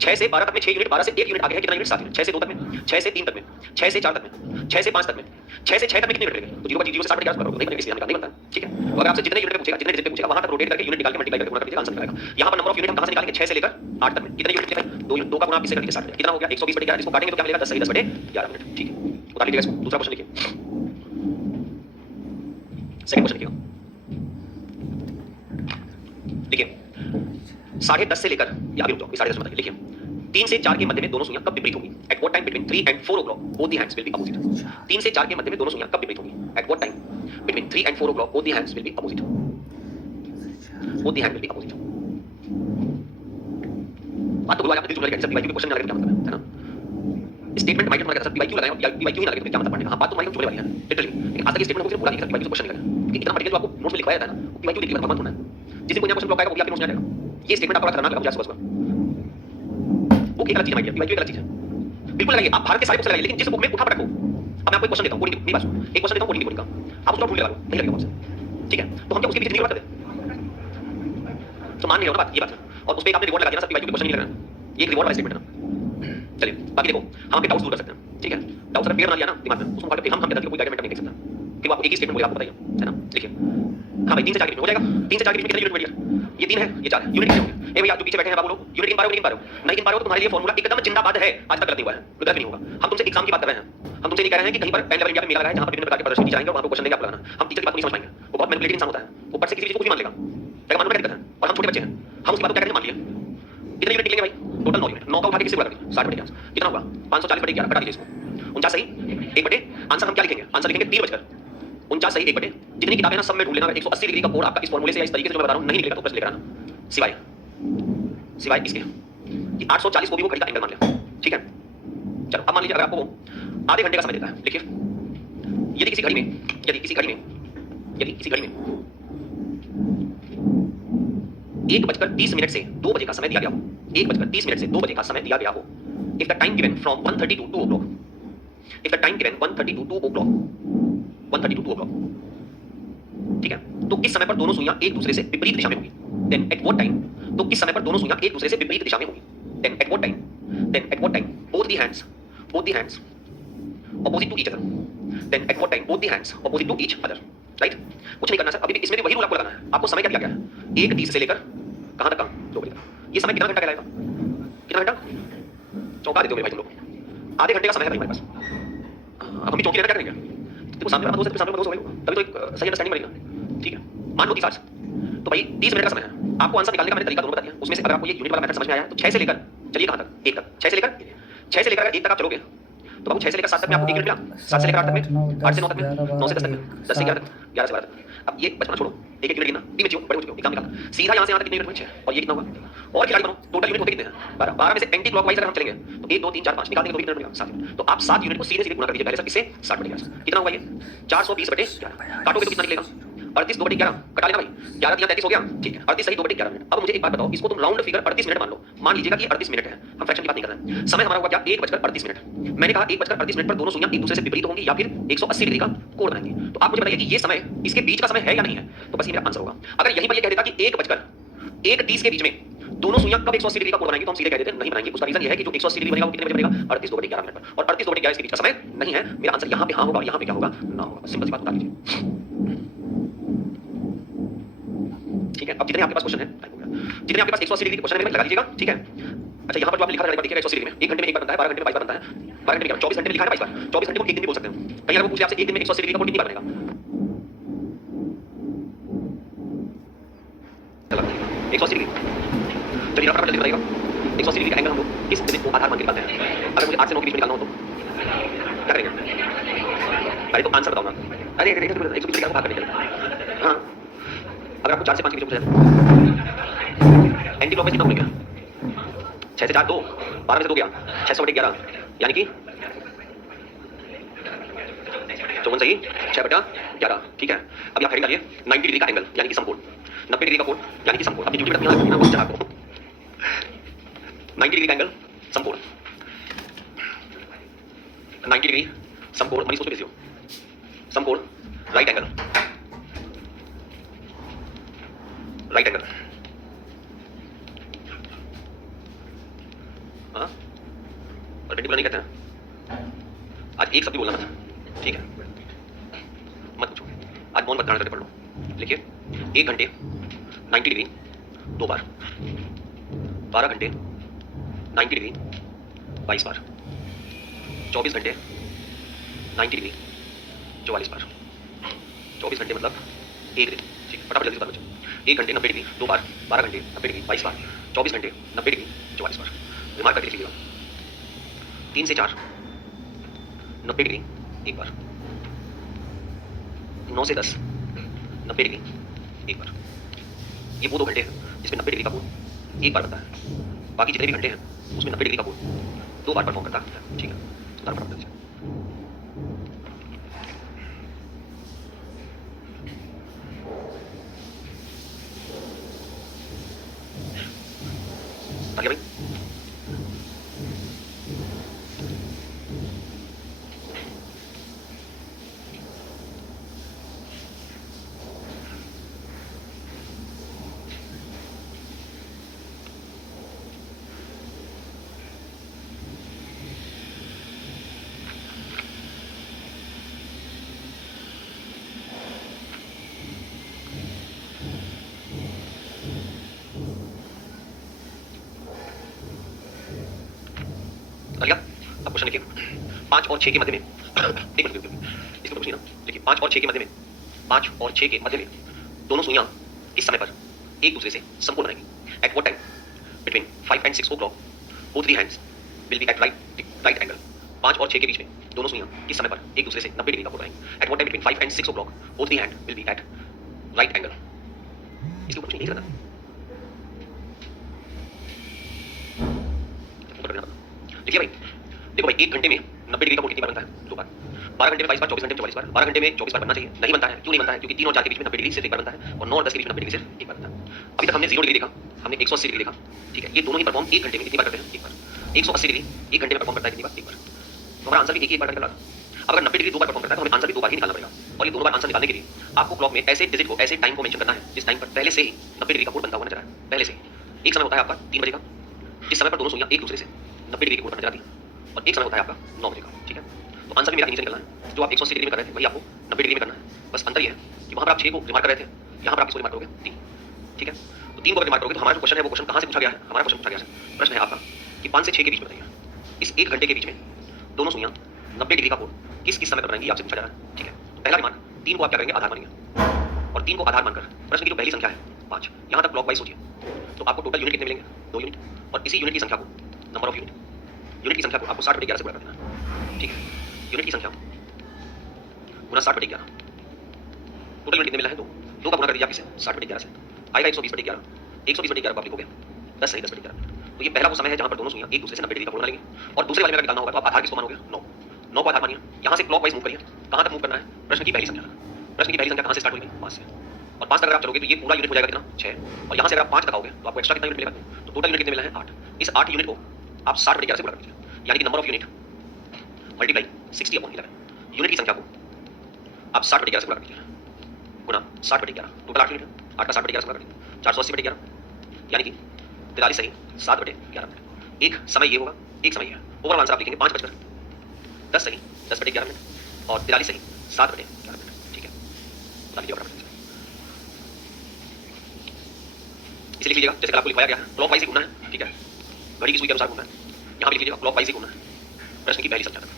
6 से 12 तक में 6 यूनिट, 12 से 1 यूनिट आगे है कितना यूनिट? 7 यूनिट। 6 से 2 तक में, 6 से 3 तक में, 6 से 4 तक में, 6 से 5 तक में, 6 से 6 तक में कितने यूनिट मिलेंगे? तो 0 से 60/11 करोगे नहीं बनेगा, इसलिए नहीं बनता, ठीक है। तो अगर आपसे जितने यूनिट पूछेगा, जितने डिजिट पूछेगा वहां तक रोटेट करके यूनिट निकाल के मल्टीप्लाई करके गुणा कर दीजिए, आंसर निकलेगा। यहां पर नंबर ऑफ यूनिट हम कहां से निकालेंगे? 6 से लेकर 8 तक में कितने यूनिट मिले भाई? 2 यूनिट, 2 का गुणा आप इससे कर दीजिए 60, कितना हो गया? 120/11। इसको काटेंगे तो क्या मिलेगा? 10 सही 10/11 मिनट, ठीक है। उतार लीजिएगा इसको। दूसरा क्वेश्चन लिखिए, सेकंड क्वेश्चन लिखिए, देखिए 10:30 से लेकर, या अभी रुक जाओ, 10:30 बताइए, लिखिए 3 से 4 के मध्य में दोनों सुइयां कब विपरीत होंगी? Eight what time between 3 and 4 o'clock both the hands will be opposite. 3 से 4 के मध्य में दोनों सुइयां कब विपरीत होंगी? Eight what time between 3 and 4 o'clock both the hands will be opposite. Both the hands will be opposite. बात तो बोला आपने, दिल जुड़ गया, सब पीवाईक्यू के क्वेश्चन लगा क्या मतलब है ना? स्टेटमेंट माइंड में लगा सब पीवाईक्यू लगाया, पीवाईक्यू नहीं लगा तो क्या मतलब पढ़ने का? हां बात तो माइंड जुड़ने वाली है लिटरली, लेकिन आज तक स्टेटमेंट को सिर्फ बोला नहीं कि पीवाईक्यू क्वेश्चन लगा, क्योंकि इतना मटेरियल जो आपको नोट्स में लिखवाया जाता है ना, वो पीवाईक्यू देखिए भगवान होना है। जिस दिन कोई नया क्वेश्चन ब्लॉक आएगा वो भी आपके नोट्स में आ जाएगा। ये स्टेटमेंट आपको खतरनाक लगा मुझे सुबह, वो एक अलग चीज है, पीवाईक्यू एक अलग चीज है। बिल्कुल लगाइए, आप भारत के सारे बुक से लगाइए, लेकिन जिस बुक में उठा पटक हो। अब मैं आपको एक क्वेश्चन देता हूं कोडिंग, मेरी बात सुनो, एक क्वेश्चन देता हूं कोडिंग का, आप उसको ढूंढ के लगा लो, नहीं लगेगा मुझसे, ठीक है। तो हम क्या उसके पीछे नहीं करते? तो मान नहीं रहा ना बात, ये बात है। और उस पे आपने रिवॉर्ड लगा दिया ना, सब पीवाईक्यू के क्वेश्चन नहीं लग रहा, ये एक रिवॉर्ड वाला स्टेटमेंट है ना। चलिए बाकी देखो, हम अपने डाउट्स दूर कर सकते हैं, ठीक है। डाउट्स अगर क्लियर ना लिया ना दिमाग में, उसको फाड़ के हम कहते हैं कोई गाइडेंस नहीं देख सकता, फिर वो आपको एक ही स्टेटमेंट बोलेगा, आपको बताइए, है ना। देखिए हाँ भाई 3 से 4 के बीच में हो जाएगा, 3 से 4 के बीच में कितने यूनिट मिल गया? ये 3 है, ये 4 है, यूनिट कितने होंगे? ए भैया जो पीछे बैठे हैं बाबू लोग, यूनिट गिन पा रहे हो, नहीं गिन पा रहे हो? नहीं गिन पा रहे हो तो तुम्हारे लिए फार्मूला एकदम जिंदाबाद है, आज तक गलत नहीं हुआ है, गलत नहीं होगा। हम तुमसे एग्जाम की बात कर रहे हैं, हम तुमसे नहीं कह रहे हैं कि कहीं पर पहले लेवल इंडिया में मेला लगा है जहां पर विभिन्न प्रकार के प्रदर्शन किए जाएंगे और वहां पे क्वेश्चन देंगे आपको लगाना। हम टीचर की बात नहीं समझ पाएंगे, वो बहुत मैनिपुलेटिव इंसान होता है, वो पढ़ से किसी चीज को भी मान लेगा, क्या मानने में क्या दिक्कत है? और हम छोटे बच्चे हैं, हम उसकी बात को क्या करेंगे? मान लिया कितने यूनिट निकलेंगे भाई? टोटल 9 यूनिट, 9 का उठा के किससे गुणा कर दीजिए? 60/11 कितना होगा? 540/11 घटा दीजिए इसको, 49 सही 1 बटे, आंसर हम क्या लिखेंगे? आंसर लिखेंगे 3 बचकर 49 सही 1 बटे, जितनी किताबें ना सब में ढूंढ लेना, 180 डिग्री का कोण आपका इस फार्मूले से या इस तरीके से जो मैं बता रहा हूं नहीं निकलेगा तो प्रश्न लेकर आना, सिवाय इसके कि 840 को भी वो घड़ी का एंगल मान लिया, ठीक है। चलो अब मान लीजिए अगर आपको आधे घंटे का समय देता है, लिखिए यदि किसी घड़ी में 1:30 से 2 बजे का समय दिया गया हो, 1:30 से 2 बजे का समय दिया गया हो, if the time given from 1:30 to 2 o'clock, if the time given 1:30 to 2 o'clock, 1:30 to 2 o'clock, ठीक है, तो किस समय पर दोनों सुइयां एक दूसरे से विपरीत दिशा में होंगी? देन एट व्हाट टाइम, तो किस समय पर दोनों सुइयां एक दूसरे से विपरीत दिशा में होंगी? Then at what time, then at what time both the hands opposite to each other, then at what time both the hands opposite to each other, right? कुछ नहीं करना सर, अभी भी इसमें भी वही रूल आपको लगाना है। आपको समय क्या दिया गया है? 1:30 से लेकर कहां तक का? 2 बजे तक। ये समय कितना घंटा कहलाएगा? कितना घंटा? चौंका देते हो मेरे भाई तुम लोग। आधे घंटे का समय है भाई हमारे पास। अब हम भी चौंकी लेना क्या करेंगे? देखो सामने वाला दोस्त है, सामने वाला दोस्त होगा, तभी तो एक सही अंडरस्टैंडिंग बनेगा। ठीक है, मान लो 30 आवर्स, तो भाई 30 मिनट का समय है। आपको आंसर निकालने का मैंने तरीका दोनों बता दिया। उसमें से अगर आपको ये यूनिट वाला मेथड समझ में आया तो 6 से लेकर चलिए कहां तक? 1 तक। 6 से लेकर अगर 1 तक आप चलोगे तो बाबू 6 से लेकर 7 तक में आपको 1 मिनट मिला, 7 से लेकर 8 तक में, 8 से 9 तक में, 9 से 10 तक में, 10 से 11 तक, 11 से 12 तक। अब ये बचपना छोड़ो, एक एक यूनिट गिनना, बी में बड़े हो चुके हो, एग्जाम निकाल सीधा यहां से यहां तक कितने यूनिट बचे और ये कितना होगा? और खिलाड़ी बनो, टोटल यूनिट होते कितने हैं? 12। 12 में से एंटी क्लॉकवाइज अगर हम चलेंगे तो 1 2 3 4 5 निकाल देंगे तो कितना बनेगा? 7 यूनिट। तो आप 7 यूनिट को सीधे सीधे गुणा कर दीजिए पहले सर, इससे 60 बटेगा। कितना होगा ये? 420/11। काटोगे तो कितना निकलेगा? 38 2/11 कटा लेना भाई, 11 3 33 हो गया। ठीक है, 38 सही 2/11 मिनट। अब मुझे एक बात बताओ, इसको तुम राउंड फिगर 38 मिनट मान लो, मान लीजिएगा कि 38 मिनट है, हम फ्रैक्शन की बात नहीं कर रहे हैं। समय हमारा हुआ क्या? 1:38 मिनट। मैंने कहा 1:38 मिनट पर दोनों सुइयां एक दूसरे से विपरीत होंगी या फिर 180 डिग्री का कोण बनाएंगी। तो आप मुझे बताइए कि ये समय इसके बीच का समय है या नहीं है? तो बस ये मेरा आंसर होगा। अगर यहीं पर ये कह देता कि 1:1:30 के बीच में दोनों सुइयां कब 180 डिग्री का कोण बनाएंगी तो हम सीधे कह देते नहीं बनाएंगे। उसका रीजन ये है कि जो 180 डिग्री बनेगा वो कितने बजे बनेगा? 38 2/11 मिनट पर, और 38 2/11 इसके बीच का समय नहीं है। मेरा आंसर यहां पे हां होगा और यहां पे क्या होगा? ना होगा। सिंपल सी बात बता दीजिए। ठीक है, अब जितने आपके पास क्वेश्चन है, जितने आपके पास 180 डिग्री के क्वेश्चन है लगा लीजिएगा। ठीक है, अच्छा यहाँ पर जो आपने लिखा था देखिएगा 180 डिग्री में 1 घंटे में एक बार बनता है, 12 घंटे में 22 बार बनता है, 12 घंटे में 24 घंटे में लिखा है 22 बार। 24 घंटे को एक दिन भी बोल सकते हैं। कहीं अगर वो पूछे आपसे एक दिन में 180 डिग्री का कोण कितनी बार बनेगा? चलो 180 डिग्री, चलिए आप जल्दी बताइएगा 180 डिग्री का एंगल हम लोग किस दिन को आधार मान के निकालते हैं? अगर मुझे 8 से 9 के बीच में निकालना हो तो क्या करेंगे? अरे तो आंसर बताओ ना। अरे 120 डिग्री का बात करने चलिए। हाँ, अगर आपको 4 से 5 के बीच में एंटी क्लॉकवाइज कितना बनेगा? 6 से 4 2, 12 में से 2 गया, 600/11 यानी कि 54 सही, 6/11। ठीक है, अब आप हेडिंग डालिए 90 डिग्री का एंगल यानी कि समकोण, 90 डिग्री का कोण यानी कि समकोण। अब ड्यूटी में रखना बहुत चला को 90 डिग्री का एंगल समकोण, 90 डिग्री समकोण, मनीष उसको भेजियो समकोण, राइट एंगल, राइट एंगल। हाँ, परपेंडिकुलर नहीं कहते हैं। आज एक शब्द भी बोलना मत, ठीक है, मत पूछो। आज मौन मत धारण करके पढ़ लो। लिखिए 1 घंटे 90 डिग्री 2 बार, 12 घंटे 90 डिग्री 22 बार, 24 घंटे 90 डिग्री 44 बार। 24 घंटे मतलब एक दिन। ठीक है, फटाफट जल्दी बता बच्चों। 1 घंटे 90 डिग्री 2 बार, 12 घंटे 90 डिग्री 22 बार, 24 घंटे 90 डिग्री 44 बार। रिमार्क करके लिख लीजिएगा। 3 से 4 90 डिग्री 1 बार, 9 से 10 90 डिग्री 1 बार। ये वो 2 घंटे हैं जिसमें 90 डिग्री का कोण 1 बार बनता है। बाकी जितने भी घंटे हैं उसमें 90 डिग्री का कोण 2 बार परफॉर्म करता है। ठीक है, उतार फटाफट जल्दी से। आ गया भाई? अब क्वेश्चन लिखिए 5 और 6 के मध्य में एक मिनट इसको कुछ नहीं ना देखिए 5 और 6 के मध्य में 5 और 6 के मध्य में दोनों सुइयां किस समय पर एक दूसरे से समकोण बनाएंगी? Eight what time between 5 and 6 o'clock both the hands will be at right angle। 5 और 6 के बीच में दोनों सुइयां किस समय पर एक दूसरे से 90 डिग्री का कोण बनाएंगी? Eight what time between 5 and 6 o'clock both the hand will be at right angle। इसको कुछ नहीं करना। देखिए भाई, देखो भाई 1 घंटे में 90 डिग्री का कोण कितनी बार बनता है? 2 बार। 12 घंटे में 22 बार, 24 घंटे में 44 बार। 12 घंटे में 24 बार बनना चाहिए, नहीं बनता है। क्यों नहीं बनता है? क्योंकि 3 और 4 के बीच में 90 डिग्री सिर्फ एक बार बनता है और 9 और 10 के बीच में 90 डिग्री सिर्फ एक बार बनता है। अभी तक हमने 0 डिग्री देखा, हमने 180 डिग्री देखा। ठीक है, ये दोनों ही परफॉर्म 1 घंटे में कितनी बार करते हैं? एक बार। 180 डिग्री 1 घंटे में परफॉर्म करता है कितनी बार? एक बार। तो हमारा आंसर भी एक ही एक बार निकल रहा था। अब अगर 90 डिग्री दो बार परफॉर्म करता है तो हमें आंसर भी दो बार ही निकालना पड़ेगा। और ये दोनों बार आंसर निकालने के लिए आपको क्लॉक में ऐसे डिजिट को, ऐसे टाइम को मेंशन करना है जिस टाइम पर पहले से ही 90 डिग्री का कोण बनता हुआ नजर आए। पहले से एक समय होता है आपका 3 बजे का, इस समय पर दोनों सुइयां एक दूसरे से 90 डिग्री के कोण पर नजर आती है, और एक समय होता है आपका 9 बजे का। ठीक है, तो आंसर भी मेरा नीचे निकलना है। जो आप 180 डिग्री में कर रहे थे वही आपको 90 डिग्री में करना है। बस अंतर ये है कि वहां पर आप 6 को रिमार्क कर रहे थे, यहाँ पर आप इसको रिमार्क करोगे 3। ठीक है, तो 3 को रिमार्क करोगे तो हमारा जो क्वेश्चन है वो क्वेश्चन कहाँ से पूछा गया है? हमारा क्वेश्चन पूछा गया है, प्रश्न है आपका कि 5 से 6 के बीच में बताइए, इस 1 घंटे के बीच में दोनों सुइयां 90 डिग्री का कोण किस किस समय पर बनाएंगी, आपसे पूछा जा रहा है। ठीक है, तो पहला रिमार्क 3 को आप क्या करेंगे? आधार मानेंगे, और 3 को आधार मानकर प्रश्न की जो पहली संख्या है 5, यहाँ तक क्लॉकवाइज सोचिए तो आपको टोटल यूनिट कितने मिलेंगे? 2 यूनिट, और इसी यूनिट की संख्या को, नंबर ऑफ यूनिट की संख्या को आपको 60/11 से गुणा कर देना है। ठीक है, यूनिट की संख्या गुना 60/11, टोटल यूनिट कितने मिला है? 2 का गुणा कर दिया किसे? 60/11 से, आएगा 120/11। 120/11 को आप लिखोगे 10 सही 10/11। तो ये पहला वो समय है जहाँ पर दोनों सुइयां एक दूसरे से 90 डिग्री का कोण बना लेंगे। और दूसरे वाले में अगर निकालना होगा तो आप आधार किसको मानोगे? 9 को आधार मानिए। यहाँ से क्लॉकवाइज मूव करिए, कहाँ तक मूव करना है? प्रश्न की पहली संख्या, प्रश्न की पहली संख्या कहाँ से स्टार्ट होगी? 5 से, और 5 तक अगर आप चलोगे तो ये पूरा यूनिट हो जाएगा कितना? 6, और यहाँ से अगर आप 5 तक आओगे तो आपको एक्स्ट्रा कितना यूनिट मिलेगा? तो टोटल यूनिट कितने मिला है? 8। इस 8 यूनिट को आप 60/11 से गुणा कर दीजिए, यानी कि number of unit multiply 60/11, unit की संख्या को आप 60/11 से गुणा कर दीजिए, गुना 60/11, टोटल 8 यूनिट है, 8 का 60/11 से गुणा कर दीजिए, 480/11, यानी कि 43 सही 7/11 मिनट। एक समय ये होगा, एक समय ये है। ओवरऑल आंसर आप लिखेंगे 5:10 सही 10/11 मिनट, और 43 सही 7/11 मिनट। ठीक है, बता लीजिए फटाफट से। इसे लिख लीजिएगा जैसे कल आपको लिखवाया गया है, क्लॉकवाइज ही घूमना है। ठीक है, घड़ी की सुई के अनुसार घूमना है। यहाँ पे लिख लीजिएगा क्लॉकवाइज ही घूमना है, प्रश्न की पहली संख्या तक।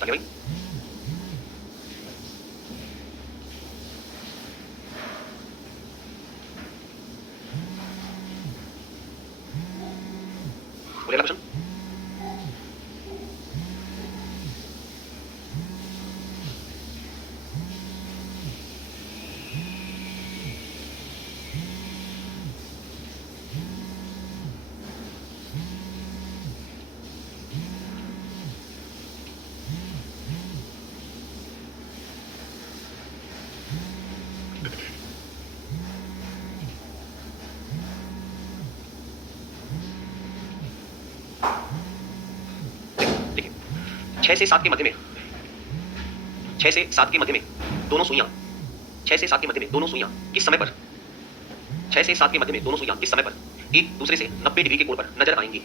भाई बोलेगा क्वेश्चन? देखिए 6 से 7 के मध्य में, 6 से 7 के मध्य में दोनों सुइयां, 6 से 7 के मध्य में दोनों सुइयां किस समय पर, 6 से 7 के मध्य में दोनों सुइयां किस समय पर एक दूसरे से 90 डिग्री के कोण पर नजर आएंगी?